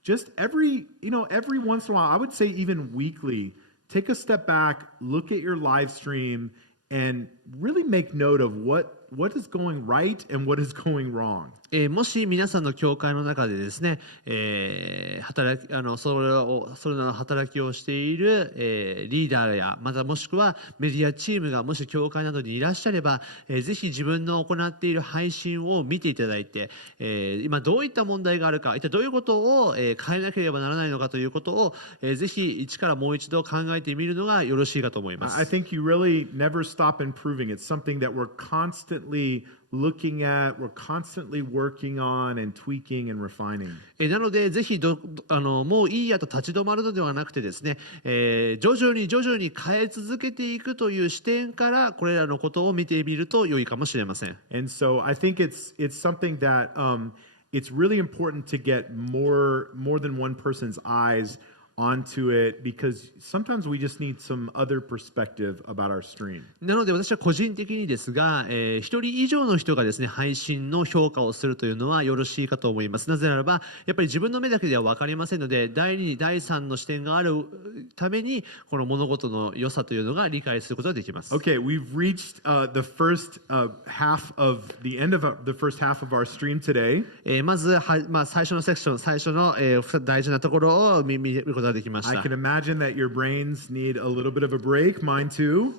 just every once in a while, I would say even weekly, take a step back, look at your live stream, and really make note of what is going right and what is going wrong. もし皆さんの教会の中でですね、それらの働きをしている、リーダーやまたもしくはメディアチームがもし教会などにいらっしゃれば、ぜひ自分の行っている配信を見ていただいて、今どういった問題があるか、一体どういうことを、変えなければならないのかということを、ぜひ一からもう一度考えてみるのがよろしいかと思います。 I think you really never stop improving. It's something that we're constantly looking at, we're constantly working on and tweaking and refining. なのでぜひもういいやと立ち止まるのではなくてですね、徐々に変え続けていくという視点からこれらのことを見てみると良いかもしれません。 And so I think it's something that it's really important to get more than one person's eyes onto it, because sometimes we just need some other perspective about our stream. なので私は個人的にですが、一人以上の人がですね配信の評価をするというのはよろしいかと思います。なぜならばやっぱり自分の目だけでは分かりませんので、第2、第3の視点があるためにこの物事の良さというのが理解することができます。 Okay, we've reached the first half of the end of the first half of our stream today. まず最初のセクション、最初の、大事なところを見ることができました。 I can imagine that your brains need a little bit of a break, mine too.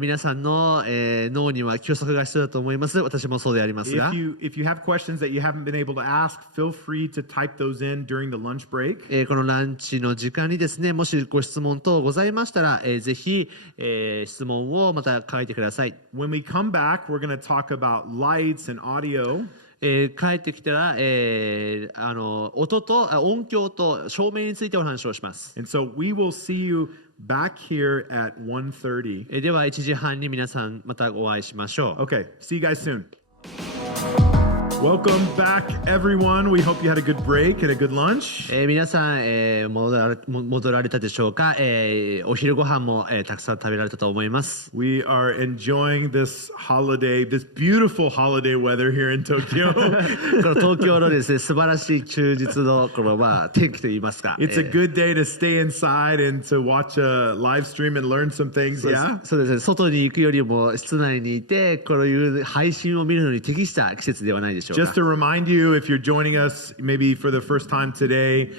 皆さんの、脳には休息が必要だと思います。私もそうでありますが。 If you have questions that you haven't been able to ask, feel free to type those in during the lunch break. このランチの時間にですね、もしご質問等ございましたら、ぜひ、質問をまた書いてください。 When we come back, we're going to talk about lights and audio. 帰ってきたら、音と音響と照明についてお話をします。 And so we will see you back here at 1:30. では1時半に皆さんまたお会いしましょう。 Okay, see you guys soon. Welcome back, everyone. We hope you had a good break and a good lunch. 皆さん、戻られたでしょうか。お昼ご飯も、たくさん食べられたと思います。 We are enjoying this holiday, this beautiful holiday weather here in Tokyo. この東京のですね、素晴らしい休日のこの天気といいますか。It's a good day to stay inside and to watch a live stream and learn some things. Yeah. そうですね。外に行くよりも室内にいてこういう配信を見るのに適した季節ではないでしょうか。ょうか。 Just to remind you, if you're joining us maybe for the first time today,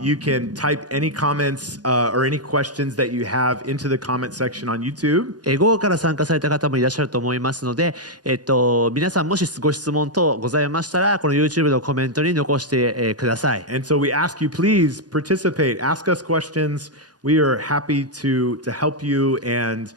you can type any comments or any questions that you have into the comment section on YouTube. 午後から参加された方もいらっしゃると思いますので、皆さんもしご質問等ございましたら、この YouTube のコメントに残して、ください。And so we ask you, please participate, ask us questions. We are happy to help you, and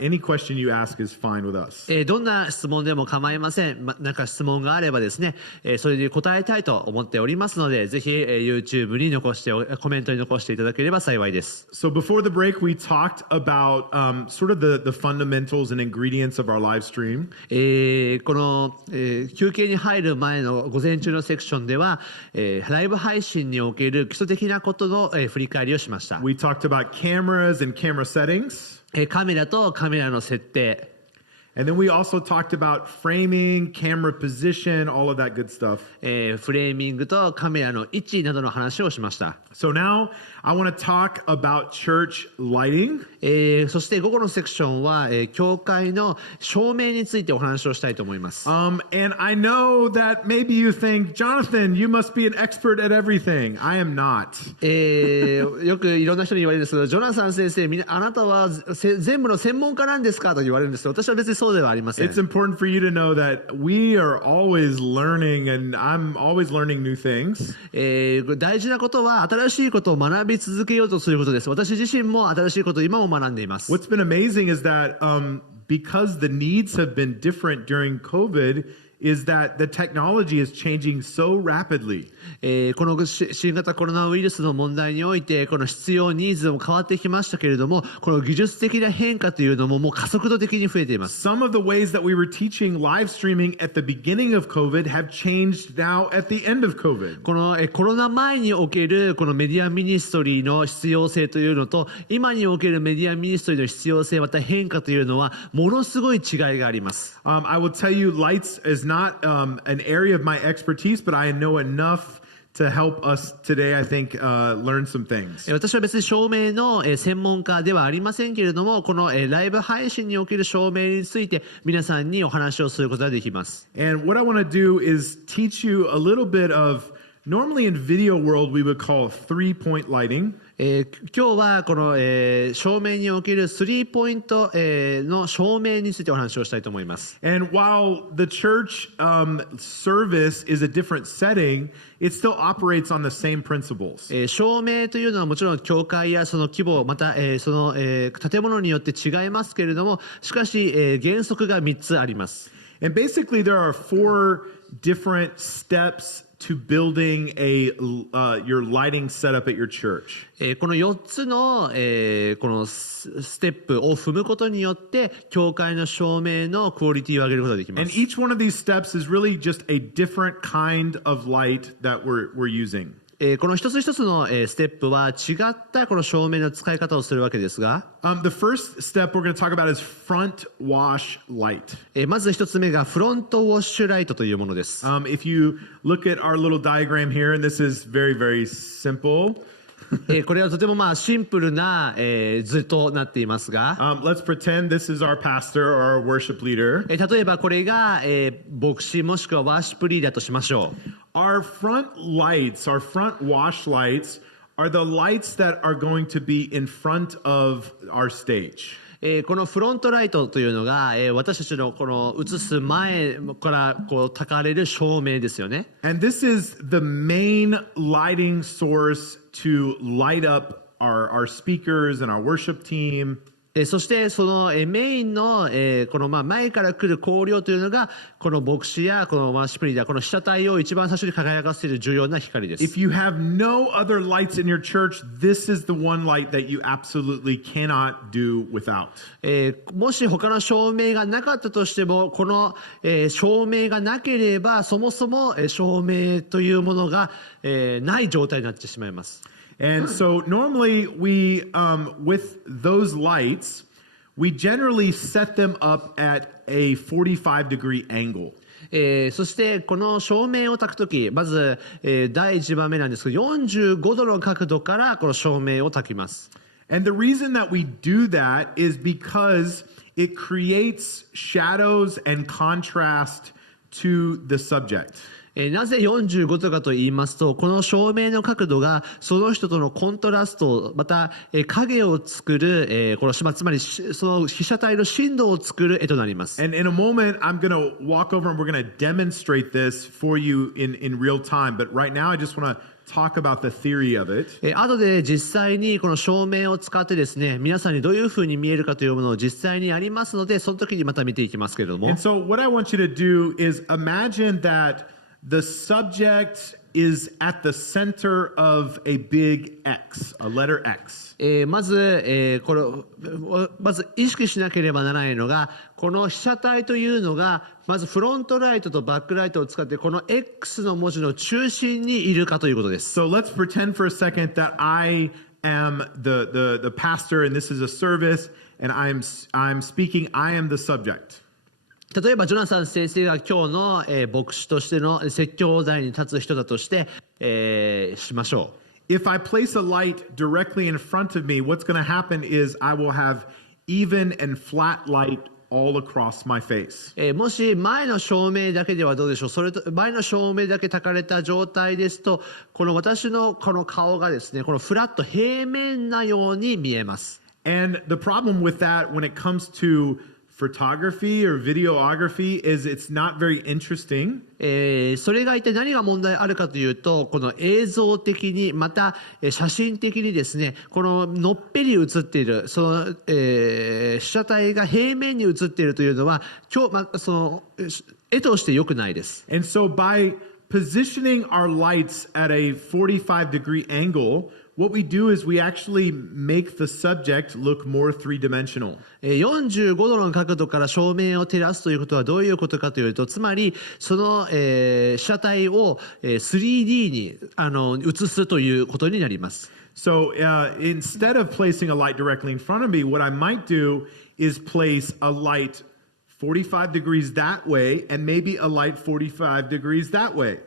any question you ask is fine with us. どんな質問でも構いません。なんか質問があればですね、それに答えたいと思っておりますので、ぜひ、YouTube に残してコメントに残していただければ幸いです。So before the break, we talked about sort of the fundamentals and ingredients of our live stream. この、休憩に入る前の午前中のセクションでは、ライブ配信における基礎的なことの、振り返りをしました。We talked about cameras and camera settings. カメラとカメラの設定。And then we also talked about framing, camera position, all of that good stuff. フレーミングとカメラの位置などの話をしました。So now I want to talk about church lighting. そして午後のセクションは、教会の照明についてお話をしたいと思います。And I know that maybe you think, Jonathan, you must be an expert at everything. I am not. よくいろんな人に言われるんですけど、ジョナサン先生、あなたは全部の専門家なんですかと言われるんですけど、私は別にそうではありません。It's important for you to know that we are always learning, and I'm always learning new things. 大事なことは新しいことを学び続けようとすることです。私自身も新しいことを今も学んでいます。What's been amazing is that because the needs have been different during COVID, is that the technology is changing so rapidly. この新型コロナウイルスの問題において、この必要ニーズも変わってきましたけれども、この技術的な変化というのももう加速度的に増えています。Some of the ways that we were teaching live streaming at the beginning of COVID have changed now at the end of COVID. このコロナ前におけるこのメディアミニストリーの必要性というのと、今におけるメディアミニストリーの必要性、また変化というのはものすごい違いがあります。I will tell you, lights is not an area of my expertise, but I know enough to help us today, I think, learn some things. 私は別に照明の専門家ではありませんけれども、このライブ配信における照明について皆さんにお話をすることができます。And what I want to do is teach you a little bit of, normally in video world we would call three-point lighting. 今日はこの、照明におけるスリーポイント、の照明についてお話をしたいと思います。And while the church service is a different setting, it still operates on the same principles. 照明というのはもちろん教会やその規模、また、その、建物によって違いますけれども、しかし、原則が3つあります。And basically there are 4 different steps to building your lighting setup at your church. この4つの、このステップを踏むことによって教会の照明のクオリティを上げることができま And す。 each one of these steps is really just a different kind of light that we're using. この一つ一つの、ステップは違ったこの照明の使い方をするわけですが、The first step we're going to talk about is front wash light. まず一つ目がフロントウォッシュライトというものです。If you look at our little diagram here, and this is very, very simple. これはとてもまあシンプルな、図となっていますが、Let's pretend this is our pastor or our worship leader. 例えばこれが、牧師もしくはワーシップリーダーとしましょう。Our front lights, our front wash lights, are the lights that are going to be in front of our stage. このフロントライトというのが、私たちのこの映す前からこう焚かれる照明ですよね。And this is the main lighting source to light up our speakers and our worship team. そしてそのメインのこの前から来る光量というのがこの牧師やこのワーシップリーダー、この被写体を一番最初に輝かせる重要な光です。If you have no other lights in your church, this is the one light that you absolutely cannot do without. もし他の照明がなかったとしても、この照明がなければそもそも照明というものがない状態になってしまいます。And so normally we, with those lights, we generally set them up at a 45-degree angle. そしてこの照明を焚くとき、まず、第1番目なんですけど、45度の角度からこの照明を焚きます。And the reason that we do that is because it creates shadows and contrast to the subject. なぜ45度かと言いますと、この照明の角度がその人とのコントラスト、また影を作る、このつまりその被写体の深度を作る絵となります。And in a moment, I'm going to walk over and we're going to demonstrate this for you in real time. But right now, I just want to talk about the theory of it. 後で実際にこの照明を使ってですね、皆さんにどういうふうに見えるかというものを実際にやりますので、その時にまた見ていきますけれども。And so what I want you to do is imagine that the subject is at the center of a big X, a letter X. まず意識しなければならないのが、この被写体というのがまずフロントライトとバックライトを使ってこの X の文字の中心にいるかということです。So let's pretend for a second that I am the pastor and this is a service and I'm speaking, I am the subject. 例えばジョナサン先生が今日の、牧師としての説教台に立つ人だとして、しましょう。If I place a light directly in front of me, what's going to happen is I will have even and flat light all across my face. もし前の照明だけではどうでしょう。それと前の照明だけ焚かれた状態ですと、この私のこの顔がですね、このフラット平面なように見えます。And the problem with that when it comes to photography or videography is it's not very interesting. それが一体何が問題あるかというと、この映像的にまた写真的にですね、こののっぺり写っているその、被写体が平面に写っているというのはその絵として良くないです。And so by positioning our lights at a 45-degree angle, what we do is we actually make the subject look more three-dimensional. 45度の角度から照明を照らすということはどういうことかというと、つまりその、被写体を 3D に映すということになります。So instead of placing a light directly in front of me, what I might do is place a light 45 degrees that way and maybe a light 45 degrees that way.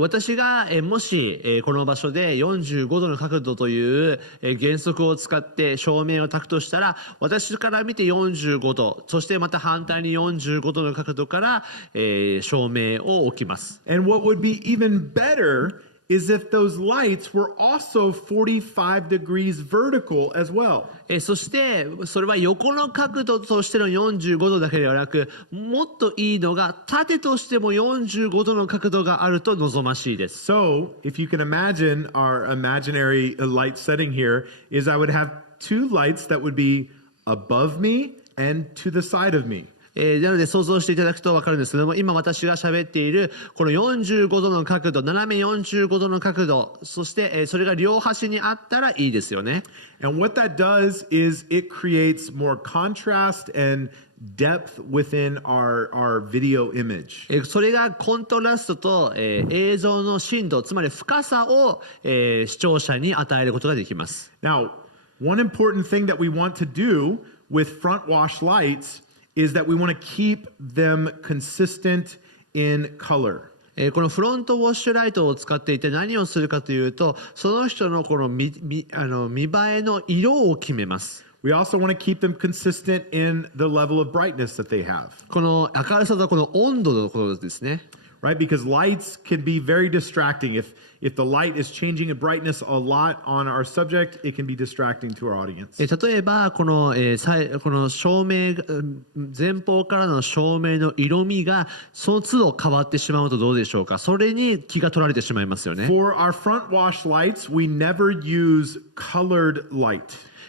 私がもしこの場所で45度の角度という原則を使って照明を焚くとしたら、私から見て45度、そしてまた反対に45度の角度から照明を置きます。And what would be even better is if those lights were also 45 degrees vertical as well. そしてそれは横の角度としての45度だけではなく、もっといいのが縦としても45度の角度があると望ましいです。So, if you can imagine our imaginary light setting here, is I would have two lights that would be above me and to the side of me. なので想像していただくと分かるんですけども、今私が喋っているこの45度の角度、斜め45度の角度、そしてそれが両端にあったらいいですよね。And what that does is it creates more contrast and depth within our video image. それがコントラストと、映像の深度、つまり深さを、視聴者に与えることができます。Now, one important thing that we want to do with front wash lights is that we want to keep them consistent in color. このフロントウォッシュライトを使っていて何をするかというと、その人のこの見栄えの色を決めます。We also want to keep them consistent in the level of brightness that they have. この明るさとこの温度のことですね。Right? Because lights can be very distracting. If the light is changing in brightness a lot on our subject, it can be distracting to our audience. 例えばこの照明、前方からの照明の色味がその都度変わってしまうとどうでしょうか。それに気が取られてしまいますよね。For our front wash lights, we never use colored light.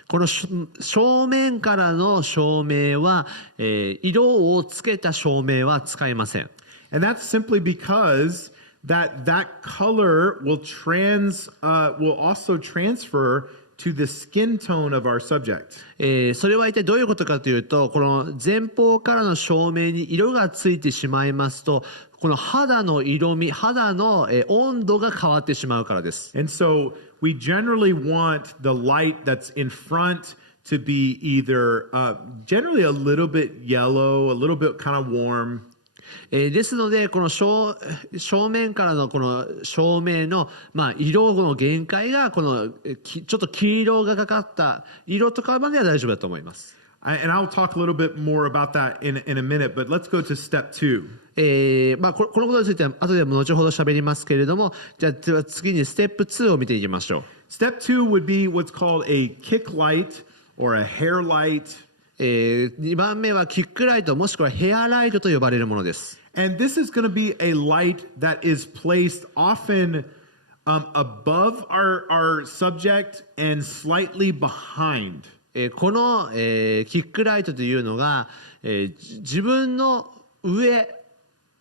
この正面からの照明は、色をつけた照明は使いません。And that's simply because that color will also transfer to the skin tone of our subject. それは一体どういうことかというと、この前方からの照明に色がついてしまいますと、この肌の色味、肌の温度が変わってしまうからです。And so we generally want the light that's in front to be either generally a little bit yellow, a little bit kind of warm. ですのでこの正面からのこの照明の、色の限界がこのちょっと黄色がかかった色とかまでは大丈夫だと思います。And I'll talk a little bit more about that in a minute, but let's go to step 2. このことについては後でも後ほど喋りますけれども、じゃあ次にステップ2を見ていきましょう。Step 2 would be what's called a kick light or a hair light. 2番目はキックライトもしくはヘアライトと呼ばれるものです。And this is going to be a light that is placed often above our subject and slightly behind. この、キックライトというのが、自分の上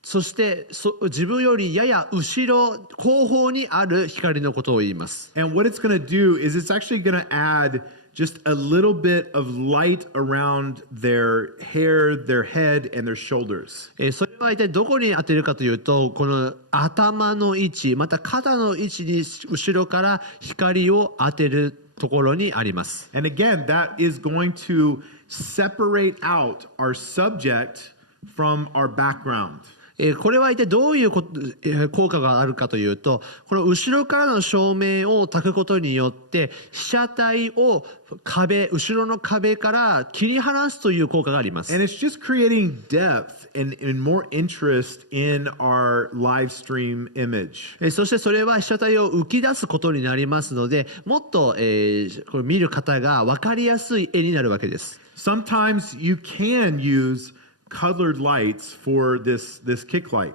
そして自分よりやや後ろ後方にある光のことを言います。And what it's going to do is it's actually going to add just a little bit of light around their hair, their head, and their shoulders. それは一体どこに当てるかというと、この頭の位置また肩の位置に後ろから光を当てるところにあります。And again, that is going to separate out our subject from our background. これは一体どういう効果があるかというと、この後ろからの照明を焚くことによって被写体を後ろの壁から切り離すという効果があります。And it's just creating depth and more interest in our live stream image. そしてそれは被写体を浮き出すことになりますので、もっと、これ見る方が分かりやすい絵になるわけです。Sometimes you can use colored lights for this kick light.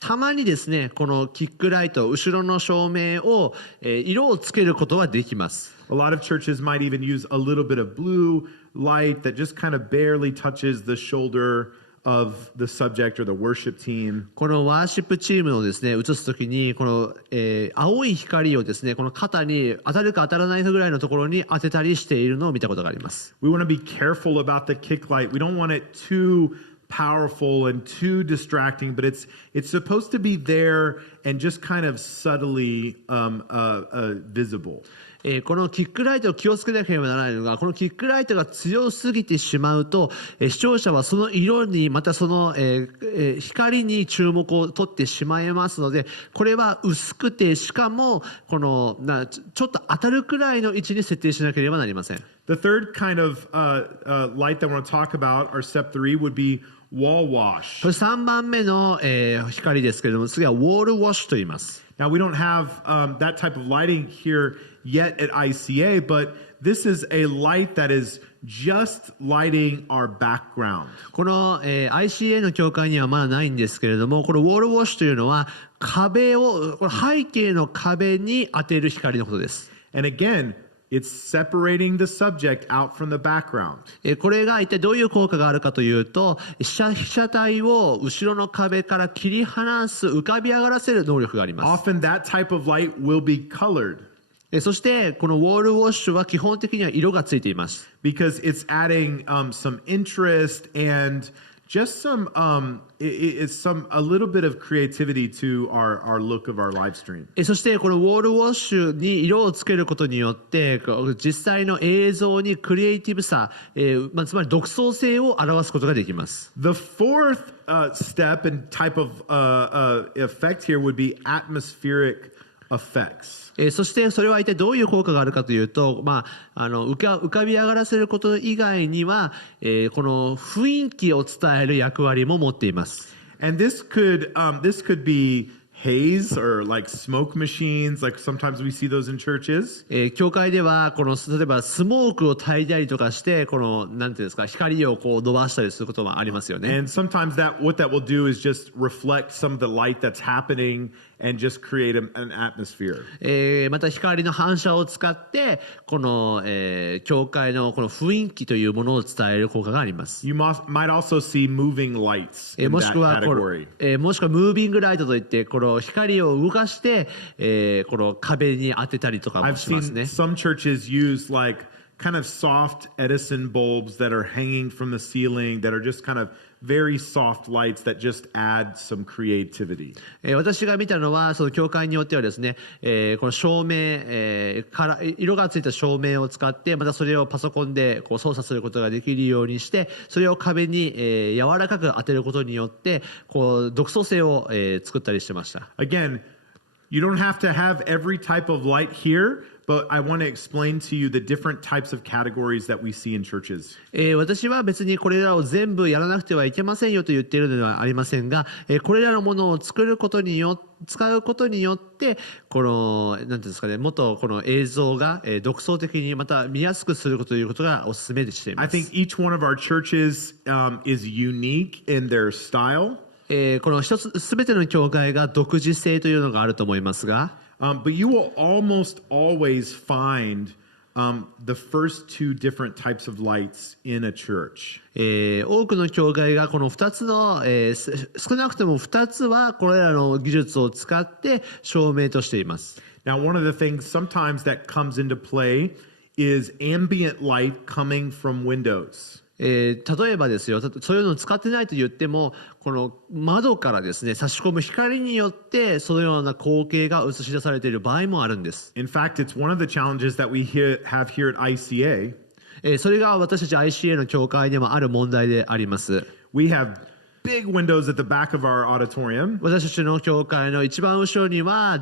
たまにですね、このキックライト後ろの照明を、色をつけることはできます。A lot of churches might even use a little bit of blue light that just kind of barely touches the shoulder of the subject or the worship team. このワーシップチームをですね映すときにこの、青い光をですねこの肩に当たるか当たらないかぐらいのところに当てたりしているのを見たことがあります。We want to be careful about the kick light. We don't want it too powerful and too distracting, but it's supposed to be there and just kind of subtly visible. このキックライトを気をつけなければならないのが、このキックライトが強すぎてしまうと、視聴者はその色にまたその、光に注目を取ってしまいますので、これは薄くてしかもこのちょっと当たるくらいの位置に設定しなければなりません。The third kind of light that I want to talk about, our step 3, would be wall wash. これ3番目の、光ですけれども、次はウォールウォッシュと言います。Now, we don't have that type of lighting here yet at ICA, but this is a light that is just lighting our background. この、ICA の教会にはまだないんですけれども、このウォールウォッシュというのは壁を、これ背景の壁に当てる光のことです。And again, it's separating the subject out from the background. これが一体どういう効果があるかというと、被写体を後ろの壁から切り離す、浮かび上がらせる能力があります。Often that type of light will be colored. そしてこのウォールウォッシュは基本的には色がついています。Because it's adding some interest and just some a little bit of creativity to our look of our live stream. そしてこのウォールウォッシュに色をつけることによって実際の映像にクリエイティブさ、つまり独創性を表すことができます。The fourth step and type of effect here would be atmospheric effects. そしてそれは一体どういう効果があるかというと、浮かび上がらせること以外には、この雰囲気を伝える役割も持っています。And this could be haze or like smoke machines, like sometimes we see those in churches. 教会ではこの例えばスモークを焚いたりとかしてこのなんていうんですか光をこう伸ばしたりすることもありますよね。And sometimes what that will do is just reflect some of the light that's happening and just create an atmosphere. また光の反射を使ってこの、教会のこの雰囲気というものを伝える効果があります。You might also see moving lights in もし that くはcategory. もしくはムービングライトといってこの光を動かして、この壁に当てたりとかも I've しますね。 seen some churches use like kind of soft Edison bulbs that are hanging from the ceiling that are just kind of very soft lights that just add some creativity. 私が見たのはその教会によってはですね、この照明、から色がついた照明を使ってまたそれをパソコンでこう操作することができるようにしてそれを壁に、柔らかく当てることによってこう独創性を、作ったりしてました。Again, you don't have to have every type of light here, but I want to explain to you the different types of categories that we see in churches. 私は別にこれらを全部やらなくてはいけませんよと言っているのではありませんが、これらのものを使うことによってこのなんていうんですかね、もっとこの映像が独創的にまた見やすくすることということがお勧めしています。I think each one of our churches is unique in their style. この一つ全ての教会が独自性というのがあると思いますが、but you will almost always find the first two different types of lights in a church. 多くの教会がこの2つの、少なくとも2つはこれらの技術を使って証明としています。Now, one of the things sometimes that comes into play is ambient light coming from windows. 例えばですよ、そういうのを使ってないと言っても、この窓からですね差し込む光によってそのような光景が映し出されている場合もあるんです。In fact, it's one of the challenges that we have here at ICA. それが私たち ICA の教会でもある問題であります。We have big windows at the back of our auditorium. 私たちの教会の一番後ろには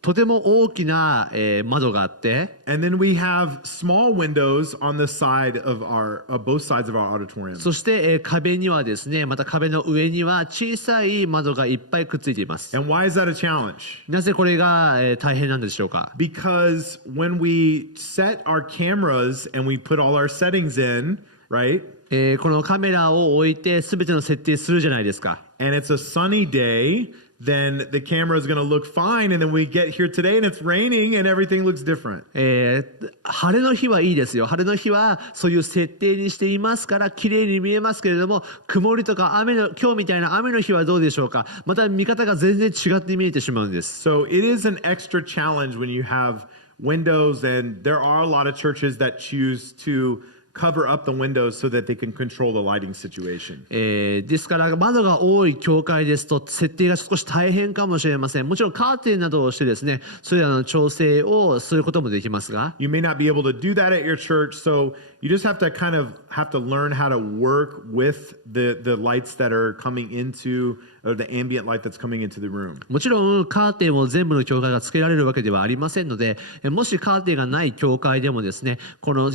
とても大きな、窓があって、And then we have small windows on the side of both sides of our auditorium. そして、壁にはですね、また壁の上には小さい窓がいっぱいくっついています。And why is that a challenge? なぜこれが、大変なんでしょうか。 Because when we set our cameras and we put all our settings in, right? このカメラを置いて全ての設定するじゃないですか。And it's a sunny day, then the camera is going to look fine. And then we get here today and it's raining and everything looks different. 晴れの日はいいですよ。晴れの日はそういう設定にしていますから綺麗に見えますけれども、曇りとか今日みたいな雨の日はどうでしょうか。また見方が全然違って見えてしまうんです。So it is an extra challenge when you have windows, and there are a lot of churches that choose to cover up the windows so that they can control the lighting situation. ですから窓が多い教会ですと設定が少し大変かもしれません。もちろんカーテンなどをしてですね、それらの調整をすることもできますが、 You may not be able to do that at your church, so you just have to learn how to work with the lights that are coming into, or the ambient light that's coming into the room. もちろんカーテンを全部の教会がつけられるわけではありませんので、もしカーテンがない教会でもですね、この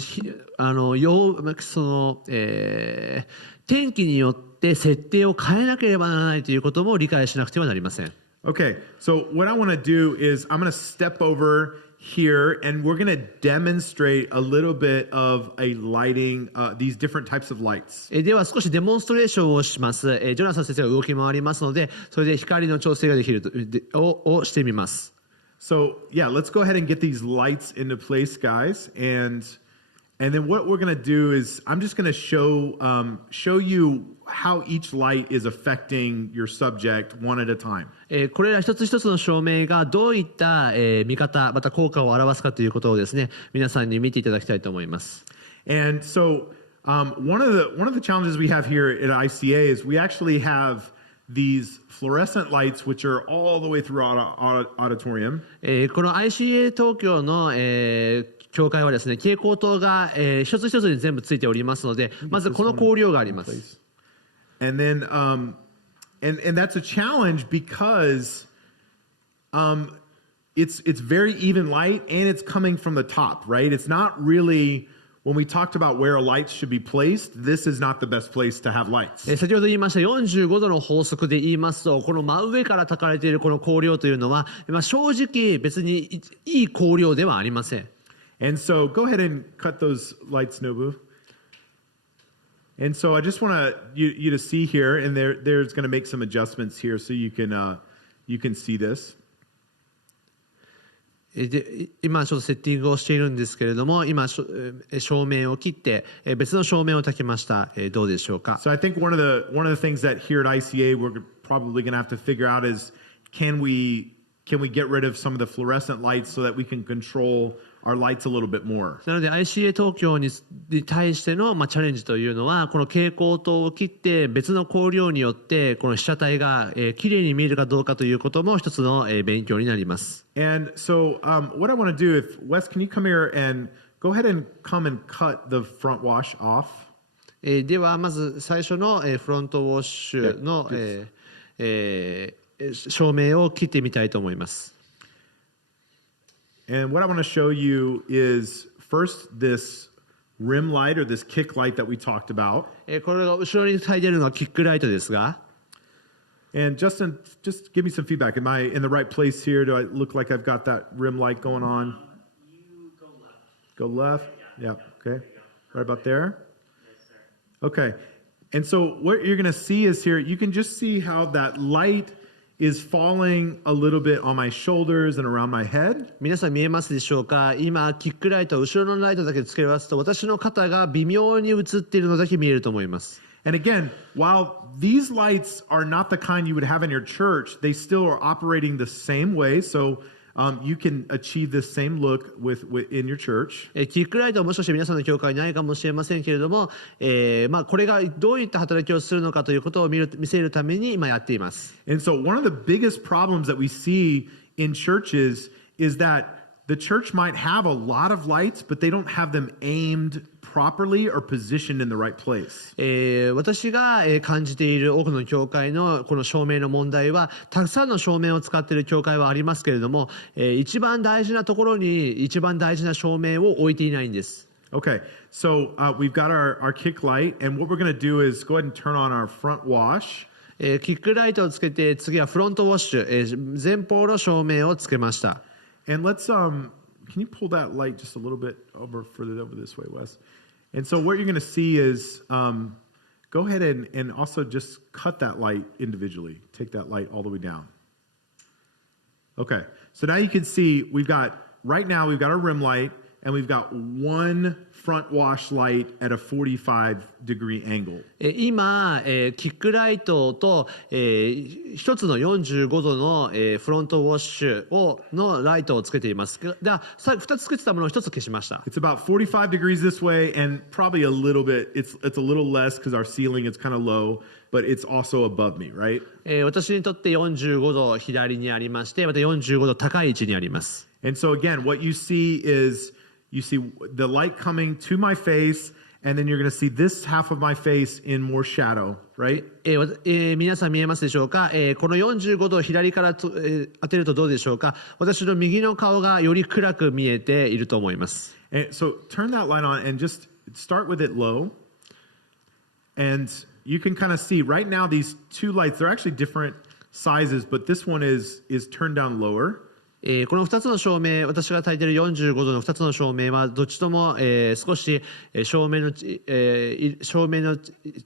天気によって設定を変えなければならないということも理解しなくてはなりません。Okay, so what I want to do is I'm going to step over here and we're going to demonstrate a little bit of a lighting, these different types of lights. では少しデモンストレーションをします。ジョナサン先生が動き回りますので、それで光の調整ができるをしてみます。So yeah, let's go ahead and get these lights into place, guys. And then what we're going to do is I'm just going to show you how each light is affecting your subject one at a time. これら一つ一つの照明がどういった、見方また効果を表すかということをですね、皆さんに見ていただきたいと思います。And so one of the challenges we have here at ICA is we actually have these fluorescent lights which are all the way through our auditorium. この ICA 東京の、教会はですね、蛍光灯が、一つ一つに全部ついておりますので、まずこの光量があります。And then and that's a challenge because it's very even light and it's coming from the top, right? It's not really, when we talked about where lights should be placed, this is not the best place to have lights. 先ほど言いました45度の法則で言いますと、この真上から焚かれているこの光量というのは、正直別にいい光量ではありません。And so go ahead and cut those lights, Nobu. And so I just want you to see here, and there's going to make some adjustments here so you can see this. で今ちょっとセッティングをしているんですけれども、今照明を切って別の照明を焚きました。どうでしょうか。 So I think one of the things that here at ICA we're probably going to have to figure out is can we get rid of some of the fluorescent lights so that we can control our lights a little bit more. なので ICA 東京に対しての、チャレンジというのは、この蛍光灯を切って別の光量によってこの被写体が、きれいに見えるかどうかということも一つの、勉強になります。 And so what I want to do, if Wes, can you come here and go ahead and come and cut the front wash off? ではまず最初の、フロントウォッシュの、照明を切ってみたいと思います。And what I want to show you is first this rim light or this kick light that we talked about. これが後ろに書いてあるのはキックライトですが、And Justin, just give me some feedback. Am I in the right place here? Do I look like I've got that rim light going on? You go left. Go left? Yeah, okay. Right about there? Okay. And so what you're going to see is here, you can just see how that light is falling a little bit on my shoulders and around my head. 皆さん見えますでしょうか。今キックライト、後ろのライトだけつけますと、私の肩が微妙に映っているのだけ見えると思います。And again, while these lights are not the kind you would have in your church, they still are operating the same way. So you can achieve this same look in your church. キックライトはもしかして皆さんの教会にないかもしれませんけれども、これがどういった働きをするのかということを見せるために今やっています。And so one of the biggest problems that we see in churches is that the church might have a lot of lights, but they don't have them aimed properly or positioned in the right place. 私が感じている多くの教会のこの照明の問題は、たくさんの照明を使っている教会はありますけれども、一番大事なところに一番大事な照明を置いていないんです。Okay, so we've got our kick light, and what we're going to do is go ahead and turn on our front wash. キックライトをつけて、次はフロントウォッシュ、前方の照明をつけました。And let's can you pull that light just a little bit further over this way, Wes? And so what you're going to see is go ahead and also just cut that light individually. Take that light all the way down. Okay, so now you can see right now we've got our rim light, and we've got one front wash light at a 45-degree angle. 今、キックライトと、一つの45度の、フロントウォッシュのライトをつけています。では、2つつけてたものを1つ消しました。It's about 45 degrees this way, and probably a little bit, it's a little less because our ceiling is kind of low, but it's also above me, right? 私にとって45度左にありまして、また45度高い位置にあります。And so again, what you see is you see the light coming to my face, and then you're going to see this half of my face in more shadow, right? 皆さん見えますでしょうか。この45度を左から当てるとどうでしょうか。私の右の顔がより暗く見えていると思います。And so turn that light on and just start with it low. And you can kind of see right now these two lights, they're actually different sizes, but this one is turned down lower. この2つの照明、私が焚いている45度の2つの照明はどっちとも、少し照明の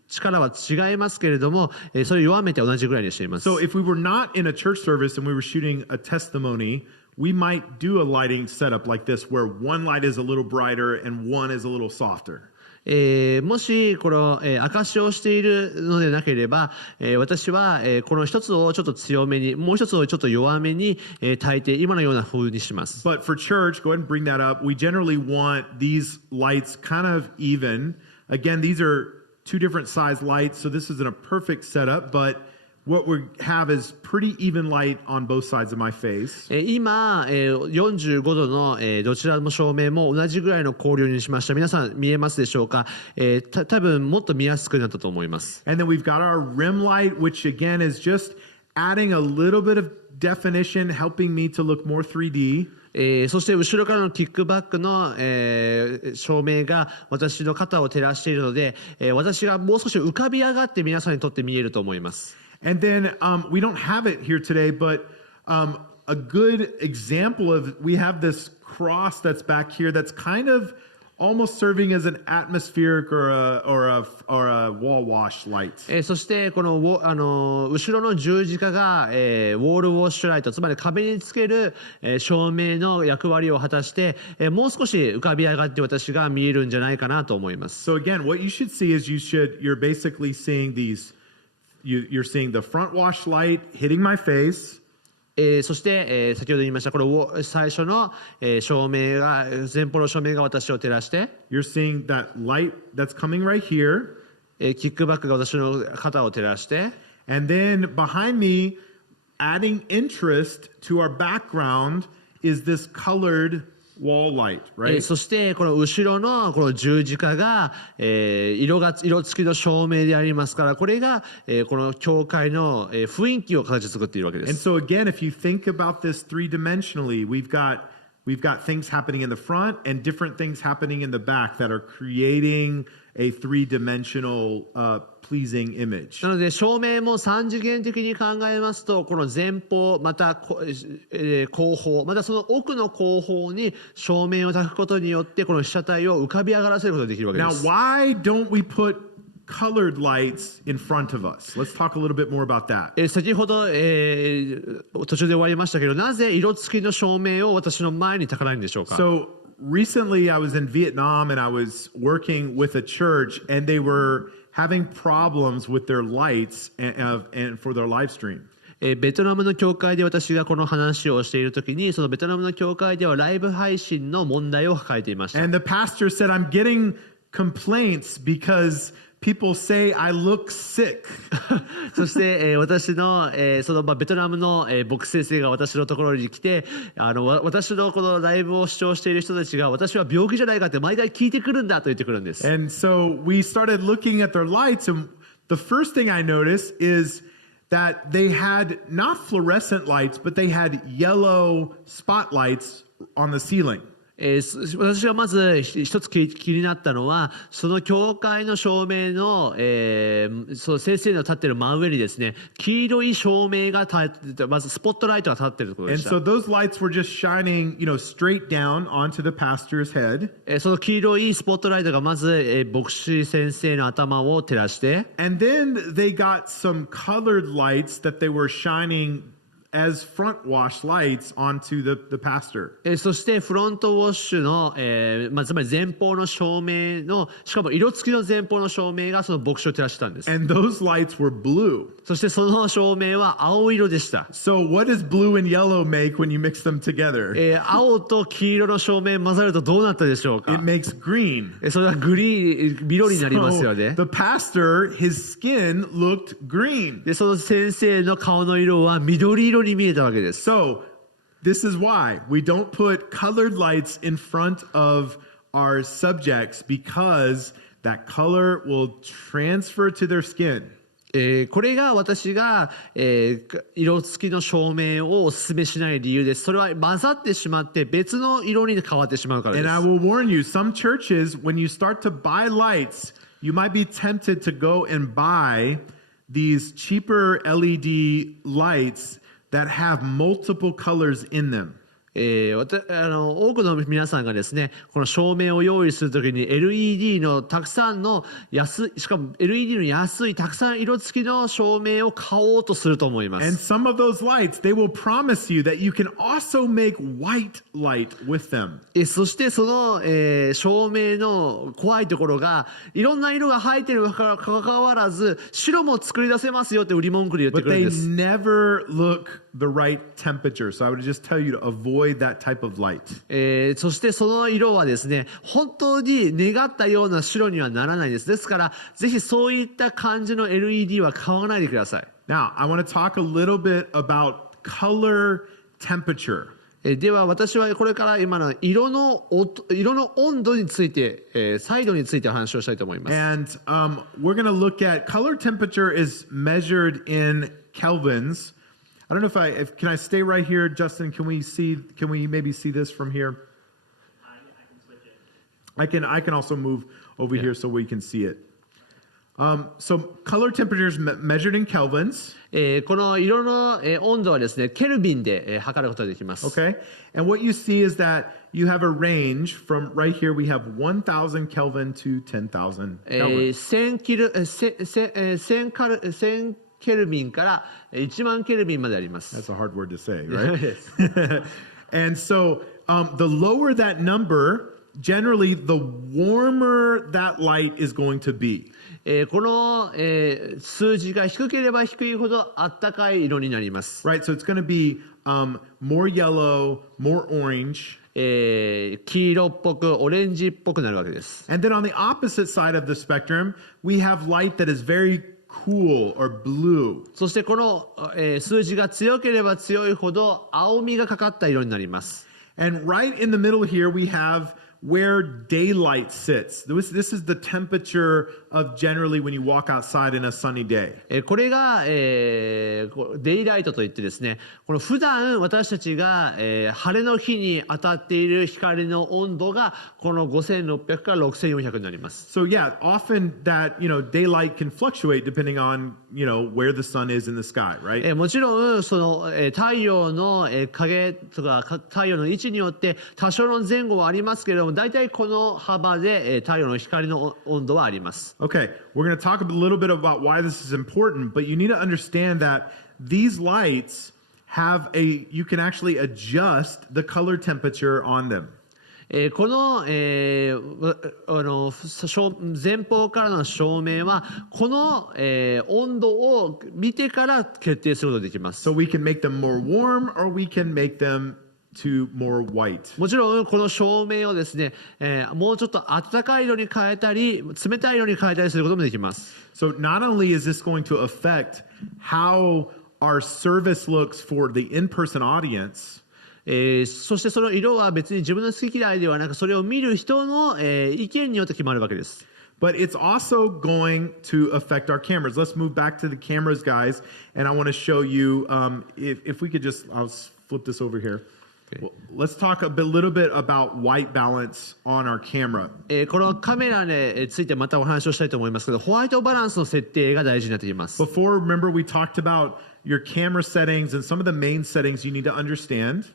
力は違いますけれども、それを弱めて同じぐらいにしています。So if we were not in a church service and we were shooting a testimony, we might do a lighting setup like this where one light is a little brighter and one is a little softer. もしこの証しをしているのでなければ、私はこの一つをちょっと強めに、もう一つをちょっと弱めに焚いて今のような風にします。But for church, go ahead and bring that up. We generally want these lights kind of even. Again, these are two different size lights, so this isn't a perfect setup, but what we have is pretty even light on both sides of my face. 今、45度のどちらの照明も同じぐらいの光量にしました。皆さん見えますでしょうか。多分もっと見やすくなったと思います。And then we've got our rim light, which again is just adding a little bit of definition, helping me to look more 3D. そして後ろからのキックバックの、照明が私の肩を照らしているので、私がもう少し浮かび上がって皆さんにとって見えると思います。And then we don't have it here today, but a good example of, we have this cross that's back here that's kind of almost serving as an atmospheric or a wall wash light. そしてこの後ろの十字架が、ウォールウォッシュライト、つまり壁につける、照明の役割を果たして、もう少し浮かび上がって私が見えるんじゃないかなと思います。So again, what you should see is you're basically seeing you're seeing the front wash light hitting my face. そして、先ほど言いましたこの最初の、照明が前方の照明が私を照らして、You're seeing that light that's coming right here. キックバックが私の肩を照らして、And then behind me, adding interest to our background is this colored wall light, right? そしてこの後ろのこの十字架が、色付きの照明でありますから、これが、この教会の、雰囲気を形作っているわけで And す。so again, if you think about this three-dimensionally, we've got we've got things happening in the front and different things happening in the back that are creating a three-dimensional pleasing image. なので照明も三次元的に考えますと、この前方また後方またその奥の後方に照明を焚くことによってこの被写体を浮かび上がらせることができるわけで Now, す。 why don't we put colored lights in front of us? Let's talk a little bit more about that. 先ほど、途中で終わりましたけど、なぜ色付きの照明を私の前に焚かないんでしょうか。 So recently I was in Vietnam and I was working with a church and they were having problems with their lights and for their live stream. ベトナムの教会で私がこの話をしているときに、そのベトナムの教会ではライブ配信の問題を抱えていました。 And the pastor said, I'm getting complaints because people say I look sick. そして、私の、そのベトナムの、牧師先生が私のところに来て、私のこのライブを視聴している人たちが私は病気じゃないかって毎回聞いてくるんだと言ってくるんです。 And so we started looking at their lights and the first thing I noticed is that they had not fluorescent lights, but they had yellow spotlights on the ceiling. 私がまず一つ気になったのは、その教会の照明の、その先生の立っている真上にですね、黄色い照明がまずスポットライトが立っているところで And した。 so those lights were just shining, straight down onto the pastor's head. その黄色いスポットライトがまず、牧師先生の頭を照らして、 And then they got some colored lights that they were shining as front wash lights onto the pastor. そしてフロントウォッシュの、つまり前方の照明のしかも色付きの前方の照明がその牧師を照らしてたんです。 And those lights were blue. そしてその照明は青色でした。 So what does blue and yellow make when you mix them together? 青と黄色の照明混ざるとどうなったでしょうか。 It makes green. それは緑になりますよね。 So the pastor, his skin looked green. でその先生の顔の色は緑色に見えたわけです。 So this is why we don't put colored lights in front of our subjects because that color will transfer to their skin. これが私が、色付きの照明をお勧めしない理由です。それは混ざってしまって別の色に変わってしまうからです。 And I will warn you, some churches, when you start to buy lights, you might be tempted to go and buy these cheaper LED lights that have multiple colors in them. 多くの皆さんがですね、この照明を用意するときに LED のたくさんのしかも LED の安いたくさん色付きの照明を買おうとすると思いま And す。 some of those lights, they will promise you that you can also make white light with them. そしてその、照明の怖いところがいろんな色が入っているからかかわらず白も作り出せますよって売り文句で言って But くるん they です。 never look the right temperature. So I would just tell you to avoid that type of light. そしてその色はですね、本当に願ったような白にはならないです。ですからぜひそういった感じの LED は買わないでください。 Now, I want to talk a little bit about color temperature. では私はこれから今の色の温度について、彩度についてお話をしたいと思います。 And we're going to look at color temperature is measured in kelvins. I don't know can I stay right here, Justin? Can we maybe see this from here? I can switch it. I can also move over here so we can see it. So color temperature is measured in kelvins. この色の、温度はですね、ケルビンで、測ることができます。 Okay, and what you see is that you have a range from right here. We have 1,000 Kelvin to 10,000 Kelvin. 1000ケルビンから1万ケルビンまであります。 That's a hard word to say, right? And so the lower that number, generally, the warmer that light is going to be. この、数字が低ければ低いほどあったかい色になります。 Right, so it's going to be more yellow, more orange. 黄色っぽくオレンジっぽくなるわけです。 And then on the opposite side of the spectrum, we have light that is very cool or blue. そしてこの、数字が強ければ強いほど青みがかかった色になります。 And right in the middle here, we have where daylight sits. This is the temperature of generally when you walk outside in a sunny day. これが、デイライトといってですね、この普段私たちが、晴れの日に当たっている光の温度がこの5600から6400になります。So yeah, often that, daylight can fluctuate depending on, where the sun is in the sky, right? もちろんその、太陽の、影とか太陽の位置によって多少の前後はありますけれども、大体この幅で、太陽の光の温度はあります。Okay, we're going to talk a little bit about why this is important, but you need to understand that these lights you can actually adjust the color temperature on them. この、前方からの照明はこの、温度を見てから決定することができます。So we can make them more warm or we can make them to more white. もちろんこの照明をですね、もうちょっと暖かい色に変えたり冷たい色に変えたりすることもできます。So not only is this going to affect how our service looks for the in-person audience, そしてその色は別に自分の好き嫌いではなく、それを見る人の、意見によって決まるわけです。but it's also going to affect our cameras. Let's move back to the cameras, guys, and I want to show you, if we could just, I'll flip this over here. Well, let's talk little bit about white balance on our camera. このカメラについてまたお話をしたいと思いますけど、ホワイトバランスの設定が大事になってきます。Before, remember we talked about your camera settings and some of the main settings you need to understand.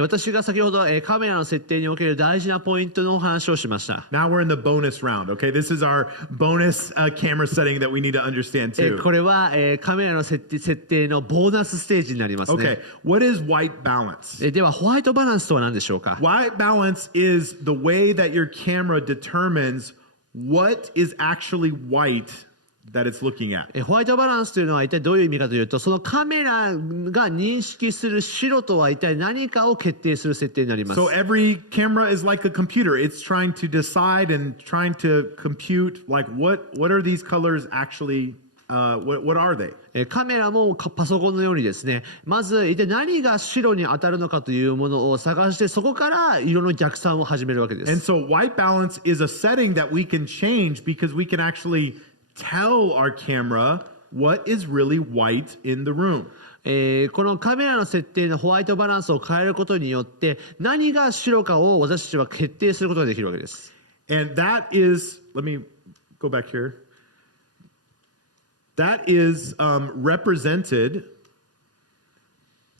私が先ほど、カメラの設定における大事なポイントのお話をしました。Now we're in the bonus round, okay? This is our bonus camera setting that we need to understand too. これは、カメラの設定のボーナスステージになりますね。Okay, what is white balance? ではホワイトバランスとは何でしょうか。 White balance is the way that your camera determines what is actually white that it's looking at. ホワイトバランスというのは一体どういう意味かというと、そのカメラが認識する白とは一体何かを決定する設定になります。So every camera is like a computer. It's trying to decide and trying to compute like what are these colors actually, what are they? カメラもパソコンのようにですね、まず一体何が白に当たるのかというものを探して、そこから色の逆算を始めるわけです。And so white balance is a setting that we can change because we can actually tell our camera what is really white in the room. このカメラの設定のホワイトバランスを変えることによって何が白かを私たちは決定することができるわけです。And that is, let me go back here. That is represented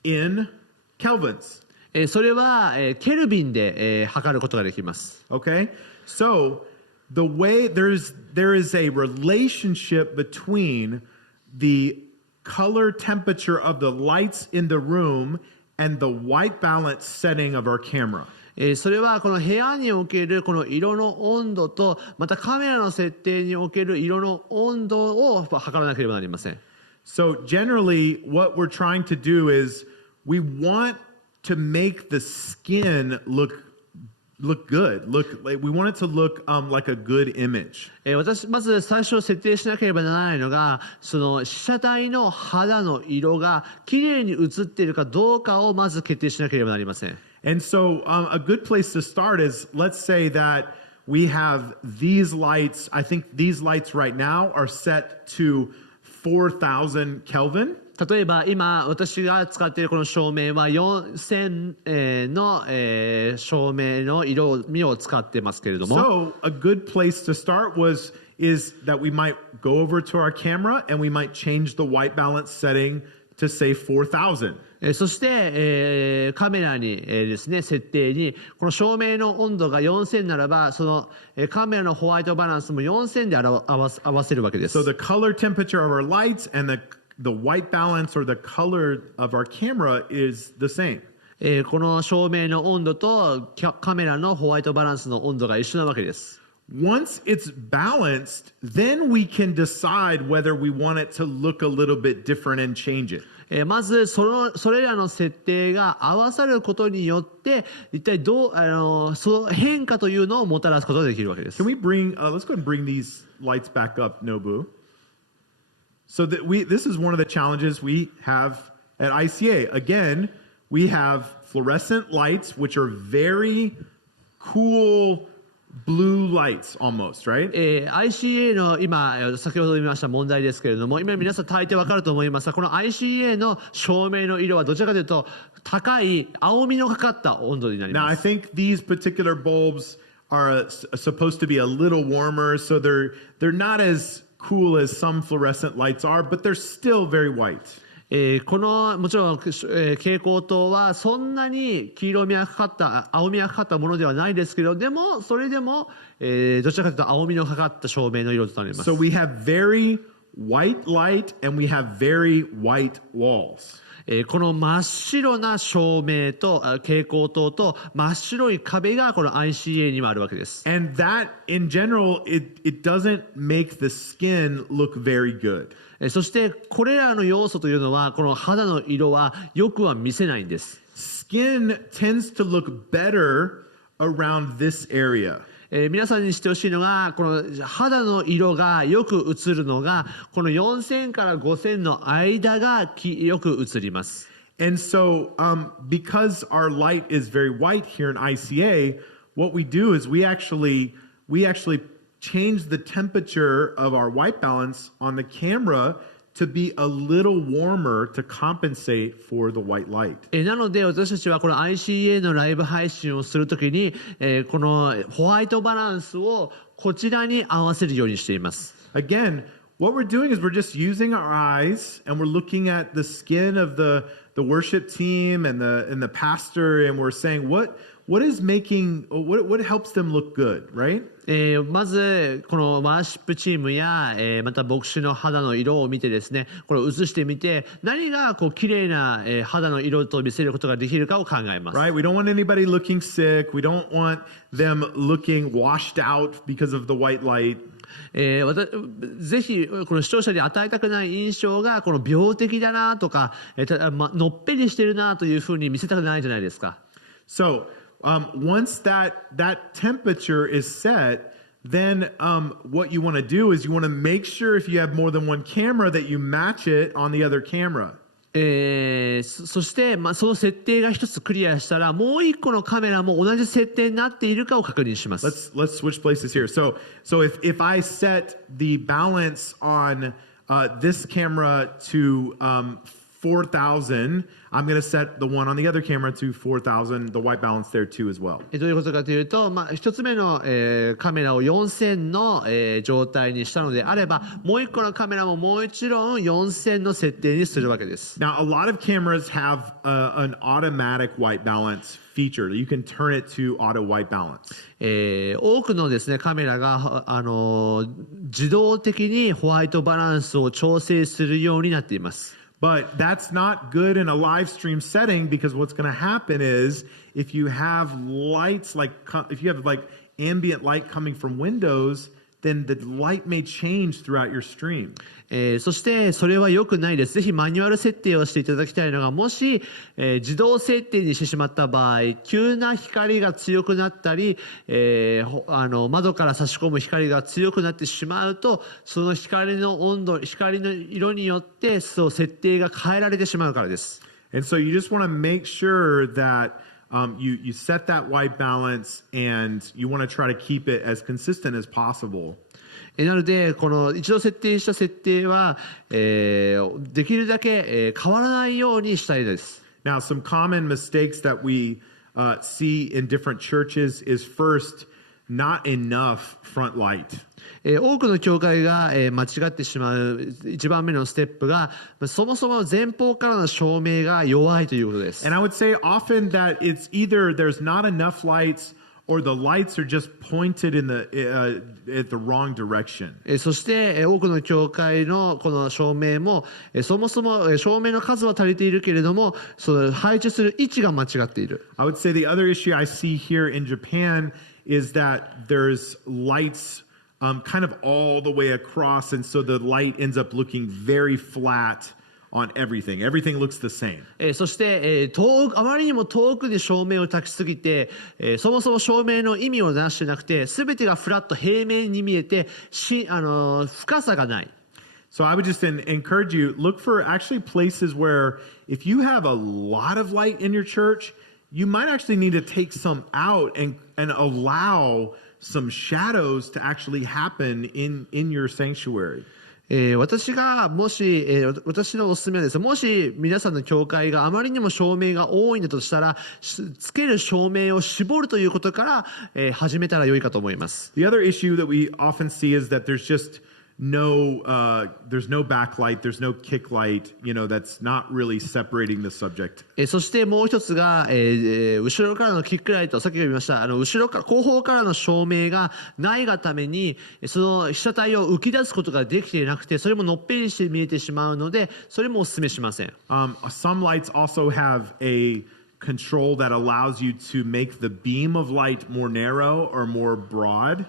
in kelvins. それはケルビンで測ることができます。Okay? So the way there is a relationship between the color temperature of the lights in the room and the white balance setting of our camera. それはこの部屋におけるこの色の温度と、またカメラの設定における色の温度を測らなければなりません。So generally what we're trying to do is we want to make the skin look good. We want it to look like a good image. まず最初設定しなければならないのが、その被写体の肌の色がきれいに映っているかどうかをまず決定しなければなりません。And so a good place to start is, let's say that we have these lights. I think these lights right now are set to 4,000 Kelvin. 例えば今私が使っているこの照明は4000の照明の色味を使ってますけれども、 So a good place to start is that we might go over to our camera and we might change the white balance setting to say 4,000. そして、カメラに、ですね、設定にこの照明の温度が4000ならば、その、カメラのホワイトバランスも4000で合わせるわけです。 So the color temperature of our lights and the white balance or the color of our camera is the same. この照明の温度とカメラのホワイトバランスの温度が一緒なわけです。 Once it's balanced, then we can decide whether we want it to look a little bit different and change it. まずそれらの設定が合わさることによって一体その変化というのをもたらすことができるわけです。 Can we bring, let's go ahead and bring these lights back up, Nobu. So this is one of the challenges we have at ICA. Again, we have fluorescent lights, which are very cool blue lights almost, right? ICA の今先ほど言いました問題ですけれども、今皆さん大抵わかると思いますが、この ICA の照明の色はどちらかというと高い青みのかかった温度になり Now, ま I す。 think these particular bulbs are supposed to be a little warmer, so they're not as cool as some fluorescent lights are, but they're still very white. このもちろん、蛍光灯はそんなに黄色みがかかった青みがかかったものではないですけど、でもそれでも、どちらかというと青みのかかった照明の色となります。 So we have very white light and we have very white walls. この真っ白な照明と蛍光灯と真っ白い壁がこの ICA にはあるわけです。 And that, in general, it doesn't make the skin look very good. そしてこれらの要素というのはこの肌の色はよくは見せないんです。 Skin tends to look better around this area. 皆さんに知ってほしいのが、この肌の色がよく映るのがこの4000から5000の間がよく映ります。 And so, because our light is very white here in ICA, what we do is we actually change the temperature of our white balance on the camera to be a little warmer to compensate for the white light. なので私たちはこの ICA のライブ配信をするときに、このホワイトバランスをこちらに合わせるようにしています。 Again, what we're doing is we're just using our eyes and we're looking at the skin of the worship team and the pastor, and we're saying what helps them look good, right? まずこのワーシップチームや、また牧師の肌の色を見てですね、これを映してみて何がこう綺麗な、肌の色と見せることができるかを考えます。 Right? We don't want anybody looking sick. We don't want them looking washed out because of the white light. ぜひこの視聴者に与えたくない印象がこの病的だなとか、のっぺりしてるなというふうに見せたくないじゃないですか。 So once that temperature is set, then what you want to do is you want to make sure if you have more than one camera that you match it on the other camera. そして、その設定が一つクリアしたらもう一個のカメラも同じ設定になっているかを確認します。 Let's switch places here. So if I set the balance on this camera to 4,000, I'm going to set the one on the other camera to 4,000, the white balance there too as well. どういうことかというと、一つ目の、カメラを4000の、状態にしたのであれば、もう一個のカメラももう一度4000の設定にするわけです。 Now, a lot of cameras have an automatic white balance feature. You can turn it to auto white balance. 多くのですねカメラが、自動的にホワイトバランスを調整するようになっています。 But that's not good in a live stream setting, because what's going to happen is if you have lights if you have ambient light coming from windows, then the light may change throughout your stream. そしてそれは良くないです。ぜひマニュアル設定をしていただきたいのが、もし、自動設定にしてしまった場合、急な光が強くなったり、窓から差し込む光が強くなってしまうと、その光の温度、光の色によってそう設定が変えられてしまうからです。 And so you just want to make sure that you set that white balance, and you want to try to keep it as consistent as possible. なのでこの一度設定した設定は、できるだけ、変わらないようにしたいです。 Now, some common mistakes that we see in different churches is, first, not enough front light. 多くの教会が、間違ってしまう一番目のステップが、そもそも前方からの照明が弱いということです。 And I would say often that it's either there's not enough lights, or the lights are just pointed in at the wrong direction. そして多くの教会のこの照明もそもそも照明の数は足りているけれども、その配置する位置が間違っている。 I would say the other issue I see here in Japan is that there's lights kind of all the way across, and so the light ends up looking very flat on everything. Everything looks the same. そして、あまりにも遠くに照明を焚きすぎて、そもそも照明の意味を出してなくて、全てがフラット平面に見えて深さがない。 So I would just encourage you, look for actually places where if you have a lot of light in your church, you might actually need to take some out and allow some shadows to actually happen in your sanctuary. 私がもし、私のおすすめはですね、もし皆さんの教会があまりにも照明が多いんだとしたら、つける照明を絞るということから、始めたら良いかと思います。The other issue that we often see is that there's no backlight, there's no kick light, that's not really separating the subject. そしてもう一つが、後ろからのキックライト、さっき言いました、後方からの照明がないがために、その被写体を浮き出すことができていなくて、それものっぺりして見えてしまうので、それもお勧めしません。Some lights also have a control that allows you to make the beam of light more narrow or more broad.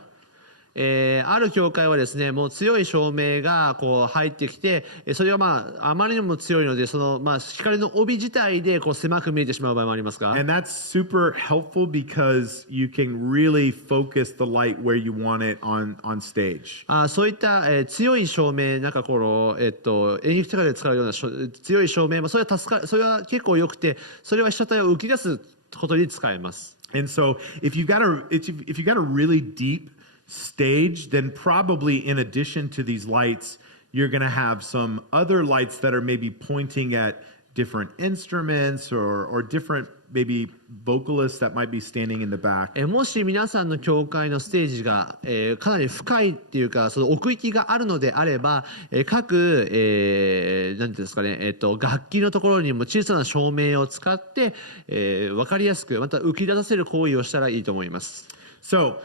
ある教会はですね、もう強い照明がこう入ってきて、それはあまりにも強いので、その光の帯自体でこう狭く見えてしまう場合もありますが。And that's super helpful because you can really focus the light where you want it on stage. そういった、強い照明、なんかこの演劇とかで使うような強い照明もそれは結構良くて、それは被写体を浮き出すことに使えます。And so if you've got a really deep stage, then probably in addition to these lights, you're going to have some other lights that are maybe pointing at different instruments or different maybe vocalists that might be standing in the back. もし皆さんの教会のステージが、かなり深いっていうか、その奥行きがあるのであれば、各、なんていうんですかね、楽器のところにも小さな照明を使って、分かりやすくまた浮き出させる行為をしたらいいと思います。So,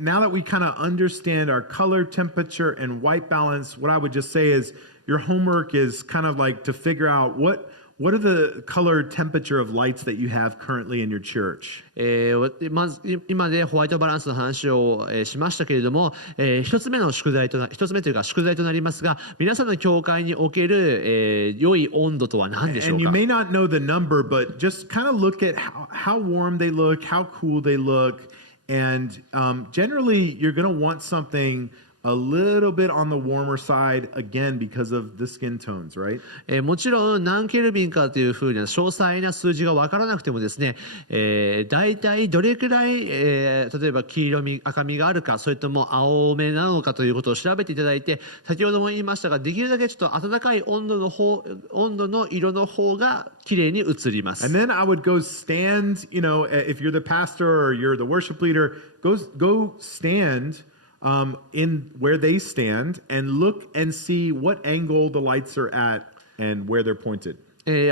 now that we kind of understand our color, temperature, and white balance, what I would just say is your homework is kind of like to figure out what are the color, temperature of lights that you have currently in your church. まず今でホワイトバランスの話を、しましたけれども、一つ目というか宿題となりますが、皆さんの教会における、良い温度とは何でしょう And か。 you may not know the number, but just kind of look at how warm they look, how cool they look. And generally, you're going to want something a little bit on the warmer side, again, because of the skin tones, right? もちろん何ケルビンかというふうな詳細な数字が分からなくてもですね、大体どれくらい、例えば黄色み赤みがあるか、それとも青めなのかということを調べていただいて、先ほども言いましたが、できるだけちょっと暖かい温度の色の方が綺麗に映ります。And then I would go stand, if you're the pastor or you're the worship leader, go stand in where they stand and look and see what angle the lights are at and where they're pointed.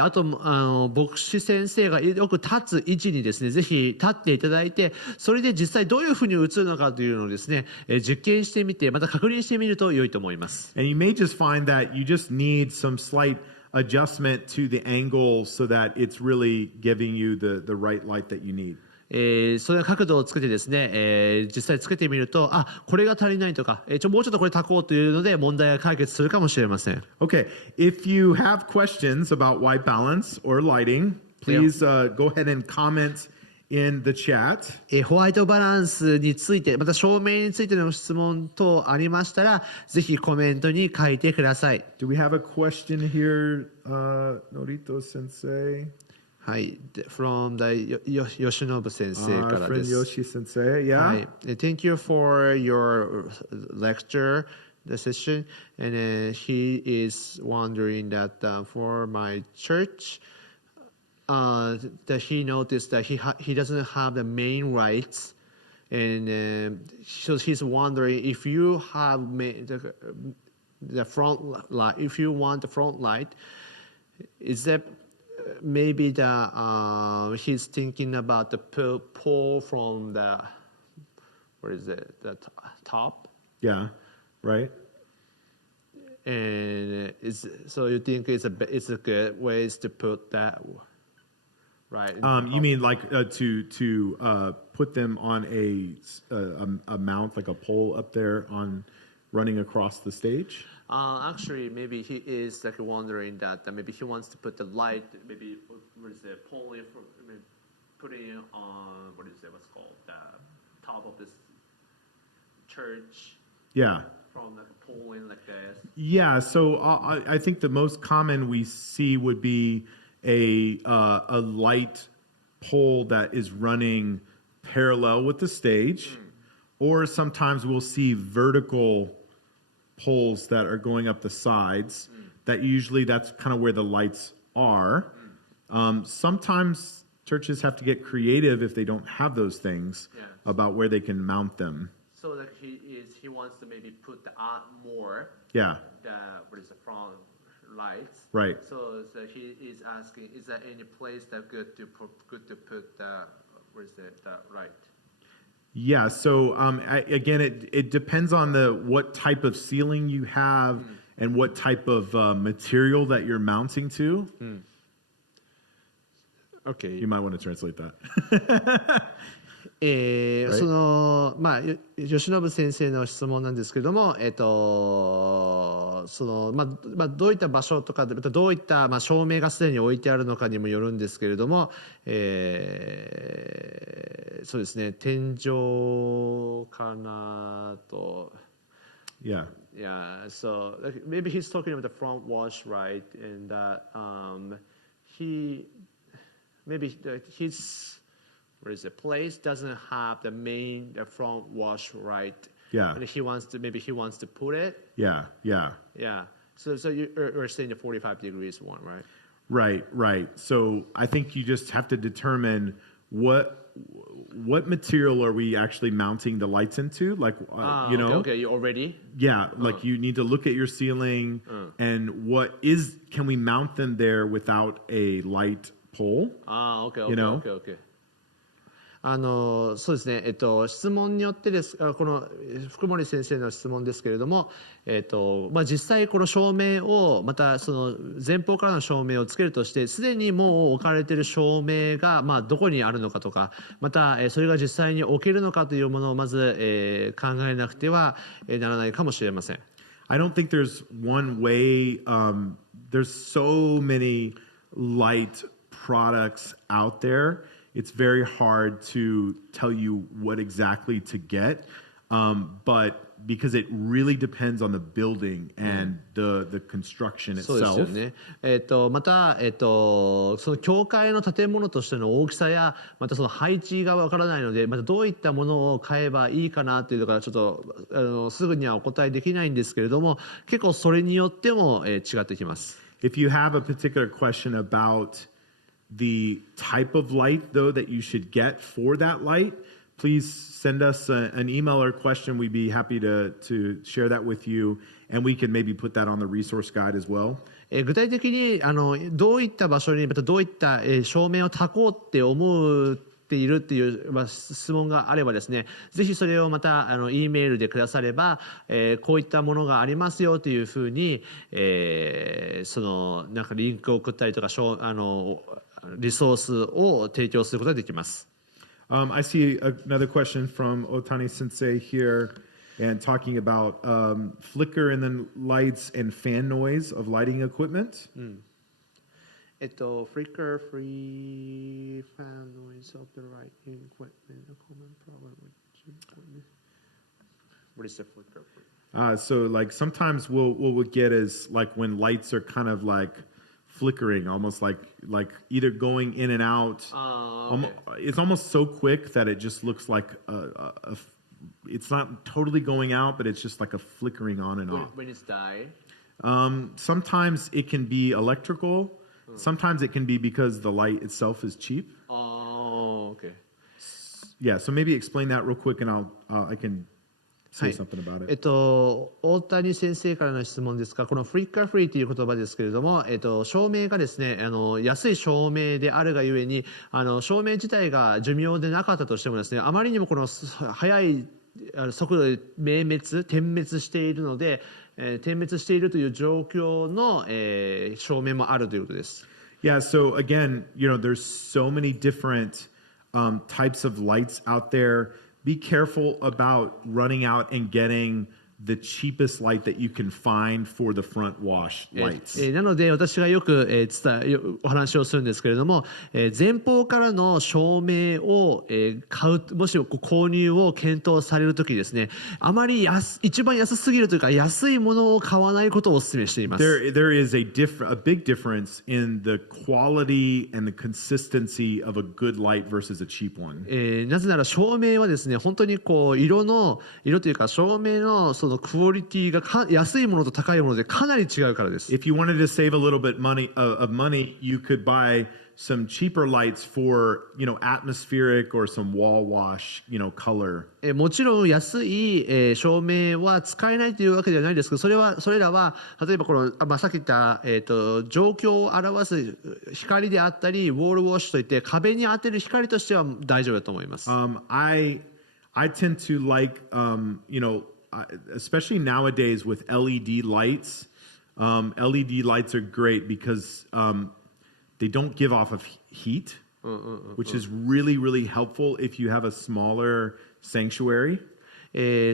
あと牧師先生がよく立つ位置にですね、ぜひ立っていただいて、それで実際どういうふうに映るのかというのをですね、実験してみて、また確認してみると良いと思います。And you may just find that you just need some slight adjustment to the angle so that it's really giving you the right light that you need. そういう角度をつけてですね、実際つけてみると、これが足りないとか、もうちょっとこれ炊こうというので問題が解決するかもしれません。Okay, if you have questions about white balance or lighting, please go ahead and comment in the chat. ホワイトバランスについて、また照明についての質問等ありましたら、ぜひコメントに書いてください。Do we have a question here, Norito Sensei? はい、from the 吉信先生からです。Friend Yoshi Sensei, yeah. はい、Thank you for your lecture, the session, and he is wondering that for my church, that he noticed that he doesn't have the main lights, and so he's wondering if you have the front light, if you want the front light, is that maybe he's thinking about the pull from the top. Yeah, right. And so you think it's a good ways to put that right? You mean like to put them on a mount, like a pole up there on running across the stage? Actually, maybe he is like wondering that maybe he wants to put the light, maybe pulling from, putting it on what's called the top of this church. Yeah. From like a pulling like this. Yeah. So I think the most common we see would be a light pole that is running parallel with the stage. or sometimes we'll see vertical poles that are going up the sides. That usually that's kind of where the lights are. Sometimes churches have to get creative if they don't have those things about where they can mount them. So that he wants to maybe put more Yeah, the front lights. right. So he is asking, is there any place that good to put the light? Yeah, so again, it depends on what type of ceiling you have and what type of material that you're mounting to. Okay. You might want to translate that. その吉信先生の質問なんですけれども、そのどういった場所とかでまたどういった照明がすでに置いてあるのかにもよるんですけれども、そうですね、天井かなと。Yeah. Yeah, so maybe he's talking about the front wash, right? And his place doesn't have the front wash, right? Yeah. And he wants to put it. Yeah, yeah. Yeah. So you're saying the 45 degrees one, right? Right. So I think you just have to determine what material are we actually mounting the lights into, like Okay, you already. Yeah, like you need to look at your ceiling and can we mount them there without a light pole? Okay. そうですね、質問によってです、この福森先生の質問ですけれども、実際この照明をまたその前方からの照明をつけるとして、すでにもう置かれている照明がどこにあるのかとか、またそれが実際に置けるのかというものをまず考えなくてはならないかもしれません。I don't think there's one way. There's so many light products out there. It's very hard to tell you what exactly to get, but because it really depends on the building and the construction itself. そうですよね。また、その教会の建物としての大きさやまたその配置がわからないので、またどういったものを買えばいいかなというのがちょっとすぐにはお答えできないんですけれども、結構それによっても、違ってきます。If you have a particular question about the type of light, though, that you should get for that light, please send us an email or question. We'd be happy to share that with you, and we can maybe put that on the resource guide as well. 具体的にどういった場所にまたどういった照明を焚こうって思っているっていう質問があればですね、ぜひそれをまたEメールでくだされば、こういったものがありますよというふうに、そのなんかリンクを送ったりとかリソースを提供することができます。I see another question from Otani Sensei here, and talking about flicker and then lights and fan noise of lighting equipment. Flicker free fan noise of the lighting equipment, a common problem with what is the flicker free? So like sometimes what we'll get is like when lights are kind of like flickering, almost like either going in and out. It's almost so quick that it just looks like it's not totally going out, but it's just like a flickering on and off. When it's die? Sometimes it can be electrical. Sometimes it can be because the light itself is cheap. Oh, okay. Yeah, so maybe explain that real quick, and I can say something about it. 大谷先生からの質問ですが、このフリッカーフリーという言葉ですけれども、照明がですね、安い照明であるがゆえに、照明自体が寿命でなかったとしてもですね、あまりにもこの速い速度で点滅しているので、点滅しているという状況の、照明もあるということです。Yeah, so again, there's so many different types of lights out there. Be careful about running out and getting the cheapest light that you can find for the front wash lights. なので私がよく、お話をするんですけれども、前方からの照明を、買う、もし購入を検討されるときですね、あまり一番安すぎるというか安いものを買わないことをお勧めしています。There is a big difference in the quality and the consistency of a good light versus a cheap one. なぜなら照明はですね、本当にこう色というか照明のそのクオリティが安いものと高いものでかなり違うからです。If you wanted to save a little bit of money, you could buy some cheaper lights for, atmospheric or some wall wash, color. もちろん安い、照明は使えないというわけではないですけど、それらは例えばこの、さっき言った、状況を表す光であったり、ウォールウォッシュといって壁に当てる光としては大丈夫だと思います。I tend to like, especially nowadays with LED lights. LED lights are great because they don't give off of heat, which is really, really helpful if you have a smaller sanctuary.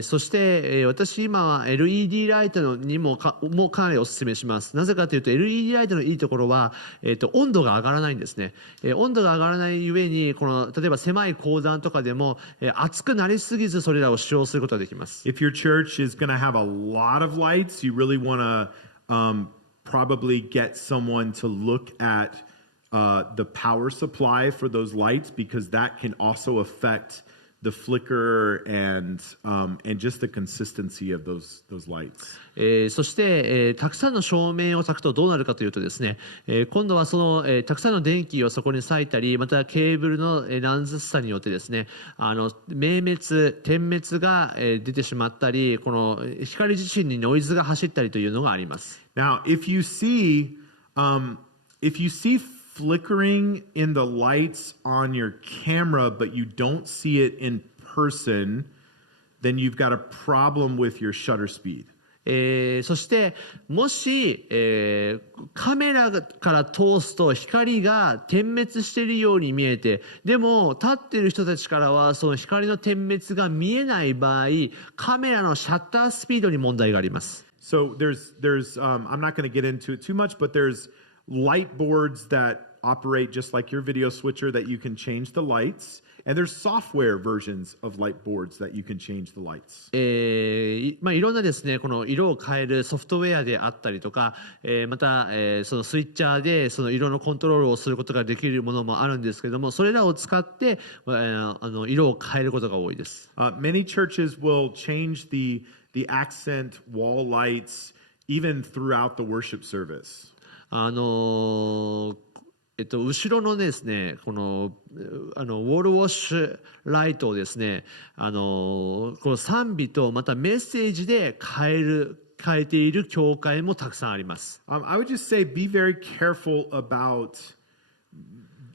そして、私今は LED ライトにもかなりお勧めします。なぜかというと LED ライトのいいところは、温度が上がらないんですね。温度が上がらないゆえに例えば狭い講談とかでも、熱くなりすぎずそれらを使用することができます。If your church is going to have a lot of lights, you really want to probably get someone to look at the power supply for those lights because that can also affect the flicker and just the consistency of those lights. そして、たくさんの照明を焚くとどうなるかというとですね、今度はその、たくさんの電気をそこに割いたり、またケーブルの乱雑さによってですね、明滅、点滅が、出てしまったり、この光自身にノイズが走ったりというのがあります。Now, if you see flickering in the lights on your camera, but you don't see it in person, then you've got a problem with your shutter speed. そしてもし、カメラから通すと光が点滅しているように見えて、でも立っている人たちからはその光の点滅が見えない場合、カメラのシャッタースピードに問題があります。So there's I'm not going to get into it too much, but there's light boards that operate just like your video switcher that you can change the lights, and there's software versions of light boards that you can change the lights. いろんなですね、この色を変えるソフトウェアであったりとか、また、そのスイッチャーでその色のコントロールをすることができるものもあるんですけれども、それらを使って、色を変えることが多いです。Many churches will change the accent wall lights even throughout the worship service. 後ろのですね、このウォールウォッシュライトをですね、この賛美とまたメッセージで変えている教会もたくさんあります。I would just say be very careful about.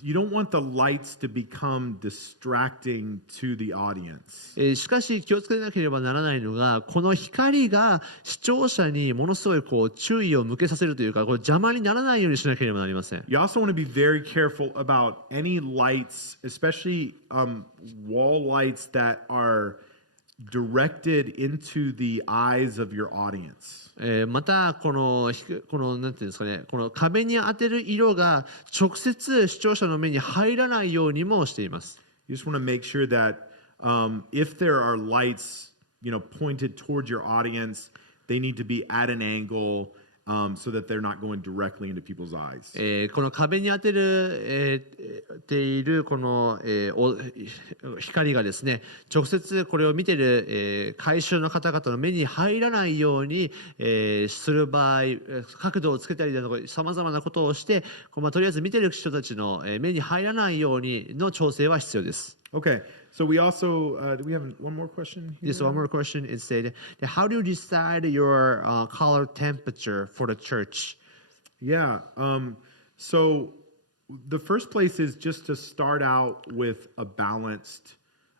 You don't want the lights to become distracting to the audience. しかし気をつけなければならないのが、この光が視聴者にものすごいこう注意を向けさせるというか、これ邪魔にならないようにしなければなりません。You also want to be very careful about any lights, especially wall lights that are directed into the eyes of your audience. またこのなんていうんですかね、この壁に当てる色が直接視聴者の目に入らないようにもしています。You just want to make sure that if there are lights, pointed towards your audience, they need to be at an angle. So that they're not going directly into people's eyes. この壁に当てているこの、光がですね、直接これを見ている、会衆の方々の目に入らないように、する場合、角度をつけたりだとかさまざまなことをして、とりあえず見ている人たちの目に入らないようにの調整は必要です。Okay, so we also do we have one more question here? Yes, one more question is how do you decide your color temperature for the church? Yeah, so the first place is just to start out with a balanced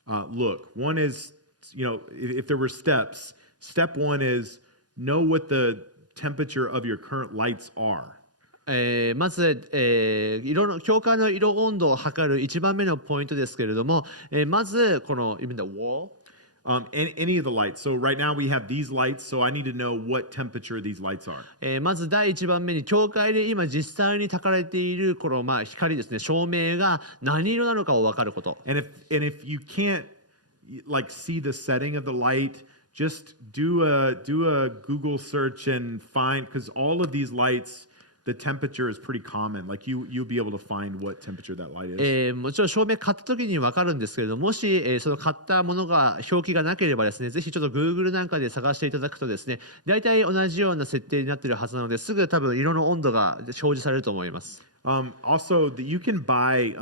look. One is, if there were steps, step one is know what the temperature of your current lights are. まず、教会の色温度を測る一番目のポイントですけれども、まずこのeven the wall any of the lights. So right now we have these lights, so I need to know what temperature these lights are. まず第1番目に教会で今実際に焚かれているこの光ですね、照明が何色なのかを分かること。And if you can't like see the setting of the light, just do a Google search and find, because all of these lights, the temperature is pretty common. Like you'll be able to find what temperature that light is. もちろん照明買った時に分かるんですけれども、もし、その買ったものが表記がなければですね、ぜひちょっと Google なんかで探していただくとですね、大体同じような設定になっているはずなので、すぐ多分色の温度が表示されると思います。Also, you can buy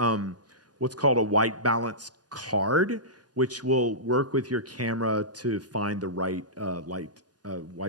what's called a white balance card, which will work with your camera to find the right white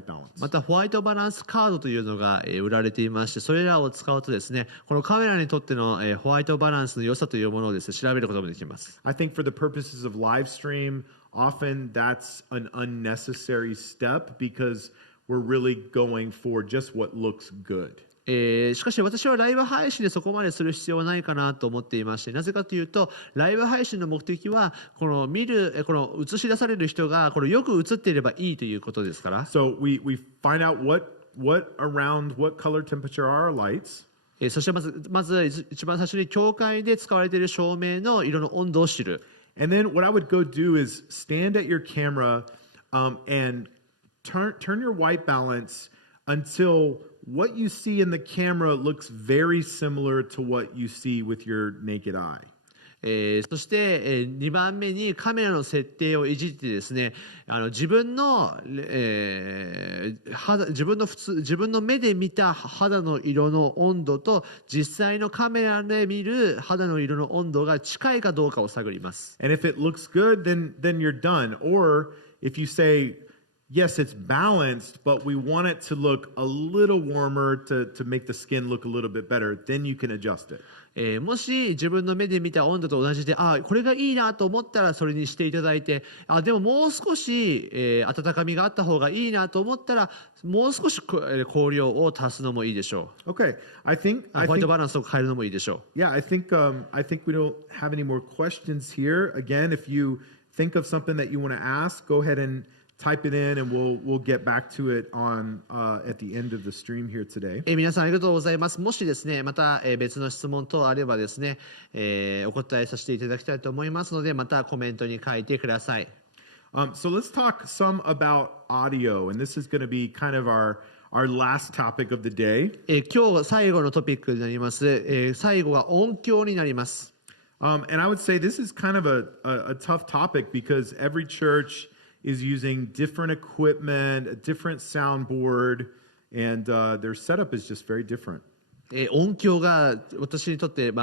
balance. またホワイトバランスカードというのが、売られていまして、それらを使うとですね、このカメラにとっての、ホワイトバランスの良さというものをですね、調べることもできます。I think for the purposes of live stream, often that's an unnecessary step because we're really going for just what looks good. しかし私はライブ配信でそこまでする必要はないかなと思っていまして、なぜかというとライブ配信の目的はこの映し出される人がこれよく映っていればいいということですから。So we find out what color temperature are our lights. そしてまず一番最初に教会で使われている照明の色の温度を知る。And then what I would go do is stand at your camera and turn your white balance until what you see in the camera looks very similar to what you see with your naked eye. そして、2番目にカメラの設定をいじってですね、自分の目で見た肌の色の温度と実際のカメラで見る肌の色の温度が近いかどうかを探ります。And if it looks good, then you're done. Or if you say, yes, it's balanced, but we want it to look a little warmer to make the skin look a little bit better, then you can adjust it. もし自分の目で見た温度と同じで、これがいいなと思ったらそれにしていただいて、でももう少し、温かみがあった方がいいなと思ったらもう少し光量を足すのもいいでしょう。Okay, I think ホワイトバランスを変えるのもいいでしょう。Yeah, I think we don't have any more questions here. Again, if you think of something that you want to ask, go ahead and type it in, and we'll get back to it on at the end of the stream here today. 皆さんありがとうございます。もしですね、また、別の質問等あればですね、お答えさせていただきたいと思いますので、またコメントに書いてください。So let's talk some about audio, and this is going to be kind of our last topic of the day. 今日最後のトピックになります。最後は音響になります。And I would say this is kind of a tough topic because every church is using different equipment, a different soundboard, and their setup is just very different. 音響が私にとって、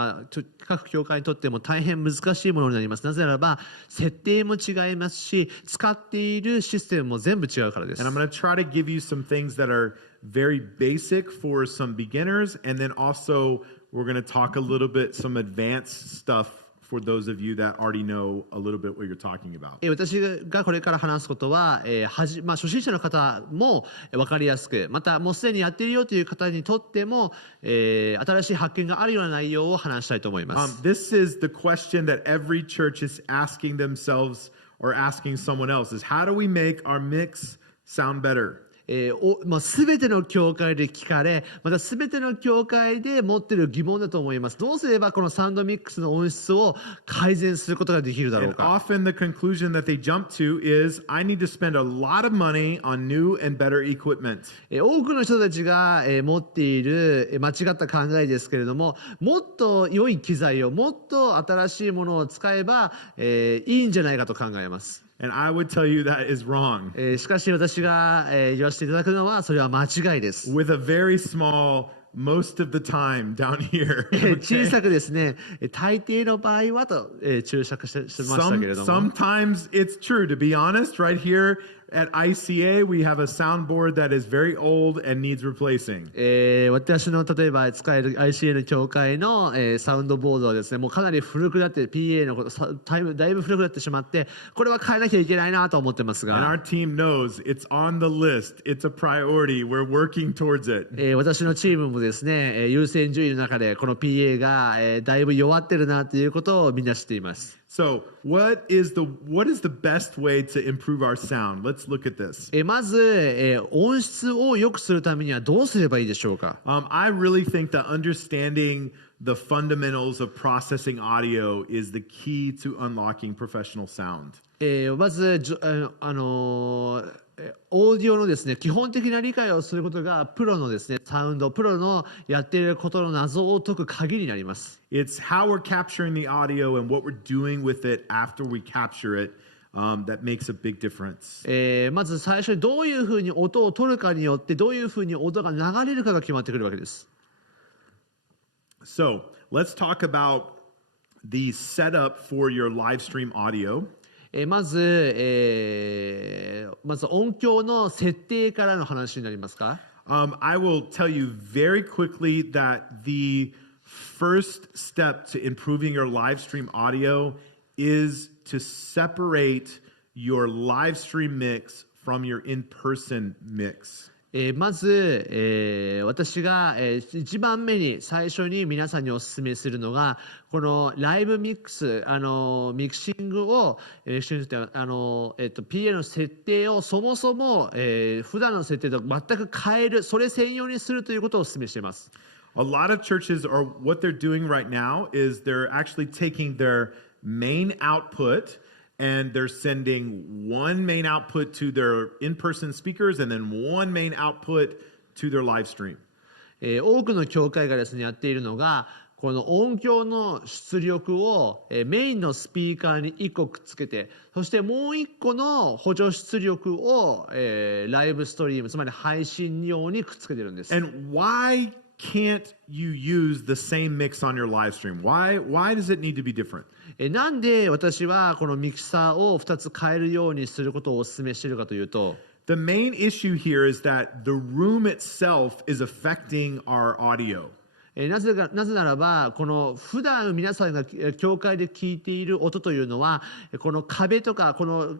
各教会にとっても大変難しいものになります。なぜならば設定も違いますし、使っているシステムも全部違うからです。And I'm going to try to give you some things that are very basic for some beginners, and then also we're going to talk a little bit some advanced stuff for those of you that already know a little bit what you're talking about. 私がこれから話すことは、初心者の方も分かりやすく、またもうすでにやっているよという方にとっても、新しい発見があるような内容を話したいと思います。This is the question that every church is asking themselves or asking someone else is, how do we make our mix sound better? 全ての教会で聞かれ、また全ての教会で持っている疑問だと思います。どうすればこのサウンドミックスの音質を改善することができるだろうか。And often the conclusion that they jump to is, I need to spend a lot of money on new and better equipment. 多くの人たちが持っている間違った考えですけれども、もっと良い機材を、もっと新しいものを使えばいいんじゃないかと考えます。And I would tell you that is wrong. しかし私が言わせていただくのはそれは間違いです。With a very small most of the time down here. 小さくですね、大抵の場合はと注釈してましたけれども。Sometimes it's true, to be honest, right here. at ICA, we have a soundboard that is very old and needs replacing. 私の例えば使える ICA の教会の、サウンドボードはですね、もうかなり古くなって PA のだいぶ古くなってしまって、これは変えなきゃいけないなと思ってますが、 And our team knows it's on the list. It's a priority. We're working towards it. 私のチームもですね、優先順位の中でこの PA が、だいぶ弱ってるなということをみんな知っています。So, what is the best way to improve our sound? Let's look at this. まず、音質を良くするためにはどうすればいいでしょうか。I really think that understanding the fundamentals of processing audio is the key to unlocking professional sound. まずオーディオのですね基本的な理解をすることがプロのですねサウンドプロのやっていることの謎を解く鍵になります。It's how we're capturing the audio and what we're doing with it after we capture it that makes a big difference. まず最初にどういうふうに音を取るかによってどういうふうに音が流れるかが決まってくるわけです。So, let's talk about the setup for your live stream audio. まず音響の設定からの話になりますか。I will tell you very quickly that the first step to improving your live stream audio is to separate your live stream mix from your in-person mix. まず、私が、一番目に最初に皆さんにお勧めするのがこのライブミックスミキシングを、PA の設定をそもそも、普段の設定と全く変えるそれ専用にするということをお勧めしています。A lot of churches are what they're doing right now is they're actually taking their main output and they're sending one main output to their in-person speakers and then one main output to their live stream. 多くの教会がですねやっているのがこの音響の出力をメインのスピーカーに1個くっつけてそしてもう1個の補助出力をライブストリームつまり配信用にくっつけてるんです。 And why can't you use the same mix on your live stream? Why does it need to be different? なんで私はこのミキサーを2つ変えるようにすることをお勧めしているかというと The main issue here is that the room itself is affecting our audio. なぜならばこの普段皆さんが教会で聞いている音というのはこの壁とかこの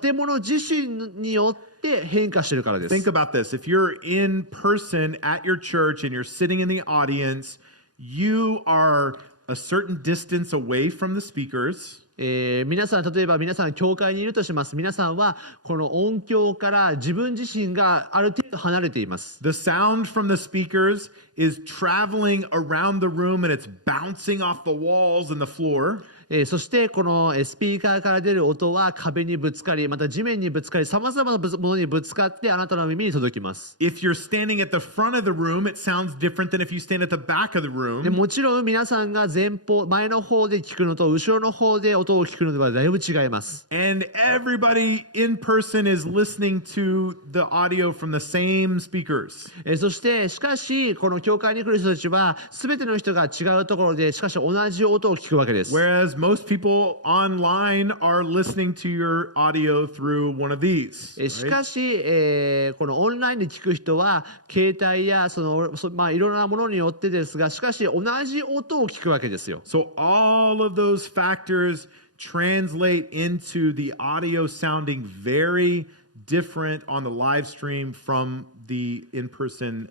建物自身によって変化しているからです。 Think about this. If you're in person at your church and you're sitting in the audience, you are a certain distance away from the speakers. 皆さん例えば皆さん教会にいるとします。皆さんはこの音響から自分自身がある程度離れています。 The sound from the speakers is traveling around the room and it's bouncing off the walls and the floor. そしてこのスピーカーから出る音は壁にぶつかりまた地面にぶつかりさまざまなものにぶつかってあなたの耳に届きます。 If you're standing at the front of the room, it sounds different than if you stand at the back of the で room. もちろん皆さんが前の方で聞くのと後ろの方で音を聞くのではだいぶ違います。 And everybody in person is listening to the audio from the same speakers. そしてしかしこの教会に来る人たちは全ての人が違うところでしかし同じ音を聞くわけです。 Whereas most people online are listening to your audio through one of these. しかし、このオンラインで聞く人は携帯やいろんなものによってですがしかし同じ音を聞くわけですよ。 So all of those factors translate into the audio sounding very different on the live stream from the in-person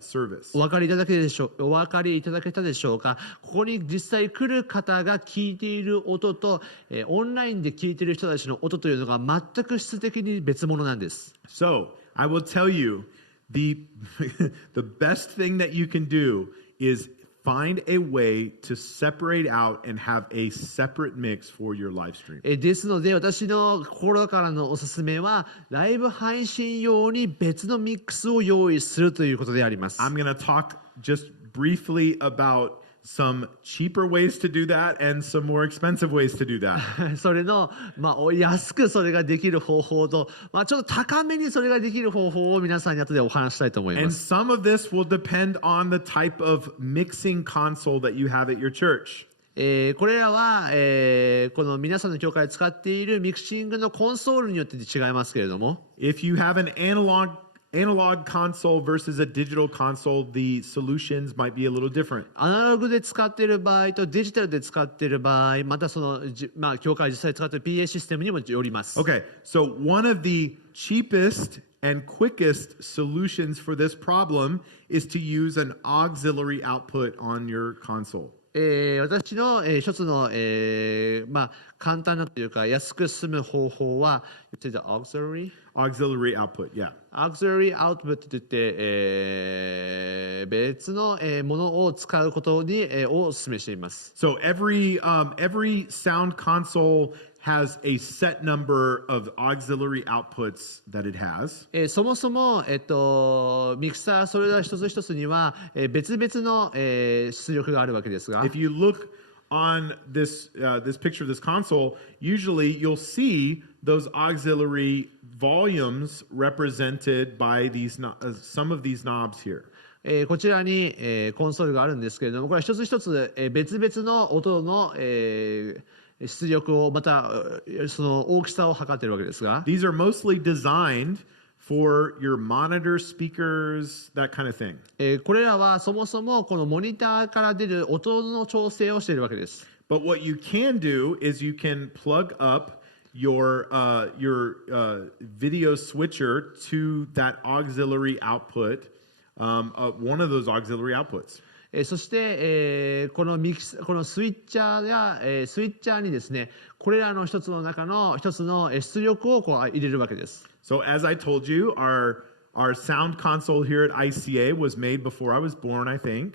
service. お分かりいただけたでしょうか。ここに実際来る方が聞いている音と、オンラインで聞いている人たちの音というのが全く質的に別物なんです。 So I will tell you the best thing that you can do is find a way to separate out and have a separate mix for your live stream. ですので私の心からのおすすめはライブ配信用に別のミックスを用意するということであります。 I'm going to talk just briefly about some cheaper ways to do that and some more expensive ways to do that. それの、安くそれができる方法と、ちょっと高めにそれができる方法を皆さんに後でお話したいと思いま And す。 some of this will depend on the type of mixing console that you have at your church. これらは、この皆さんの教会で使っているミクシングのコンソールによって違いますけれども、If you have an analog console versus a digital console, the solutions might be a little different. アナログで使っている場合とデジタルで使っている場合、またその、教会実際使っている PA システムにもよります。Okay, so one of the cheapest and quickest solutions for this problem is to use an auxiliary output on your console. 私の、一つの、簡単なというか安く済む方法は、auxiliary output, yeah. auxiliary output といって、別の、ものを使うことに、をお勧めしています。So every sound console has a set number of auxiliary outputs that it has. そもそも、ミキサーそれら一つ一つには、別々の、出力があるわけですが、 If you look on this picture of this console, usually you'll see those auxiliary volumes represented by some of these knobs here. こちらに、コンソールがあるんですけれども、これは一つ一つ、別々の音の、出力をまたその大きさを測っているわけですが、 These are mostly designed for your monitor speakers, that kind of thing. これらはそもそもこのモニターから出る音の調整をしているわけです。But what you can do is you can plug up your video switcher to that auxiliary output, one of those auxiliary outputs. そして、このスイッチャーや、スイッチャーにですね、これらの一つの中の一つの出力をこう入れるわけです。So as I told you, our sound console here at ICA was made before I was born, I think.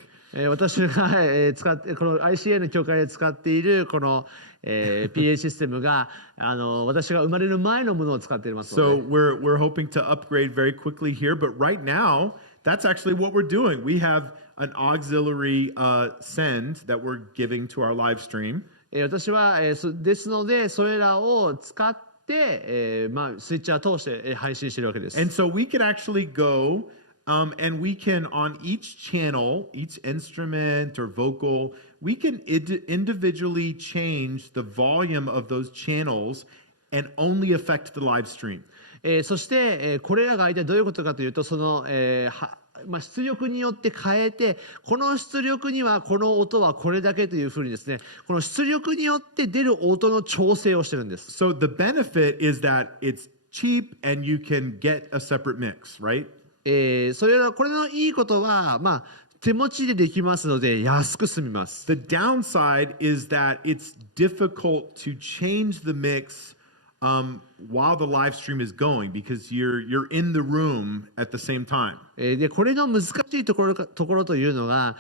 私が、使ってこの ICA の教会で使っているこの、PA システムが私が生まれる前のものを使っていますので。So we're hoping to upgrade very quickly here, but right now that's actually what we're doing. We have an auxiliary send that we're giving to our live stream. 私は、ですのでそれらを使って、スイッチャー通して、配信しているわけです。And so we can actually go and we can on each channel, each instrument or vocal, we can individually change the volume of those channels and only affect the live stream. そして、これらが一体どういうことかというと、その、出力によって変えて、この出力にはこの音はこれだけというふうにですね、この出力によって出る音の調整をしてるんです。So the benefit is that it's cheap and you can get a separate mix, right? これのいいことは、手持ちでできますので安く済みます。The downside is that it's difficult to change the mix while the live stream is going because you're in the room at the same time. でこれの難しいところというのが、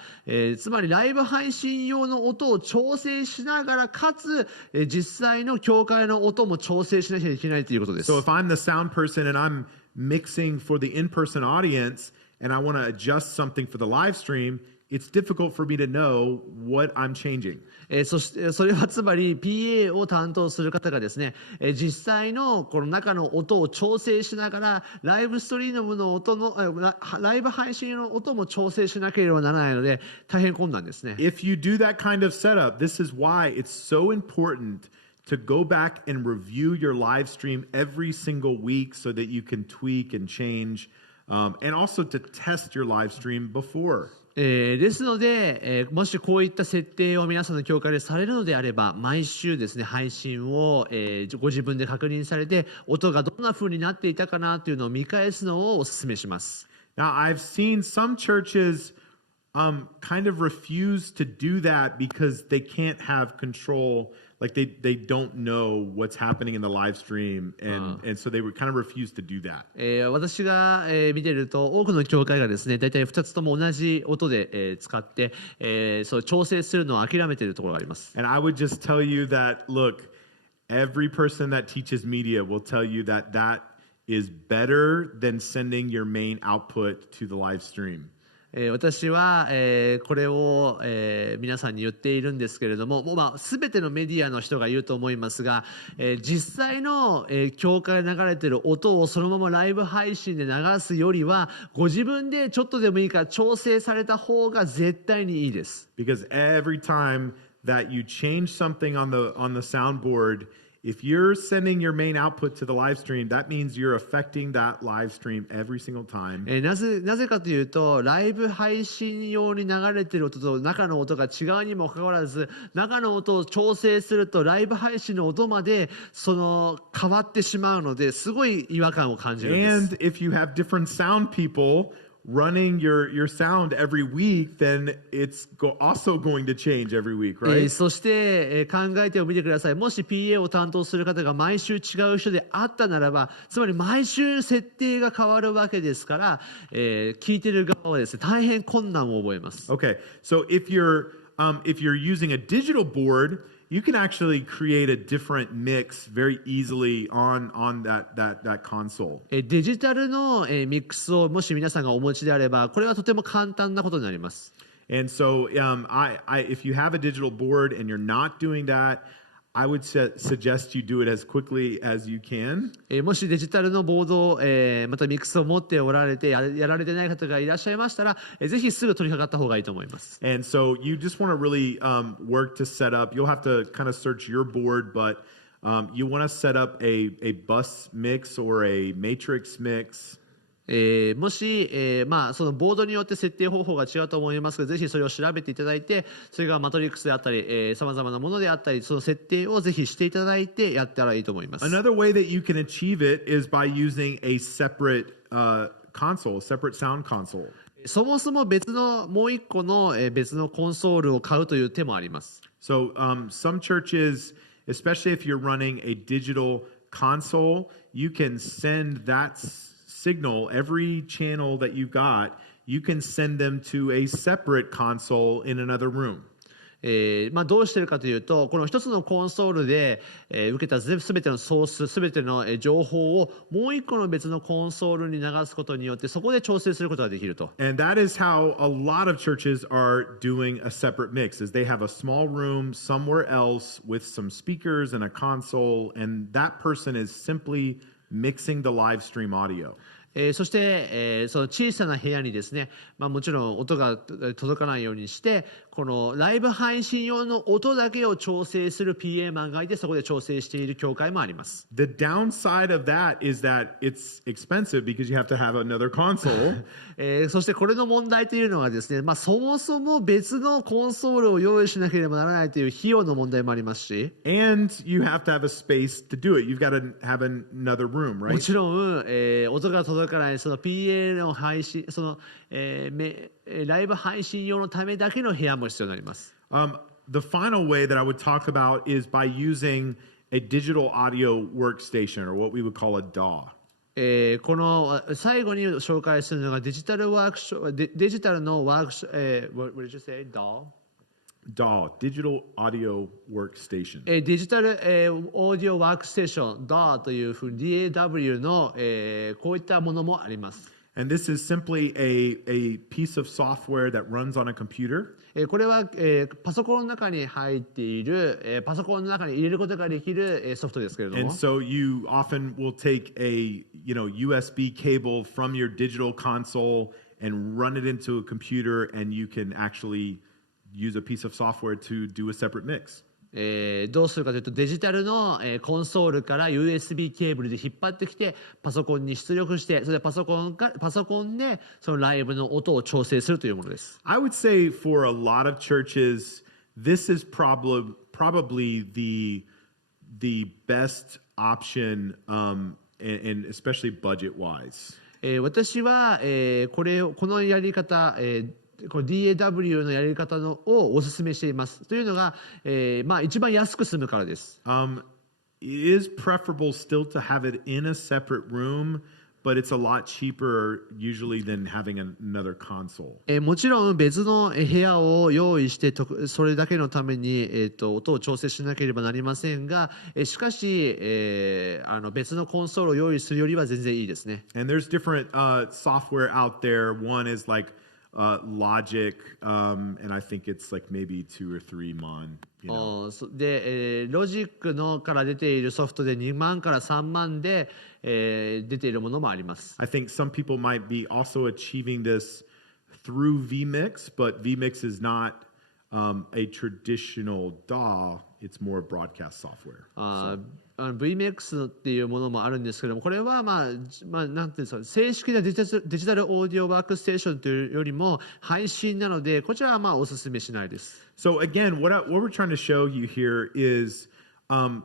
つまりライブ配信用の音を調整しながらかつ、実際の教会の音も調整しなきゃいけないということです。So if I'm the sound person and I'm mixing for the in-person audience and I want to adjust something for the live stream, it's difficult for me to know what I'm changing. そしてそれはつまり PA を担当する方がですね、実際のこの中の音を調整しながらライブストリームの音のライブ配信の音も調整しなければならないので大変困難ですね。If you do that kind of setup, this is why it's so important to go back and review your live stream every single week so that you can tweak and change, and also to test your live stream before. ですので、もしこういった設定を皆さんの教会でされるのであれば毎週ですね配信を、ご自分で確認されて音がどんな風になっていたかなというのを見返すのをお勧めします。Now I've seen some churches kind of refuse to do that because they can't have control, like they don't know what's happening in the live stream, and so they would kind of refuse to do that. 私が、見ていると多くの教会がですね大体2つとも同じ音で、使って、そう調整するのを諦めているところがあります。And I would just tell you that, look, every person that teaches media will tell you that that is better than sending your main output to the live stream. 私は、これを、皆さんに言っているんですけれども、全てのメディアの人が言うと思いますが、実際の、教会で流れている音をそのままライブ配信で流すよりはご自分でちょっとでもいいから調整された方が絶対にいいです。Because every time that you change something on the soundboard. If you're sending your main output to the live stream, that means you're affecting that live stream every single time. なぜかというと、ライブ配信用に流れている音と中の音が違うにもかかわらず、中の音を調整するとライブ配信の音まで変わってしまうので、すごい違和感を感じるんです。And if you have different sound people running your sound every week, then it's also going to change every week, right? そして、考えてみてください。もし PA を担当する方が毎週違う人であったならば、つまり毎週設定が変わるわけですから、聞いてる側はですね、大変困難を覚えます。Okay, so if you're using a digital board, you can actually create a different mix very easily on that console. デジタルのミックスをもし皆さんがお持ちであれば、これはとても簡単なことになります。And so, if you have a digital board and you're not doing that, I would suggest you do it as quickly as you can. もしデジタルのボードを、またミックスを持っておられてやられてない方がいらっしゃいましたら、ぜひすぐ取り掛かった方がいいと思います。And so you just want to really work to set up. You'll have to kind of search your board, but you want to set up a bus mix or a matrix mix. もし、そのボードによって設定方法が違うと思いますが、ぜひそれを調べていただいて、それがマトリックスであったり、さまざまなものであったり、その設定をぜひしていただいてやったらいいと思います。Another way that you can achieve it is by using a separate console, separate sound console. そもそももう一個の、別のコンソールを買うという手もあります。So some churches, especially if you're running a digital console, you can send that signal, every channel that you got, you can send them to a separate console in another room. どうしてるかというと、この一つのコンソールで、受けたすべてのソース、すべての情報をもう一個の別のコンソールに流すことによって、そこで調整することができると。And that is how a lot of churches are doing a separate mix, is they have a small room somewhere else with some speakers and a console, and that person is simply mixing the live stream audio. そして、その小さな部屋にですね、もちろん音が届かないようにして、このライブ配信用の音だけを調整する PA マンがいて、そこで調整している教会もあります。The downside of that is that it's expensive because you have to have another console. そしてこれの問題というのはですね、そもそも別のコンソールを用意しなければならないという費用の問題もありますし、And you have to have a space to do it. You've got to have another room, も right? ちろん、音が届かないその PA の配信、ライブ配信用のためだけの部屋も必要になります。The final way that I would talk about is by using a digital audio workstation, or what we would call a DAW. この最後に紹介するのがデジタルのワークショップ、what did you say? DAW, Digital Audio Workstation. デジタル、オーディオワークステーション DAW というふうに DAW の、こういったものもあります。And this is simply a piece of software that runs on a computer. これは、パソコンの中に入っている、パソコンの中に入れることができる、ソフトですけれども。And so you often will take a USB cable from your digital console and run it into a computer, and you can actually use a piece of software to do a separate mix. どうするかというと、デジタルの、コンソールから USB ケーブルで引っ張ってきてパソコンに出力して、それでパソコンでそのライブの音を調整するというものです。I would say for a lot of churches, this is probably the best option, and especially budget-wise. 私は、このやり方、この DAW のやり方をお勧めしています。というのが、一番安く済むからです。It is preferable still to have it in a separate room, but it's a lot cheaper usually than having another console. もちろん別の部屋を用意してそれだけのために、音を調整しなければなりませんが、しかし、別のコンソールを用意するよりは全然いいですね。And there's different software out there. One is like Logic, and I think it's like maybe 2 or 3 man. で、ロジックのから出ているソフトで2万から3万で、出ているものもあります。I think some people might be also achieving this through vMix, but vMix is not a traditional DAW. It's more broadcast software. VMX っていうものもあるんですけども、これはなんていうんですか、正式なデジタルオーディオワークステーションというよりも配信なので、こちらはおすすめしないです。So again, what we're trying to show you here is some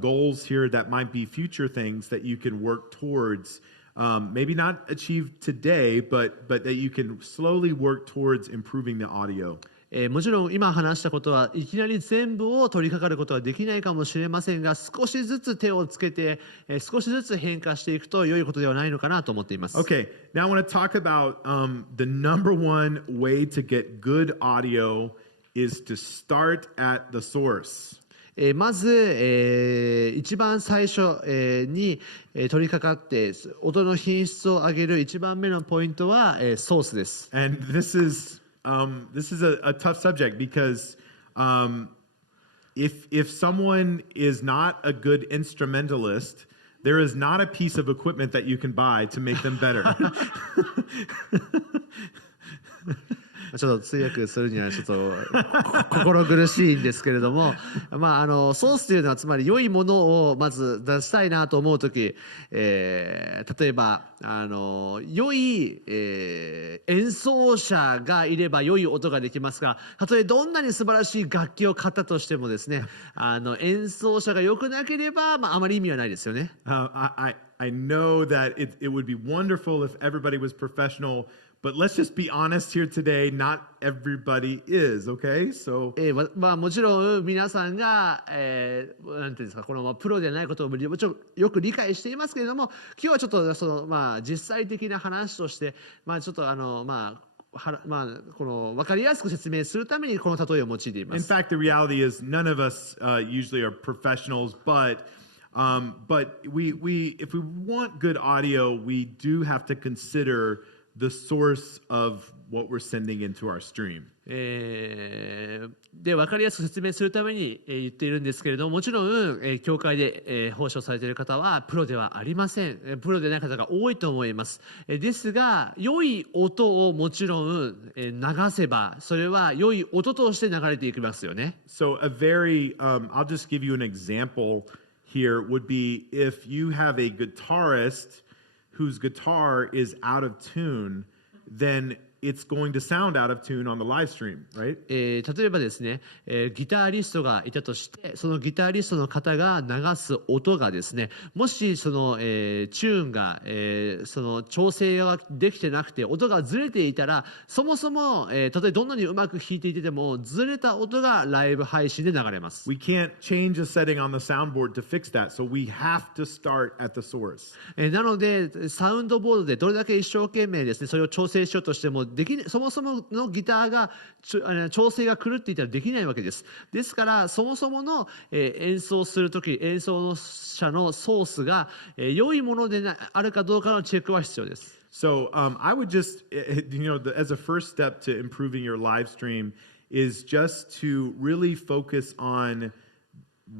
goals here that might be future things that you can work towards. Maybe not achieve today, but that you can slowly work towards improving the audio. もちろん今話したことはいきなり全部を取り掛かることはできないかもしれませんが、少しずつ手をつけて、少しずつ変化していくと良いことではないのかなと思っています。Okay, now I want to talk about the number one way to get good audio is to start at the source. まず、一番最初、に、取り掛かって音の品質を上げる一番目のポイントは、ソースです。And this is a tough subject because if someone is not a good instrumentalist, there is not a piece of equipment that you can buy to make them better. ちょっと通訳するにはちょっと心苦しいんですけれども、ソースというのはつまり良いものをまず出したいなと思うとき、例えば良い、演奏者がいれば良い音ができますが、たとえどんなに素晴らしい楽器を買ったとしてもですね、演奏者が良くなければ、あまり意味はないですよね。I know that it would be wonderful if everybody was professional. But let's just be honest here today, not everybody is, okay? So もちろん皆さんが、なんていうんですか、このプロでないことをもちろんよく理解していますけれども、今日はちょっと実際的な話として、ちょっとこの分かりやすく説明するためにこの例えを用いています。In fact, the reality is none of us usually are professionals, but if we want good audio, we do have to consider the source of what we're sending into our stream. で分かりやすく説明するために、言っているんですけれども、もちろん、教会で、奉仕をされている方はプロではありません。プロでない方が多いと思います。ですが、良い音をもちろん、流せば、それは良い音として流れていきますよね。So I'll just give you an example here would be if you have a guitarist whose guitar is out of tune, then it's going to sound out of tune on the live stream, right? 例えばですね、ギタリストがいたとして、そのギタリストの方が流す音がですね、もしその、チューンが、その調整ができてなくて音がずれていたら、そもそも、たとえどんなにうまく弾いていてもずれた音がライブ配信で流れます。We can't change a setting on the soundboard to fix that, so we have to start at the source. なのでサウンドボードでどれだけ一生懸命ですね、それを調整しようとしてもそもそものギターが調整が狂っていたらできないわけです。ですからそもそもの、演奏するとき演奏者のソースが、良いものであるかどうかのチェックは必要です。So I would just, as a first step to improving your live stream is just to really focus on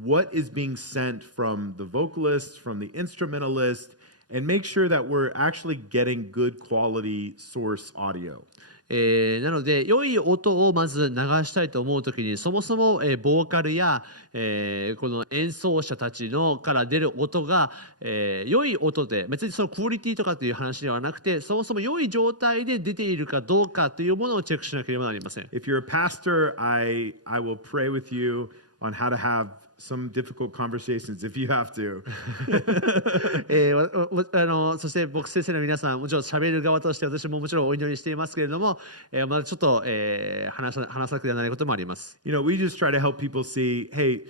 what is being sent from the vocalist, from the instrumentalist, and make sure that we're actually getting good quality source audio. なので良い音をまず流したいと思うときに、そもそも、ボーカルや、この演奏者たちのから出る音が、良い音で、別にそのクオリティとかという話ではなくて、そもそも良い状態で出ているかどうかというものをチェックしなければなりません。If you're a pastor, I will pray with you on how to have some difficult conversations if you have to. そして牧師先生の皆さん、もちろん喋る側として私ももちろんお祈りしていますけれども、まだちょっと、話さなきゃならないこともあります。We just try to help people see, hey,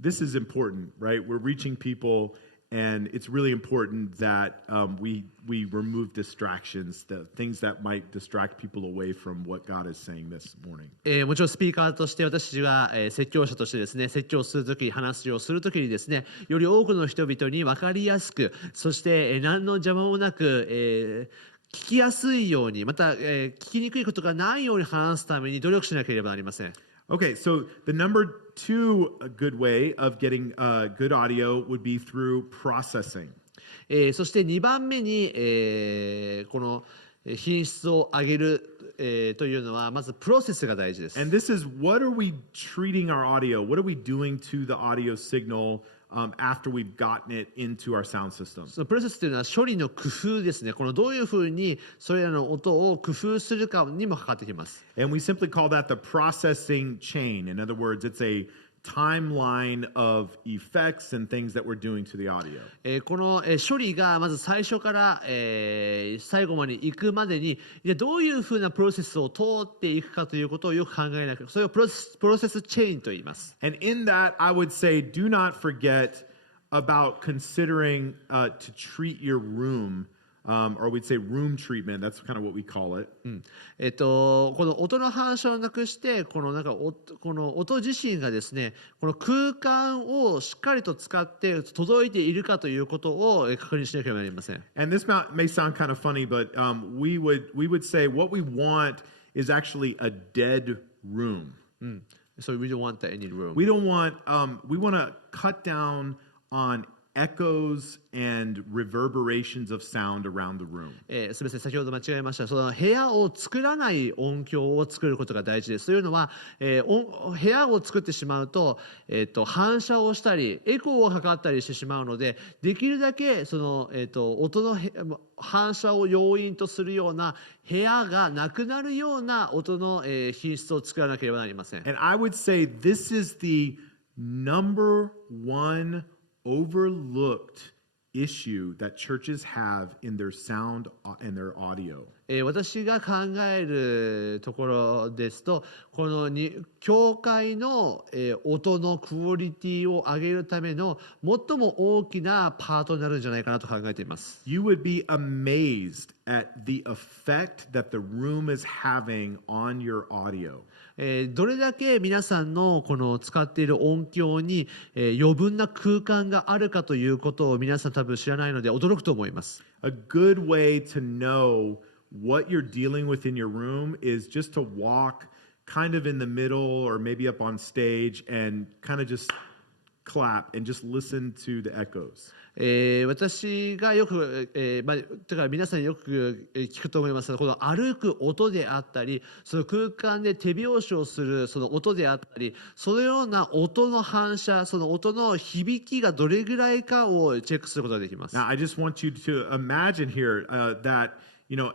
this is important, right? We're reaching people, and it's really important that we remove distractions, the things that might distract people away from what God is saying this morning. もちろんスピーカーとして私が、説教者としてですね、説教するとき、話をするときにですね、より多くの人々に分かりやすく、そして、何の邪魔もなく、聞きやすいように、また、聞きにくいことがないように話すために努力しなければなりません。Okay, so the number two good way of getting good audio would be through processing. そして2番目に、この、品質を上げる、というのはまずプロセスが大事です。And this is what are we treating our audio? What are we doing to the audio signal after we've gotten it into our sound system? そのプロセスというのは処理の工夫ですね。このどういうふうにそれらの音を工夫するかにもかかってきます。And we simply call that the processing chain. In other words, it's a timeline of effects and things that we're doing to the audio. この処理がまず最初から、最後まで行くまでにどういうふうなプロセスを通っていくかということをよく考えなきゃ、それをプロセスチェーンと言います。And in that, I would say, do not forget about considering to treat your room, or we'd say room treatment. That's kind of what we call it. この音の反射をなくして、この音自身がですね、この空間をしっかりと使って届いているかということを確認しなければなりません。And this may sound kind of funny, but we would say what we want is actually a dead room. So we don't want any room. We don't want. We want to cut down on echoes and reverberations of sound around the room. すみません、先ほど間違えました。その部屋を作らない音響を作ることが大事です。というのは、部屋を作ってしまうと、反射をしたりエコーをかかったりしてしまうので、できるだけその、音の反射を要因とするような部屋がなくなるような音の、品質を作らなければなりません。And I would say this is the number one overlooked issue that churches have in their sound and their audio. 私が考えるところですと、この教会の、音のクオリティを上げるための最も大きなパートになるんじゃないかなと考えています。You would be amazed at the effect that the room is having on your audio. どれだけ皆さんのこの使っている音響に、余分な空間があるかということを皆さん多分知らないので驚くと思います。A good way to know what you're dealing with in your room is just to walk kind of in the middle or maybe up on stage and kind of just clap and just listen to the echoes. 私がよく、だから皆さんよく聞くと思いますが、この歩く音であったり、その空間で手拍子をするその音であったり、そのような音の反射、その音の響きがどれぐらいかをチェックすることができます。Now, I just want you to imagine here that,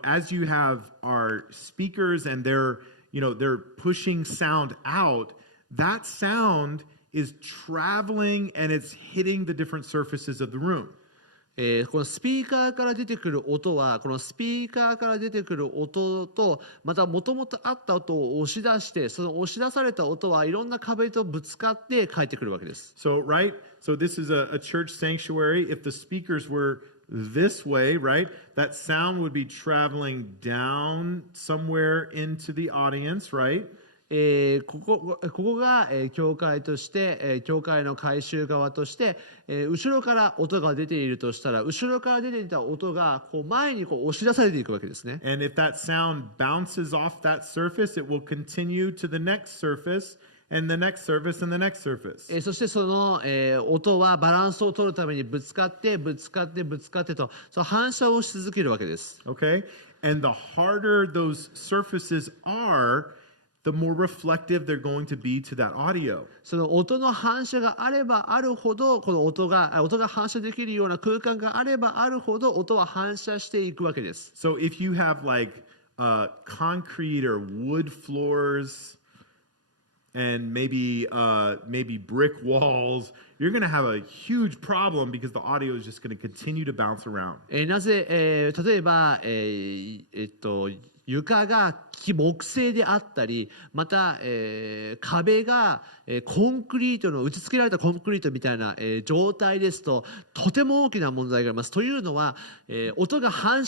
as you have our speakers and they're pushing sound out, that sound is traveling and it's hitting the different surfaces of the room. このスピーカーから出てくる音は、このスピーカーから出てくる音と、またもともとあった音を押し出して、その押し出された音はいろんな壁とぶつかって帰ってくるわけです。So this is a church sanctuary. If the speakers were this way, right, that sound would be traveling down somewhere into the audience, right? ここが、教会として、教会の改修側として、後ろから音が出ているとしたら、後ろから出ていた音がこう前に押し出されていくわけですね。And if that sound bounces off that surface, it will continue to the next surface and the next surface and the next surface. そしてその、音はバランスを取るためにぶつかってと、その反射をし続けるわけです。Okay? And the harder those surfaces are, the more reflective they're going to be to that audio. その音の反射があればあるほど、この音が反射できるような空間があればあるほど、音は反射していくわけです。So if you have like concrete or wood floors and maybe brick walls, you're going to have a huge problem because the audio is just going to continue to bounce around. なぜ、例えば、床が木製であったり、また、壁が、コンクリートの打ち付けられたコンクリートみたいな、状態ですと、とても大きな問題があります。というのは、音が反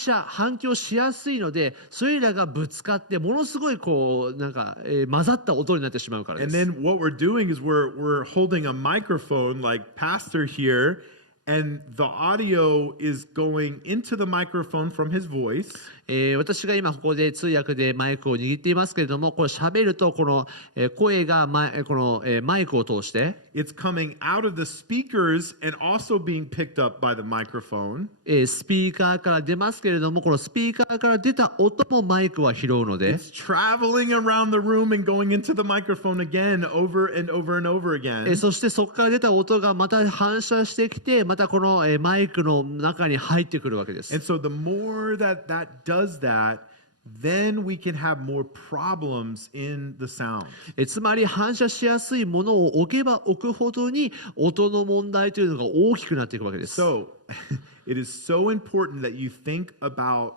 響しやすいので、それらがぶつかってものすごいこう混ざった音になってしまうからです。And then what we're doing is we're holding a microphone like Pastor here. And the audio is going into the microphone from his voice. 私が今ここで通訳でマイクを握っていますけれども、これ喋るとこの、声がこの、マイクを通して、it's coming out of the speakers and also being picked up by the microphone. スピーカーから出ますけれども、このスピーカーから出た音もマイクは拾うので、It's traveling around the room and going into the microphone again over and over and over again. そしてそこから出た音がまた反射してきて、またこの、マイクの中に入ってくるわけです。And so the more that does that, then we can have more problems in the sound. つまり反射しやすいものを置けば置くほどに音の問題というのが大きくなっていくわけです。So it is so important that you think about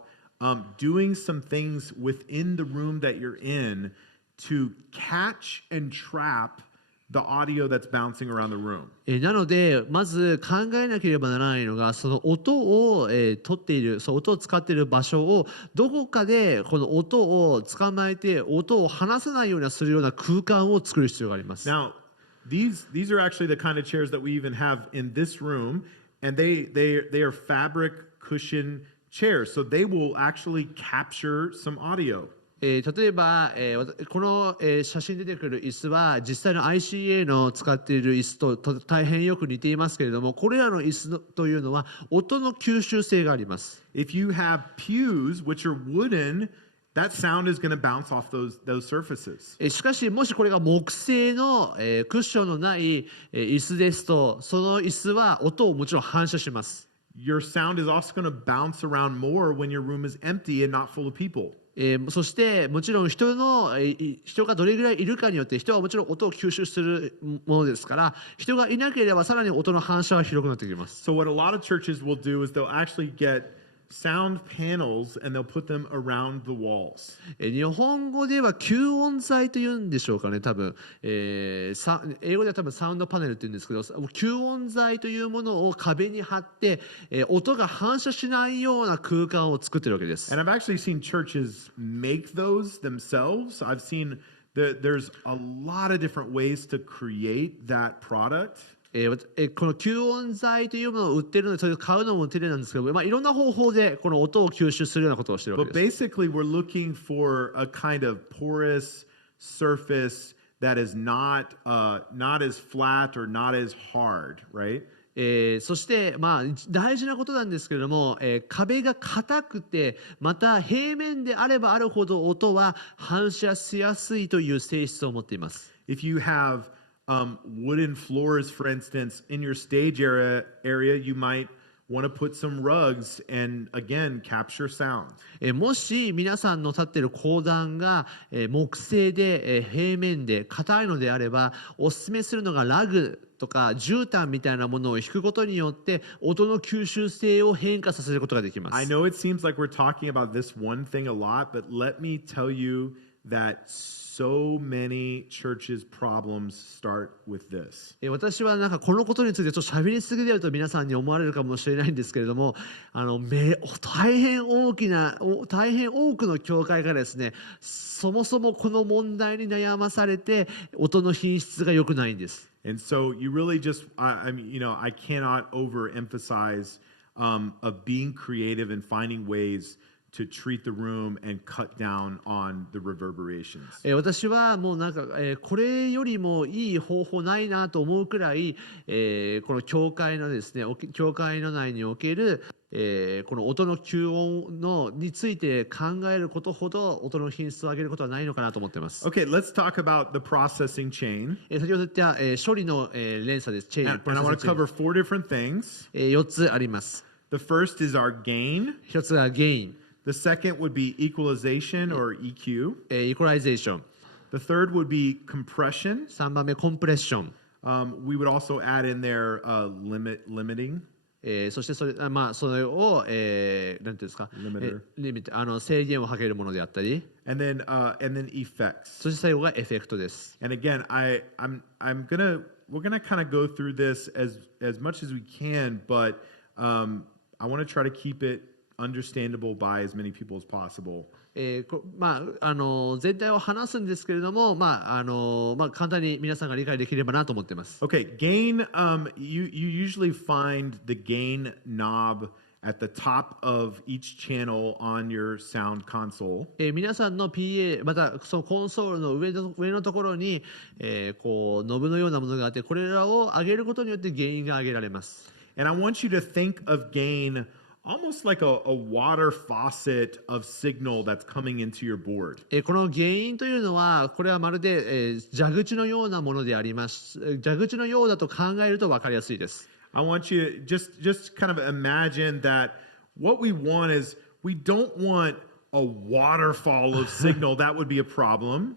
doing some things within the room that you're in to catch and trap the audio that's bouncing around the room. なのでまず考えなければならないのが、その音を、取っている、その音を使っている場所をどこかでこの音を捕まえて音を離さないようにするような空間を作る必要があります。Now, these are actually the kind of chairs that we even have in this room, and they are fabric cushion chairs, so they will actually capture some audio. 例えば、この、写真に出てくる椅子は実際の ICA の使っている椅子と大変よく似ていますけれども、これらの椅子というのは音の吸収性があります。If you have pews, which are wooden, that sound is going to bounce off those surfaces. しかしもしこれが木製の、クッションのない、椅子ですと、その椅子は音をもちろん反射します。Your sound is also going to bounce around more when your room is empty and not full of people. そしてもちろん人がどれぐらいいるかによって、人はもちろん音を吸収するものですから、人がいなければさらに音の反射は広くなってきます。So what a lot of churches will do is they'll actually get sound panels and they'll put them around the walls. 日本語では吸音材というんでしょうかね、多分、英語では多分サウンドパネルって言うんですけど、吸音材というものを壁に貼って、音が反射しないような空間を作っているわけです。And I've actually seen churches make those themselves. I've seen there's a lot of different ways to create that product. この吸音材というものを売っているので、それを買うのも手なんですけど、いろんな方法でこの音を吸収するようなことをしているわ But けです。 basically, we're looking for a kind of porous surface that is not as flat or not as hard, right? そして、大事なことなんですけれども、壁が硬くて、また平面であればあるほど音は反射しやすいという性質を持っています。If you have wooden floors, for instance, in your stage area, you might want to put some rugs and again capture sound. もし皆さんの立っている講談が、木製で、平面で硬いのであれば、おすすめするのがラグとか絨毯みたいなものを引くことによって音の吸収性を変化させることができます。I know it seems like we're talking about this one thing a lot, but let me tell you that so many churches' problems start with this. 私はこのことについてちょっと喋りすぎだよと皆さんに思われるかもしれないんですけれども、大変多くの教会がですね、そもそもこの問題に悩まされて音の品質が良くないんです。And so you really just, I cannot overemphasize of being creative and finding ways to treat the room and cut down on the reverberations. 私はもうこれよりもいい方法ないなと思うくらい、この教会のですね、教会の内における、この音の吸音について考えることほど音の品質を上げることはないのかなと思っています。Okay, let's talk about the processing chain. 先ほど言った、処理の、連鎖です。チェーン。And I want to cover 4 different things. 4つあります。The first is our gain. 1つがゲイン。The second would be equalization or EQ. イコライゼーション。The third would be compression. 3番目コンプレッション。We would also add in there limiting. そしてそれを、なんていうんですか、制限をかけるものであったり、and then effects. そして最後がエフェクトです。And again, we're gonna kind of go through this as much as we can, but I want to try to keep it understandable by as many people as possible. 全体を話すんですけれども、簡単に皆さんが理解できればなと思っています。Okay, gain. You usually find the gain knob at the top of each channel on your sound console. 皆さんの PA またそのコンソールの上のところに、こうノブのようなものがあって、これらを上げることによってゲインが上げられます。And I want you to think of gain almost like a water faucet of signal that's coming into your board. この原因というのは、これはまるで、蛇口のようなものであります。蛇口のようだと考えると分かりやすいです。I want you to just kind of imagine that what we want is we don't want a waterfall of signal. That would be a problem.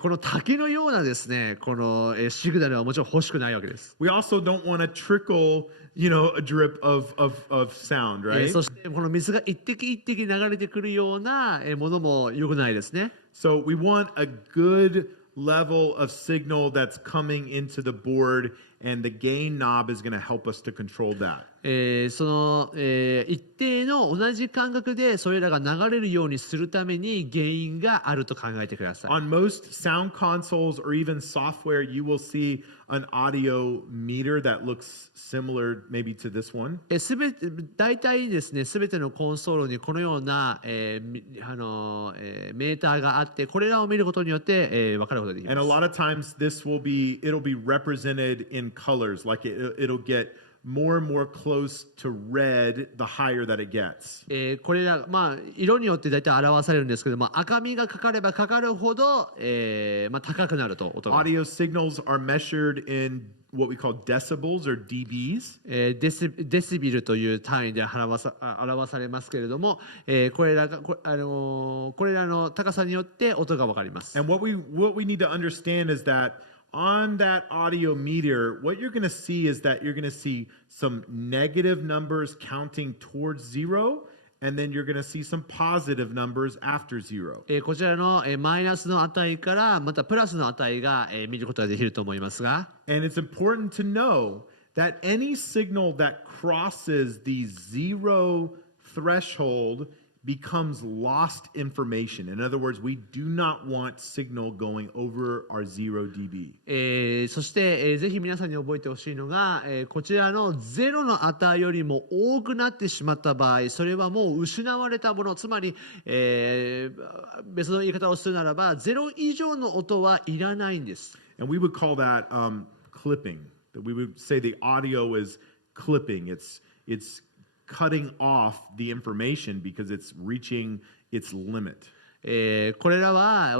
この滝のようなですね、この、シグナルはもちろん欲しくないわけです。We also don't want a trickle, a drip of sound, right? そしてこの水が一滴一滴流れてくるようなものも良くないですね。So we want a good level of signal that's coming into the board, and the gain knob is going to help us to control that. その、一定の同じ感覚でそれらが流れるようにするために原因があると考えてください。On most sound consoles or even software, you will see an audio meter that looks similar maybe to this one. 大体ですね、すべてのコンソールにこのような、メーターがあって、これらを見ることによって、分かることができます。And a lot of times it'll be represented in colors, like it'll get more and more close to red the higher that it gets. これら、色によって大体表されるんですけども、赤みがかかればかかるほど、高くなると音が。Audio signals are measured in what we call decibels or dBs. デシビルという単位で表されますけれども、これらの高さによって音が分かります。And what we need to understand is that on that audio meter, what you're going to see is that you're going to see some negative numbers counting towards zero, and then you're going to see some positive numbers after zero. こちらのマイナスの値からまたプラスの値が見ることができると思いますが、And it's important to know that any signal that crosses the zero threshold becomes lost information. In other words, we do not want signal going over our 0 dB. そして、ぜひ皆さんに覚えてほしいのが、こちらの0の値よりも多くなってしまった場合、それはもう失われたもの、つまり、別の言い方をするならば、0以上の音はいらないんです。And we would call that clipping. We would say the audio is clipping. It's cutting off the information because it's reaching its limit. これらは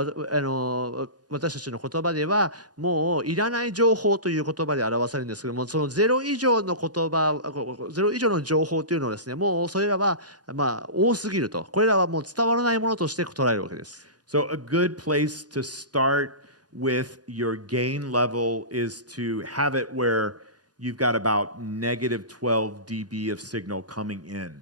私たちの言葉ではもういらない情報という言葉で表されるんですけども、その0以上の0以上の情報というのはですね、もうそれらは多すぎると、これらはもう伝わらないものとして捉えるわけです。So a good place to start with your gain level is to have it where you've got about negative 12 dB of signal coming in.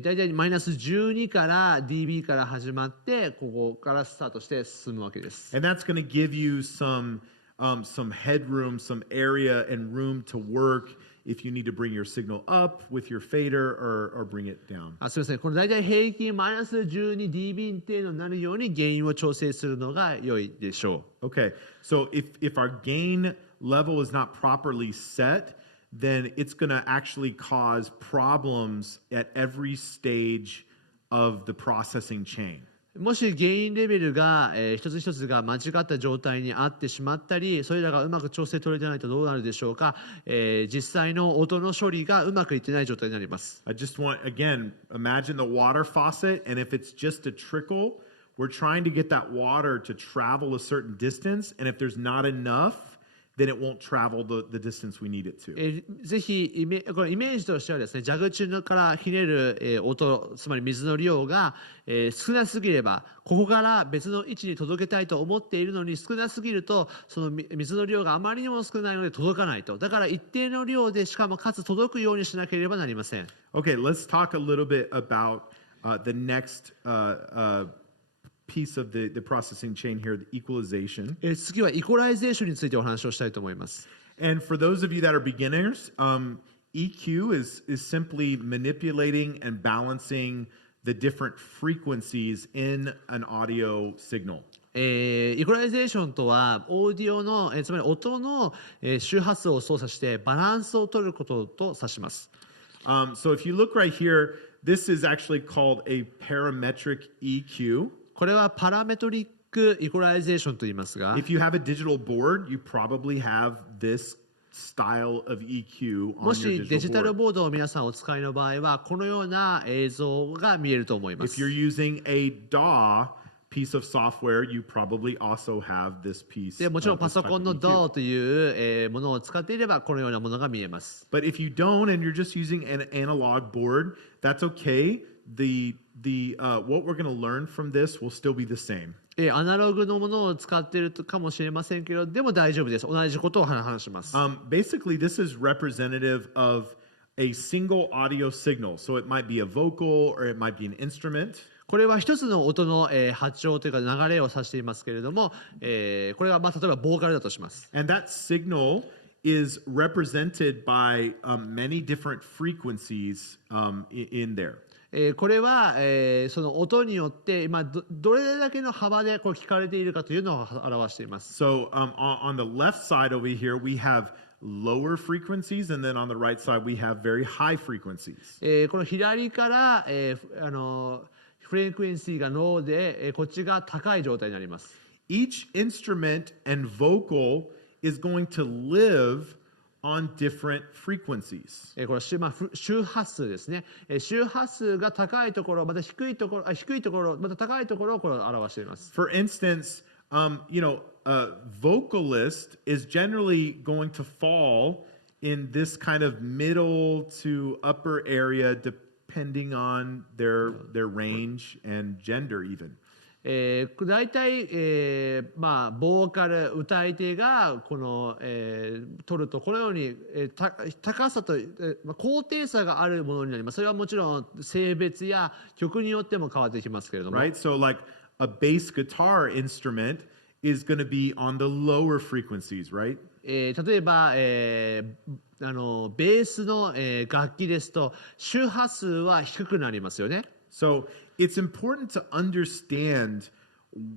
だいたいマイナス12から dB から始まって、ここからスタートして進むわけです。And that's going to give you some headroom, some area and room to work if you need to bring your signal up with your fader or bring it down. すみません。このだいたい平均マイナス12 dB 程度になるようにゲインを調整するのが良いでしょう。Okay, so if our gain level is not properly set, then it's going to actually cause problems at every stage of the processing chain. もしゲインレベルが、一つ一つが間違った状態にあってしまったり、それらがうまく調整取れてないとどうなるでしょうか。実際の音の処理がうまくいってない状態になります。I just want, again, imagine the water faucet, and if it's just a trickle, we're trying to get that water to travel a certain distance, and if there's not enough, then it won't travel the distance we need it to. ぜひこれイメージとしてはですね、蛇口からひねる、音、つまり水の量が、少なすぎれば、ここから別の位置に届けたいと思っているのに少なすぎると、その水の量があまりにも少ないので届かないと。だから一定の量でしかもかつ届くようにしなければなりません。Okay, let's talk a little bit about the next piece of the processing chain here, the equalization. 次はイコライゼーションについてお話をしたいと思います。And for those of you that are beginners, EQ is simply manipulating and balancing the different frequencies in an audio signal. イコライゼーションとはオーディオの、つまり音の、周波数を操作してバランスを取ることと指します。So if you look right here, This is actually called a parametric EQ. これはパラメトリックイコライゼーションと言いますが、 If you have a digital board, you probably have this style of EQ も on し your デジタ digital ル board. ボードを皆さんお使いの場合は、このような映像が見えると思いま If す。 you're using a DAW piece of software, you probably also have this piece. でもちろん this パソ type コン of の EQ. DAW というものを使っていれば、このようなものが見えます。 But if you don't and you're just using an analog board, that's okay. What we're going to learn from this will still be the same. アナログのものを使っているかもしれませんけど、でも大丈夫です。同じことを話します。 Basically, this is representative of a single audio signal. So it might be a vocal or it might be an instrument. これは一つの音の波長というか流れを指していますけれども、これが例えばボーカルだとします。 And that signal is represented by many different frequencies in there. これは、その音によって今 どれだけの幅でこう聞かれているかというのを表しています。 So on the left side over here, we have lower frequencies, and then on the right side, we have very high frequencies. この左から、フレクエンシーがローで、こっちが高い状態になります。 Each instrument and vocal is going to live on different frequencies. これは周波数ですね。周波数が高いところ、また低いところ、また高いところをこれを表しています。 For instance, a vocalist is generally going to fall in this kind of middle to upper area depending on their range and gender even. 大体、ボーカル歌い手がこの、取るとこのように、高さと、高低差があるものになります。それはもちろん性別や曲によっても変わってきますけれども、 Right? So like a bass guitar instrument is going to be on the lower frequencies, right? 例えば、ベースの、楽器ですと周波数は低くなりますよね。 So it's important to understand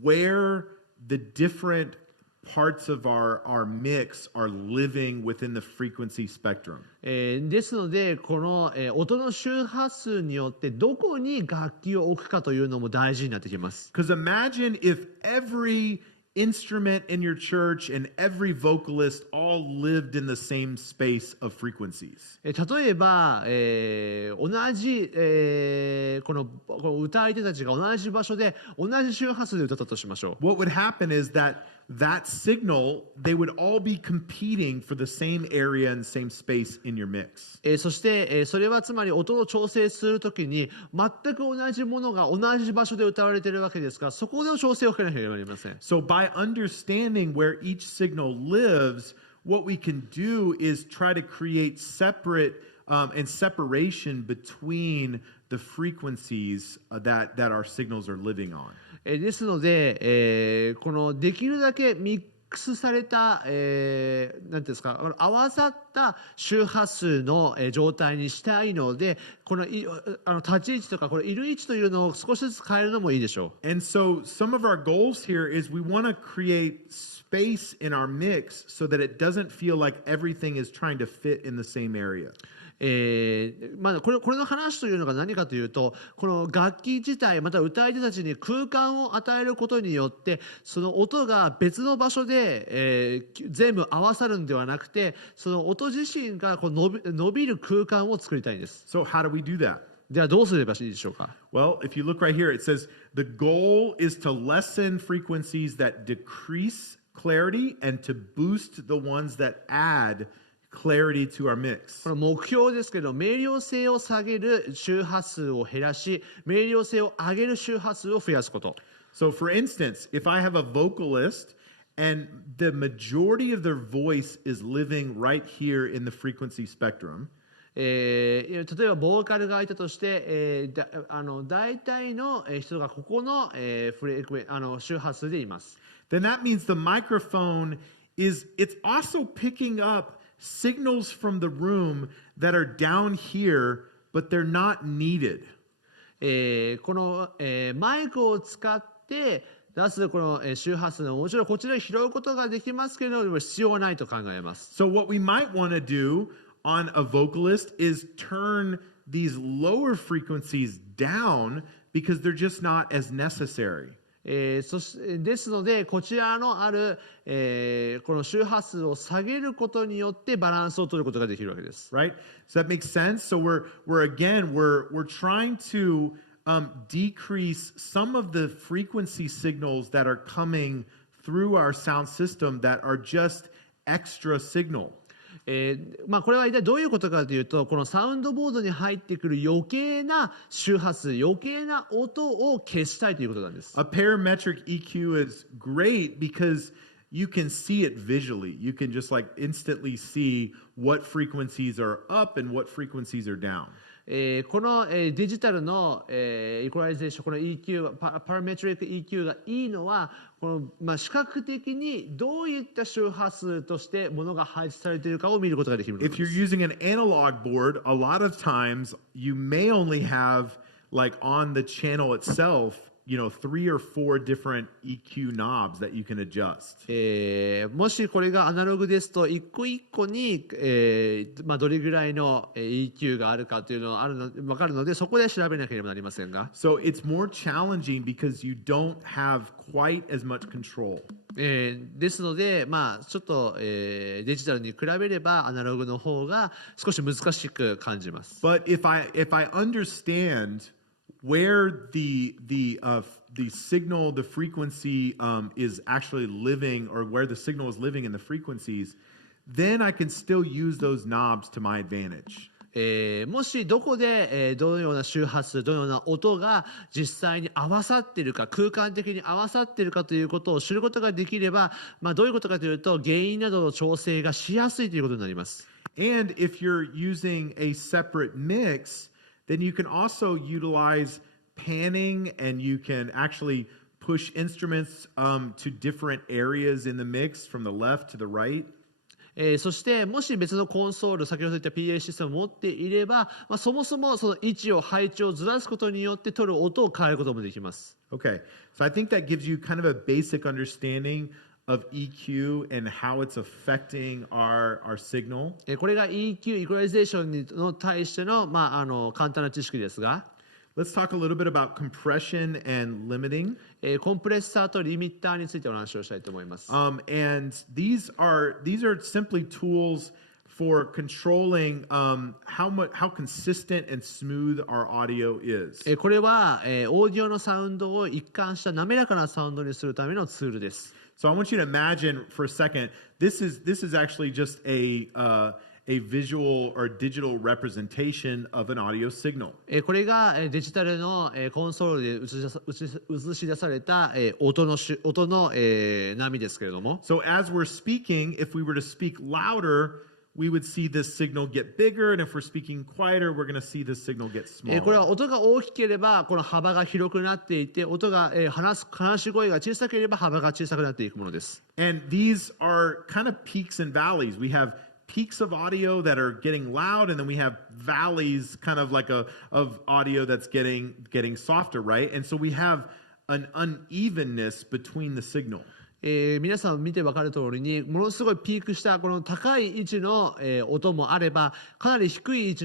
where the different parts of our mix are living within the frequency spectrum. ですのでこの、音の周波数によってどこに楽器を置くかというのも大事になってきます。 Because imagine if every instrument in your church and every vocalist all lived in the same space of frequencies. 例えば、同じ、この歌い手たちが同じ場所で同じ周波数で歌ったとしましょう。 What would happen is that signal, they would all be competing for the same area and same space in your mix. そして、それはつまり音を調整するときに全く同じものが同じ場所で歌われているわけですから、そこで調整をかけなければなりません。 So by understanding where each signal lives, what we can do is try to create separate and separation between the frequencies that our signals are living on. ですので、このできるだけミックスされた、なんていうんですか、合わさった周波数の、状態にしたいので、この立ち位置とかこれいる位置というのを少しずつ変えるのもいいでしょう。 And so some of our goals here is we want to create space in our mix so that it doesn't feel like everything is trying to fit in the same area. これの話というのが何かというと、この楽器自体また歌い手たちに空間を与えることによってその音が別の場所で、全部合わさるんではなくて、その音自身がこう伸びる空間を作りたいんです。 So how do we do that? ではどうすればいいでしょうか。 Well, if you look right here, it says the goal is to lessen frequencies that decrease clarity and to boost the ones that add clarity to our mix. この目標ですけど、明瞭性を下げる周波数を減らし、明瞭性を上げる周波数を増やすこと。 So for instance, if I have a vocalist and the majority of their voice is living right here in the frequency spectrum, 例えばボーカルがいたとして、大体の人がここの、周波数でいます。 then that means the microphone it's also picking up signals from the room that are down here, but they're not needed. この、マイクを使って出すこの周波数はもちろんこちらで拾うことができますけれども必要はないと考えます。 So what we might want to do on a vocalist is turn these lower frequencies down because they're just not as necessary. ですのでこちらのある、この周波数を下げることによってバランスを取ることができるわけです。Right? Does that make sense? So we're trying to decrease some of the frequency signals that are coming through our sound system that are just extra signal. これは一体どういうことかというと、このサウンドボードに入ってくる余計な周波数、余計な音を消したいということなんです。A parametric EQ is great because you can see it visually. You can just like instantly see what frequencies are up and what frequencies are down. この、デジタルの、イコライゼーション、この EQ、パラメトリック EQ がいいのは、この視覚的にどういった周波数としてものが配置されているかを見ることができるのです。If you're using an analog board, a lot of times you may only have like on the channel itself, 3 or 4 different EQ knobs that you can adjust. もしこれがアナログですと一個一個に、どれぐらいの EQ があるかというのが分かるので、そこで調べなければなりませんが。So it's more challenging because you don't have quite as much control. ですので、ちょっと、デジタルに比べればアナログの方が少し難しく感じます。But if I understand where the signal, the frequency is actually living, or where the signal is living in the frequencies, then I can still use those knobs to my advantage. もしどこで、どのような周波数、どのような音が実際に合わさっているか、空間的に合わさっているかということを知ることができれば、どういうことかというと、原因などの調整がしやすいということになります。And if you're using a separate mix, then you can also utilize panning, and you can actually push instruments to different areas in the mix from the left to the right. そしてもし別のコンソール、先ほど言った PA システムを持っていれば、そもそもその位置を配置をずらすことによって取る音を変えることもできます。Okay, so I think that gives you kind of a basic understanding of EQ and how it's affecting our signal. これが EQ、イコライゼーションに対しての、簡単な知識ですが、Let's talk a little bit about compression and limiting. コンプレッサーとリミッターについてお話をしたいと思います。And these are simply tools for controlling how consistent and smooth our audio is. これは、オーディオのサウンドを一貫した滑らかなサウンドにするためのツールです。So I want you to imagine for a second, this is actually just a visual or digital representation of an audio signal. これがデジタルのコンソールで映し出された音の波ですけれども。So as we're speaking, if we were to speak louder, we would see this signal get bigger, and if we're speaking quieter, we're going to see this signal get これは smaller. 音が大きければこの幅が広くなっていて、音が話し声が小さければ幅が小さくなっていくものです。And these are kind of peaks and valleys. We have peaks of audio that are getting loud, and then we have valleys kind of like of audio that's getting softer, right? And so we have an unevenness between the signal. 皆さん見て分かる通りに、ものすごいピークしたこの高い位置の音もあれば、かなり低い位置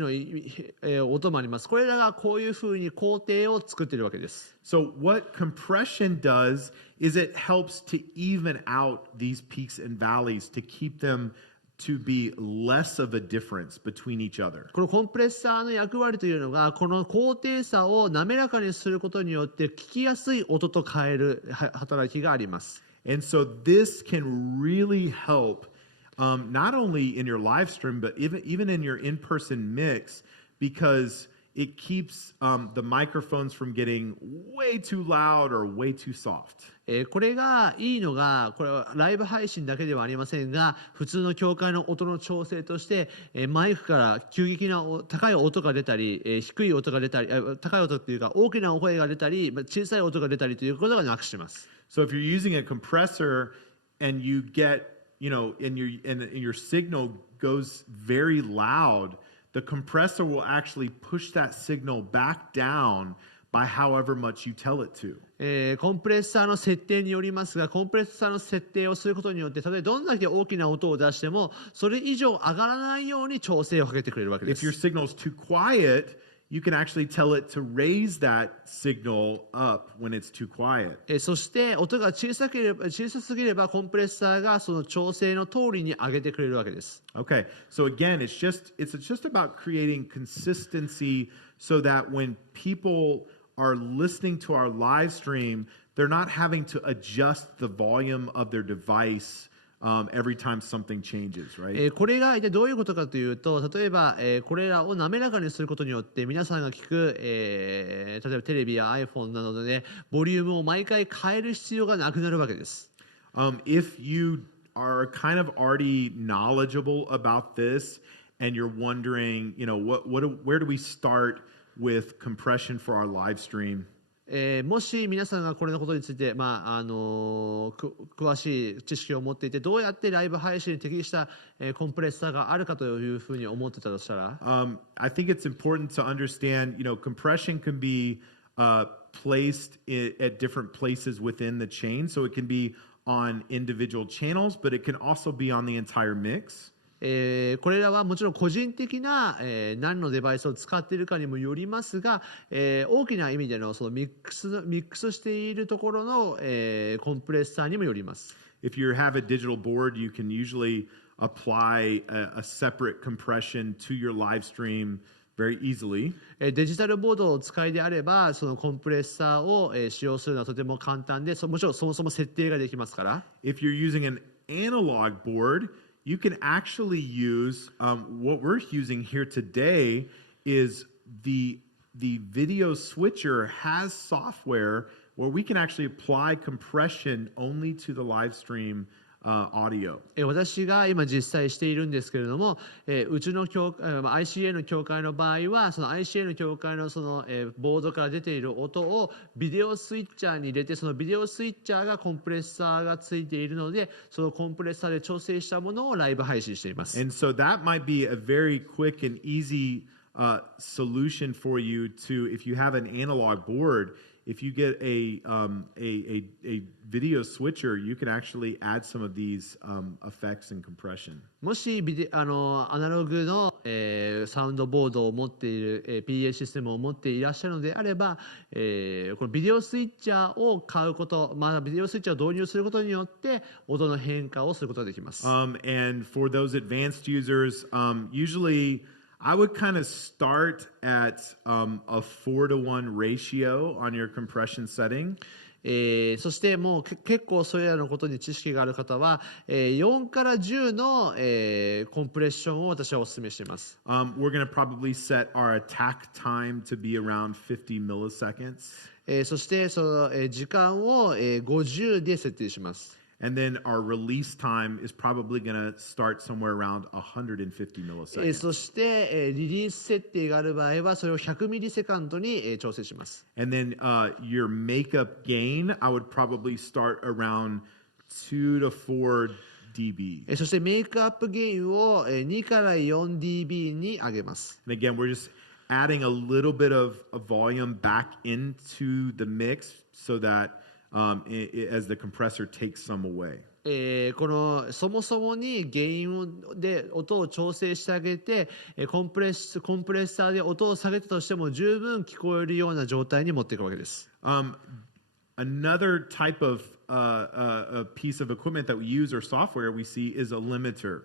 の音もあります。これらがこういうふうに工程を作っているわけです。So what compression does is it helps to even out these peaks and valleys to keep them to be less of a difference between each other. このコンプレッサーの役割というのが、この高低差を滑らかにすることによって聞きやすい音と変える働きがあります。And so this can really help not only in your live stream, but even in your in-person mix, because it keeps the microphones from getting way too loud or way too soft. これがいいのが、これはライブ配信だけではありませんが、普通の教会の音の調整として、マイクから急激な高い音が出たり、低い音が出たり、高い音っていうか大きな声が出たり、小さい音が出たりということがなくします。So if you're using a compressor and you get, and your signal goes very loud, the compressor will actually push that signal back down by however much you tell it to. コンプレッサーの設定によりますが、コンプレッサーの設定をすることによって、たとえどんだけ大きな音を出しても、それ以上上がらないように調整をかけてくれるわけで If す。your signal is too quiet, you can actually tell it to raise that signal up when it's too quiet. そして音が小さすぎればコンプレッサーがその調整の通りに上げてくれるわけです。Okay, so again, it's just about creating consistency so that when people are listening to our live stream, they're not having to adjust the volume of their device every time something changes, right? これが一体どういうことかというと、例えば、これらを滑らかにすることによって皆さんが聞く、例えばテレビや iPhone などで、ボリュームを毎回変える必要がなくなるわけです。If you are kind of already knowledgeable about this and you're wondering, where do we start with compression for our live stream? もし皆さんがこれのことについて、詳しい知識を持っていて、どうやってライブ配信に適した、コンプレッサーがあるかというふうに思ってたとしたら、I think it's important to understand, compression can be placed at different places within the chain. So it can be on individual channels, but it can also be on the entire mix. これらはもちろん個人的な、何のデバイスを使っているかにもよりますが、大きな意味でのそのミックスしているところの、コンプレッサーにもよります。If you have a digital board, you can usually apply a separate compression to your live stream very easily. デジタルボードをお使いであれば、そのコンプレッサーを、使用するのはとても簡単で、もちろんそもそも設定ができますから。If you're using an analog board, you can actually use what we're using here today is the video switcher has software where we can actually apply compression only to the live stream audio. 私が今実際しているんですけれども、うちのICA の教会の場合は、その ICA の教会のその、ボードから出ている音をビデオスイッチャーに入れて、そのビデオスイッチャーがコンプレッサーがついているので、そのコンプレッサーで調整したものをライブ配信しています。And so that might be a very quick and easy solution for you to, if you have an analog board. If you get a video switcher, you can actually add some of these effects and compression. もしアナログの、サウンドボードを持っている、PA システムを持っていらっしゃるのであれば、このビデオスイッチャーを買うこと、ビデオスイッチャーを導入することによって音の変化をすることができます。And for those advanced users, usually I would kind of start at a 4-to-1 ratio on your compression setting. そしてもう結構それらのことに知識がある方は、4から10の、コンプレッションを私はお勧めしています。We're going to probably set our attack time to be around 50 milliseconds. そしてその、時間を、50で設定します。And then our release time is probably going to start somewhere around 150 milliseconds. そして、リリース設定がある場合はそれを100ミリセカンドに、調整します。And then your makeup gain, I would probably start around 2 to 4 dB. そしてメイクアップゲインを、2から 4dB に上げます。And again, we're just adding a little bit of volume back into the mix so that as the compressor takes some away. このそもそもにゲインで音を調整してあげてコンプレッサーで音を下げたとしても十分聞こえるような状態に持っていくわけです。Another type of a piece of equipment that we use or software we see is a limiter.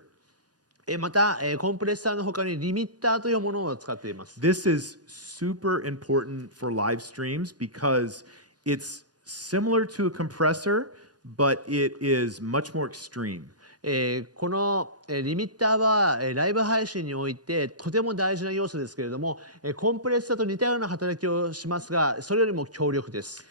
また、コンプレッサーの他にリミッターというものを使っています。This is super important for live streams because it's similar to a compressor, but it is much more extreme. このリミッターはライブ配信においてとても大事な要素ですけれども、コンプレッサーと似たような働きをしますが、それよりも強力です。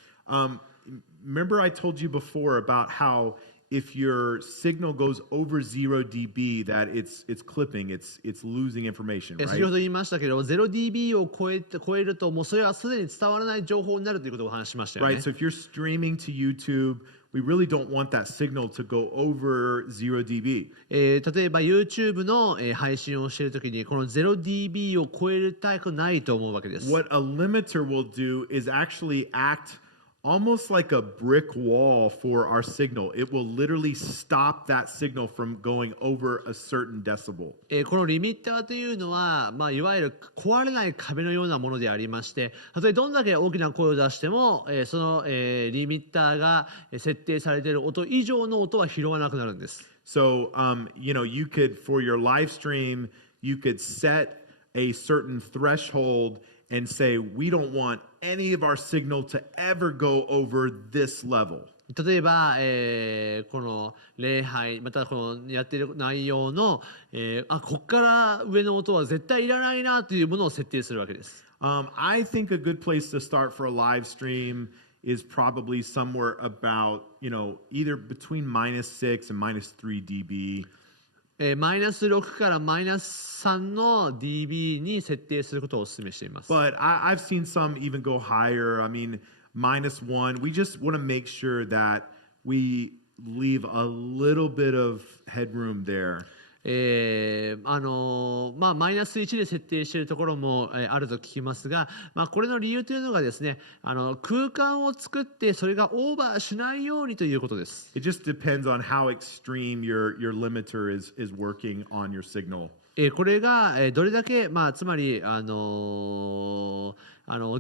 Remember I told you before about how if your signal goes over 0 dB, that it's clipping, it's losing information, right? 先ほど言いましたけど、0dB を超えるともうそれはすでに伝わらない情報になるということをお話ししましたよね。Right. So if you're streaming to YouTube, we really don't want that signal to go over 0 dB. 例えば YouTube の配信をしているときにこの 0dB を超えたくないと思うわけです。What a limiter will do is actually act almost like a brick wall for our signal. It will literally stop that signal from going over a certain decibel. このリミッターというのは、いわゆる壊れない壁のようなものでありまして、たとえどんだけ大きな声を出しても、その、リミッターが設定されている音以上の音は拾わなくなるんです。So, you could, for your live stream, you could set a certain threshold and say, we don't want any of our signal to ever go over this level. 例えば、この礼拝またこのやっている内容の、ここから上の音は絶対いらないなというものを設定するわけです。I think a good place to start for a live stream is probably somewhere about, either between -6 and -3 dB. マイナス6からマイナス3の dB に設定することをお勧めしています。But I've seen some even go higher. I mean, -1. We just want to make sure that we leave a little bit of headroom there. マイナス1で設定しているところも、あると聞きますが、これの理由というのがですね、空間を作ってそれがオーバーしないようにということです。It just depends on how extreme your limiter is working on your signal. これがどれだけ、つまり、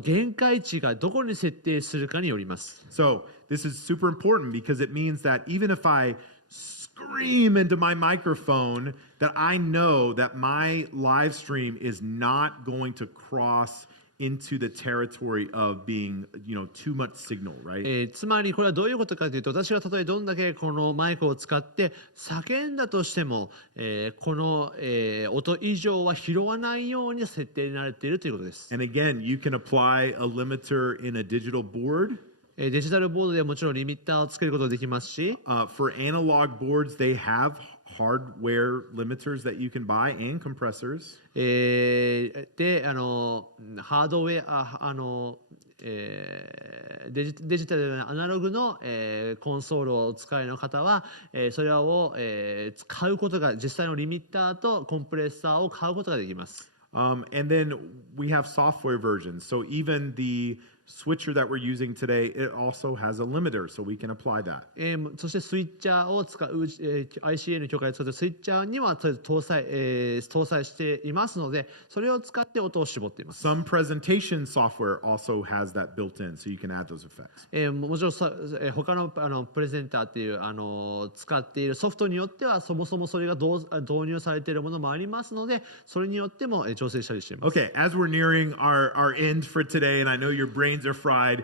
限界値がどこに設定するかによります。So this is super important because it means that even if I scream into my microphone, that I know that my live stream is not going to cross into the territory of being, too much signal, right? つまりこれはどういうことかというと、私がたとえどんだけこのマイクを使って叫んだとしても、この、音以上は拾わないように設定になれているということです。And again, you can apply a limiter in a digital board. デジタルボードでもちろんリミッターをつけることができますし、for analog boards, they have hardware limiters that you can buy and compressors. で、ハードウェア、デジタルアナログの、コンソールをお使いの方は、それを、買うことが実際のリミッターとコンプレッサーを買うことができます。And then we have software versions. So even the switcher that we're using today, it also has a limiter, so we can apply that. そしてスイッチャーを使う、ICA の許可で使うスイッチャーには搭載していますので、それを使って音を絞っています。Some presentation software also has that built in, so you can add those effects. もちろん他のプレゼンターっていう使っているソフトによってはそもそもそれが導入されているものもありますので、それによっても調整したりしています。Okay, as we're nearing our end for today, and I know your brains are fried,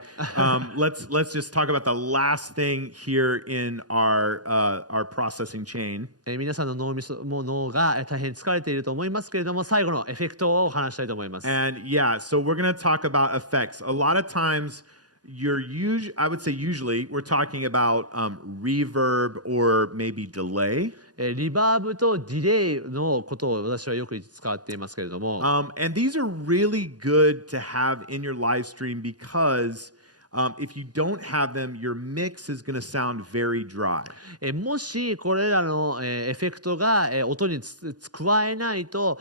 let's just talk about the last thing here in our processing chain. 皆さんの脳が大変疲れていると思いますけれども、最後のエフェクトを話したいと思います。And yeah, so we're going to talk about effects. A lot of times, I would say usually we're talking about reverb or maybe delay. リバーブとディレイのことを私はよく使っていますけれども、and these are really good to have in your live stream because if you don't have them, your mix is going to sound very dry. もしこれらのエフェクトが音に加えないと、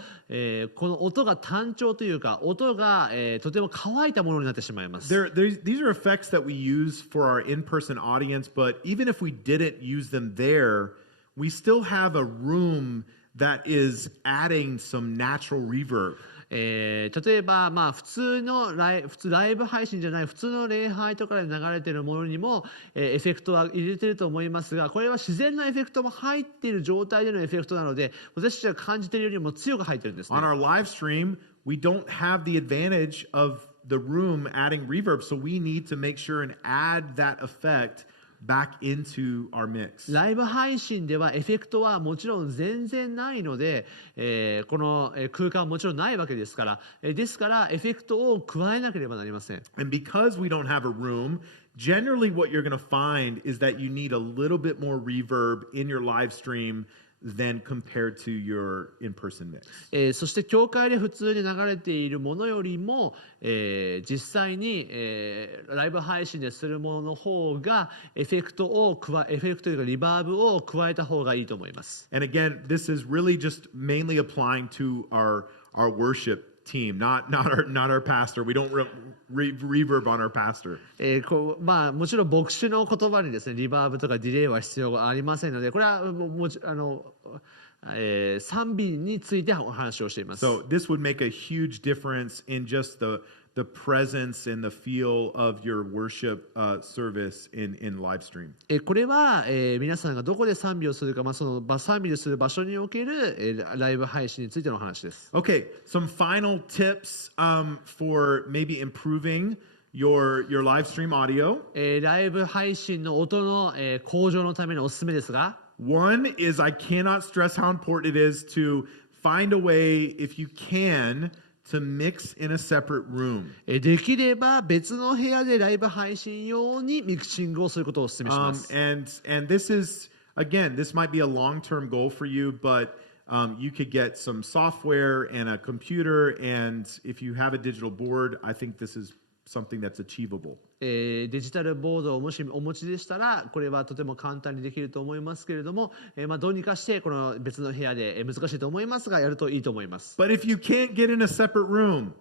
この音が単調というか音がとても乾いたものになってしまいます。These are effects that we use for our in-person audience, but even if we didn't use them there, we still have a room that is adding some natural reverb. 例えば、普通ライブ配信じゃない普通の礼拝とかで流れているものにも、エフェクトは入れていると思いますが、これは自然なエフェクトも入っている状態でのエフェクトなので、私たちが感じているよりも強く入っているんですね。On our live stream, we don't have the advantage of the room adding reverb, so we need to make sure and add that effect back into our mix. ライブ配信ではエフェクトはもちろん全然ないので、この空間はもちろんないわけですから、ですからエフェクトを加えなければなりません。And because we don't have a room, generally what you're going to find is that you need a little bit more reverb in your live stream than compared to your in-person mix. そして教会で普通に流れているものよりも、実際に、ライブ配信でするものの方がエフェクトというかリバーブを加えた方がいいと思います。And again, this is really just mainly applying to our worship team, not our pastor. We don't reverb on our pastor. まあ、もちろん牧師の言葉にですねリバーブとかディレイは必要がありませんので、これは賛美についてお話をしています。So this would make a huge difference in just the presence and the feel of your worship service in live stream. これは、皆さんがどこで賛美をするか、まあ、その賛美をする場所における、ライブ配信についての話です。Okay, some final tips for maybe improving your live stream audio. ライブ配信の音の、向上のためのおすすめですが、One is I cannot stress how important it is to find a way, if you can, to mix in a separate room. できれば別の部屋でライブ配信用にミクシングをすることをお勧めします。And this is, again, this might be a long-term goal for you, but you could get some software and a computer, and if you have a digital board, I think this is something that's achievable. デジタルボードをもしお持ちでしたら、これはとても簡単にできると思いますけれども、まあ、どうにかしてこの別の部屋で難しいと思いますが、やるといいと思います。But if you can't get in a separate room,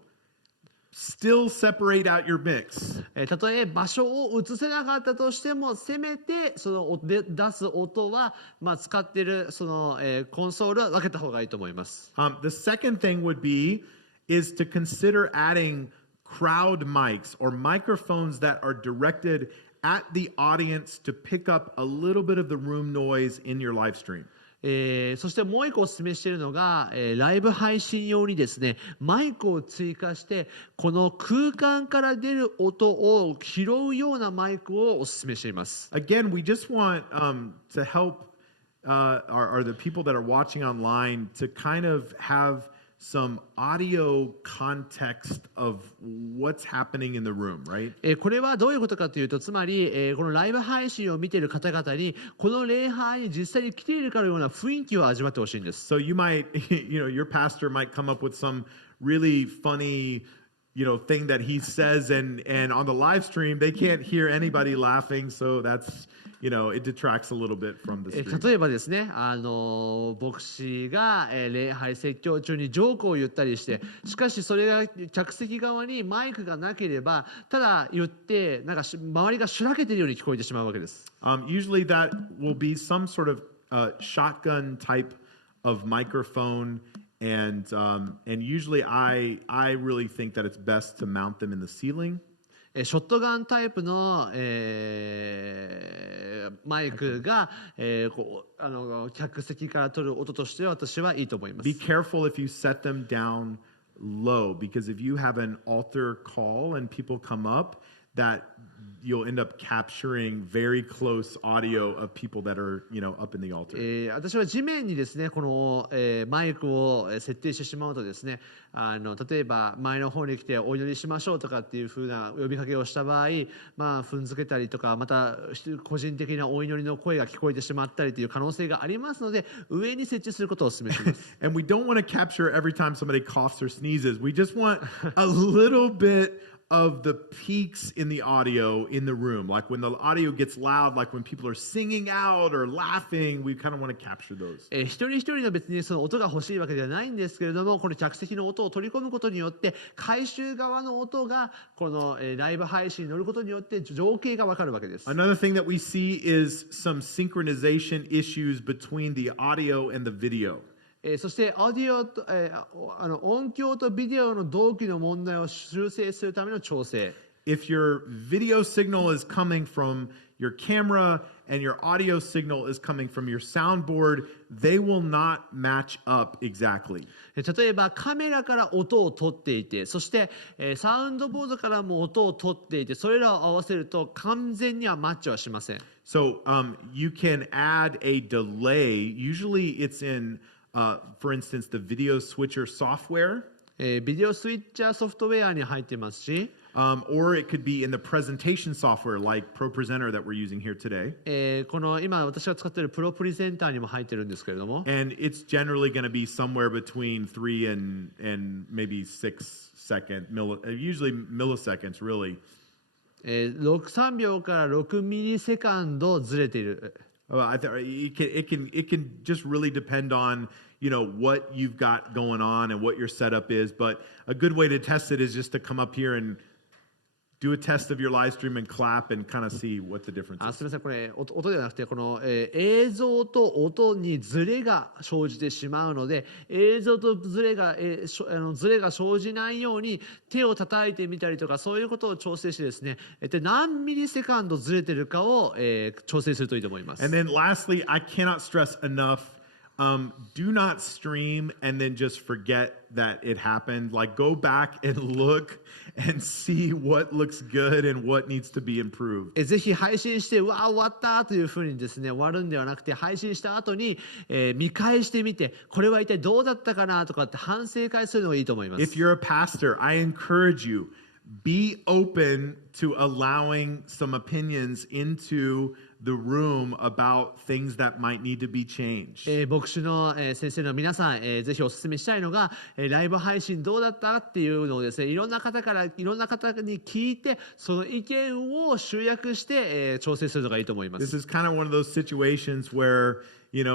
still separate out your mix. たとえ場所を移せなかったとしても、せめてその出す音は、まあ、使っているその、コンソールは分けた方がいいと思います。The second thing would be is to consider adding crowd mics or microphones that are directed at the audience to pick up a little bit of the room noise in your live stream. そしてもう一個お勧めしているのが、ライブ配信用にですねマイクを追加してこの空間から出る音を拾うようなマイクをお勧めしています。 Again, we just want to help the people that are watching online to kind of have some audio context of what's happening in the room, right? これはどういうことかというと、つまり、このライブ配信を見ている方々にこの礼拝に実際に来ているかのような雰囲気を味わってほしいんです。 So you might, your pastor might come up with some really funny, thing that he says, and on the live stream they can't hear anybody laughing, so that's, it detracts a little bit from the stream. 例えばですね、牧師が、礼拝説教中にジョークを言ったりして、しかしそれが客席側にマイクがなければ、ただ言ってなんか周りがしらけているように聞こえてしまうわけです。Usually that will be some sort of shotgun type of microphone, and usually I really think that it's best to mount them in the ceiling. ショットガンタイプの、マイクが、客席から取る音として私はいいと思います。 Be careful if you set them down low, because if you have an altar call and people come up, that you'll end up capturing very close audio of people that are, up in the altar. 私は地面にですねこの、マイクを設定してしまうとですね、例えば前の方に来てお祈りしましょうとかっていう風な呼びかけをした場合、まあ踏んづけたりとか、また個人的なお祈りの声が聞こえてしまったりという可能性がありますので、上に設置することをお勧めします。And we don't want to capture every time somebody coughs or sneezes. We just want a little bit of the peaks in the audio in the room, like when the audio gets loud, like when people are singing out or laughing, we kind of want to capture those. 一人一人の別にその音が欲しいわけではないんですけれども、この客席の音を取り込むことによって回収側の音がこのライブ配信に乗ることによって情景がわかるわけです。 Another thing that we see is some synchronization issues between the audio and the video. そしてオーディオと、音響とビデオの同期の問題を修正するための調整。 If your video signal is coming from your camera and your audio signal is coming from your soundboard, they will not match up exactly. 例えばカメラから音を取っていて、そしてサウンドボードからも音を取っていて、それらを合わせると完全にはマッチはしません。 So you can add a delay. Usually it's in for instance, the video switcher software. ビデオスイッチャーソフトウェアに入ってますし、or it could be in the presentation software like Pro Presenter that we're using here today. この今私が使っているプロプレゼンターにも入ってるんですけれども、 And it's generally going to be somewhere between 3 and maybe 6 usually milliseconds, really. 3秒から6ミリセカンドずれている。it can just really depend on what you've got going on and what your setup is. But a good way to test it is just to come up here and do a test of your live stream and clap and kind of see what the difference is. すみません、これ音ではなくてこの、映像と音にズレが生じてしまうので、映像とズレが生じないように手を叩いてみたりとか、そういうことを調整してですね、何ミリセカンドずれてるかを、調整するといいと思います。And then lastly, I cannot stress enough, do not stream and then just forget that it happened. Like, go back and look and see what looks good and what needs to be improved. ぜひ配信してうわ終わったというふうにですね終わるんではなくて、配信した後に、見返してみて、これは一体どうだったかなとかって反省会するのがいいと思います。 If you're a pastor, I encourage you, be open to allowing some opinions into the room about things that might need to be changed. 牧師の、先生の皆さん、ぜひお勧めしたいのが、ライブ配信どうだったっていうのをですね、いろんな方に聞いて、その意見を集約して、調整するのがいいと思います。 This is kind of one of those situations where we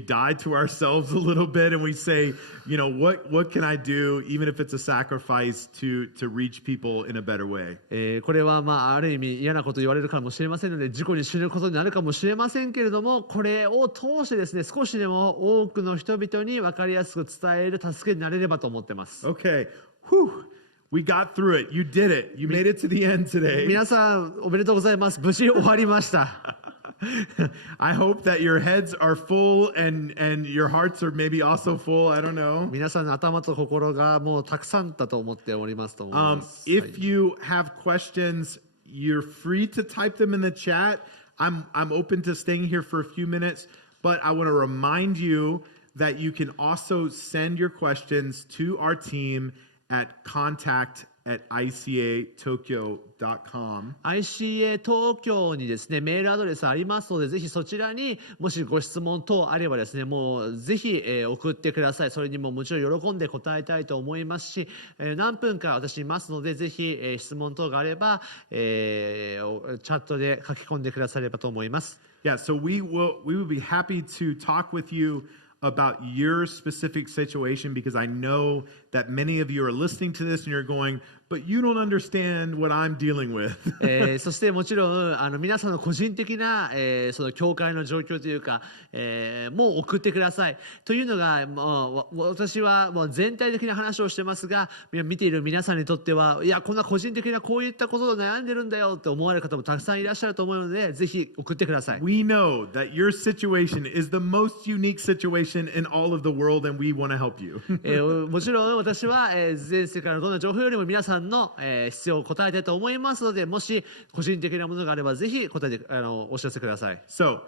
die to ourselves a little bit and we say, what can I do, even if it's a sacrifice to reach people in a better way. これはある意味嫌なこと言われるかもしれませんので、事故に死ぬことになるかもしれませんけれども、これを通してですね、少しでも多くの人々に分かりやすく伝える助けになれればと思ってます。 Okay, we got through it. You did it. You made it to the end today. 皆さんおめでとうございます。無事終わりました。I hope that your heads are full and your hearts are maybe also full. I don't know. 皆さんの頭と心がもうたくさんだと思っておりますと思います。If you have questions, you're free to type them in the chat. I'm open to staying here for a few minutes, but I want to remind you that you can also send your questions to our team at contact@icatokyo.com. ICA 東京にですね、メールアドレスありますので、ぜひそちらにもしご質問等あればですね、もうぜひ、送ってください。それにももちろん喜んで答えたいと思いますし、何分か私いますので、ぜひ、質問等があれば、チャットで書き込んでくださればと思います。Yeah, so we will be happy to talk with you about your specific situation, because I know that many of you are listening to this and you're going, but you don't understand what I'm dealing with. そしてもちろん皆さんの個人的な、その教会の状況というか、もう送ってくださいというのが、もう私はもう全体的な話をしてますが、見ている皆さんにとっては、いやこんな個人的なこういったことで悩んでるんだよって思われる方もたくさんいらっしゃると思うので、ぜひ送ってください。 We know that your situation is the most unique situation in all of the world, and we want to help you. もちろん私は、全世界のどんな情報よりも皆さんの、必要を答えたいと思いますので、もし個人的なものがあればぜひ答えてお知らせください。 So,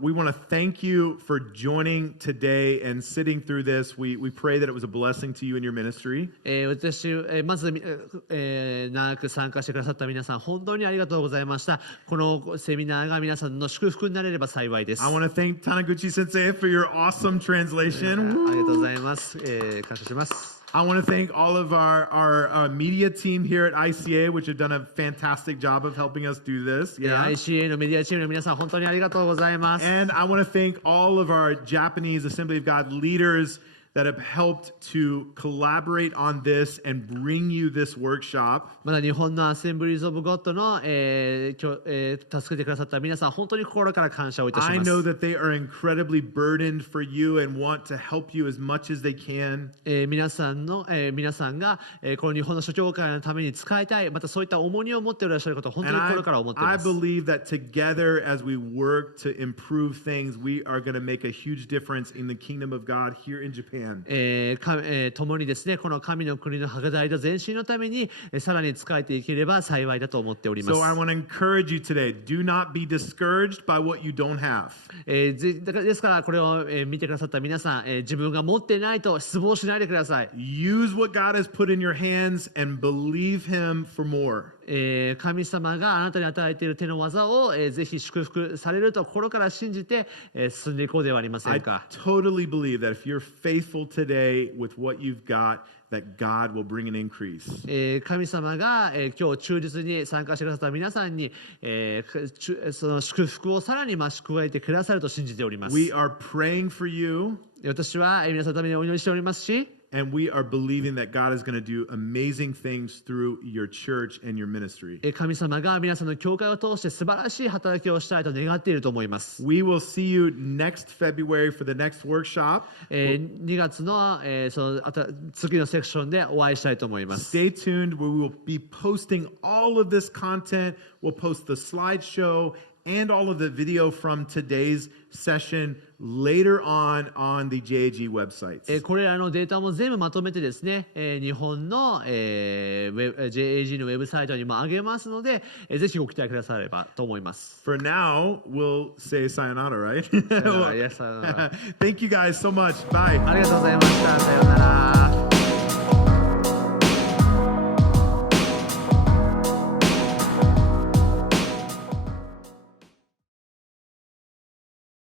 we want to thank you for joining today and sitting through this. We pray that it was a blessing to you in your ministry. まず、長く参加してくださった皆さん、本当にありがとうございました。このセミナーが皆さんの祝福になれれば幸いです。 I want to thank Tanaguchi Sensei for your awesome translation. ありがとうございます。感謝します。 I want to thank all of our media team here at ICA, which have done a fantastic job of helping us do this. Yeah. ICA のメディアチームの皆さん、本当にありがとうございます。 And I want to thank all of our Japanese Assembly of God leaders that have helped to collaborate on this and bring you this workshop. まだ日本のアセンブリーズ・オブ・ゴッドの、助けてくださった皆さん、本当に心から感謝をいたし I ます。 know that they are incredibly burdened for you and want to help you as much as they can. 皆さんが、この日本の諸教会のために使いたい、またそういった重荷を持っていらっしゃることを本当に And 心から思ってい I ます。 believe that together, as we work to improve things, we are going to make a huge difference in the kingdom of God here in Japan. 共にですね、この神の国の拡大と前進のために、さらに使えていければ幸いだと思っております。 So I want to encourage you today, do not be discouraged by what you don't have. ですからこれを、見てくださった皆さん、自分が持ってないと失望しないでください。 Use what God has put in your hands and believe Him for more. 神様があなたに与えている手の技を、ぜひ祝福されると心から信じて、進んでいこうではありませ I んか。 totally believe that if you're faithful today with what you've got, that God will bring an increase. 神様が、今日忠実に参加してくださった皆さんに、その祝福をさらに増し加えてくださると信じております。 We are praying for you, 私は皆さんのためにお祈りしておりますし、 and we are believing that God is going to do amazing things through your church and your ministry. 神様が皆さんの教会を通して素晴らしい働きをしたいと願っていると思います。 We will see you next February for the next workshop. 2月の、その次のセクションでお会いしたいと思います。 Stay tuned. We will be posting all of this content. We'll post the slideshow and all of the video from today's session later on the JAG websites. これらのデータも全部まとめてですね、日本の、JAG のウェブサイトにも上げますので、ぜひご期待くださればと思います。 For now, we'll say sayonara, right? Yes, Thank you guys so much. Bye. ありがとうございました。さようなら。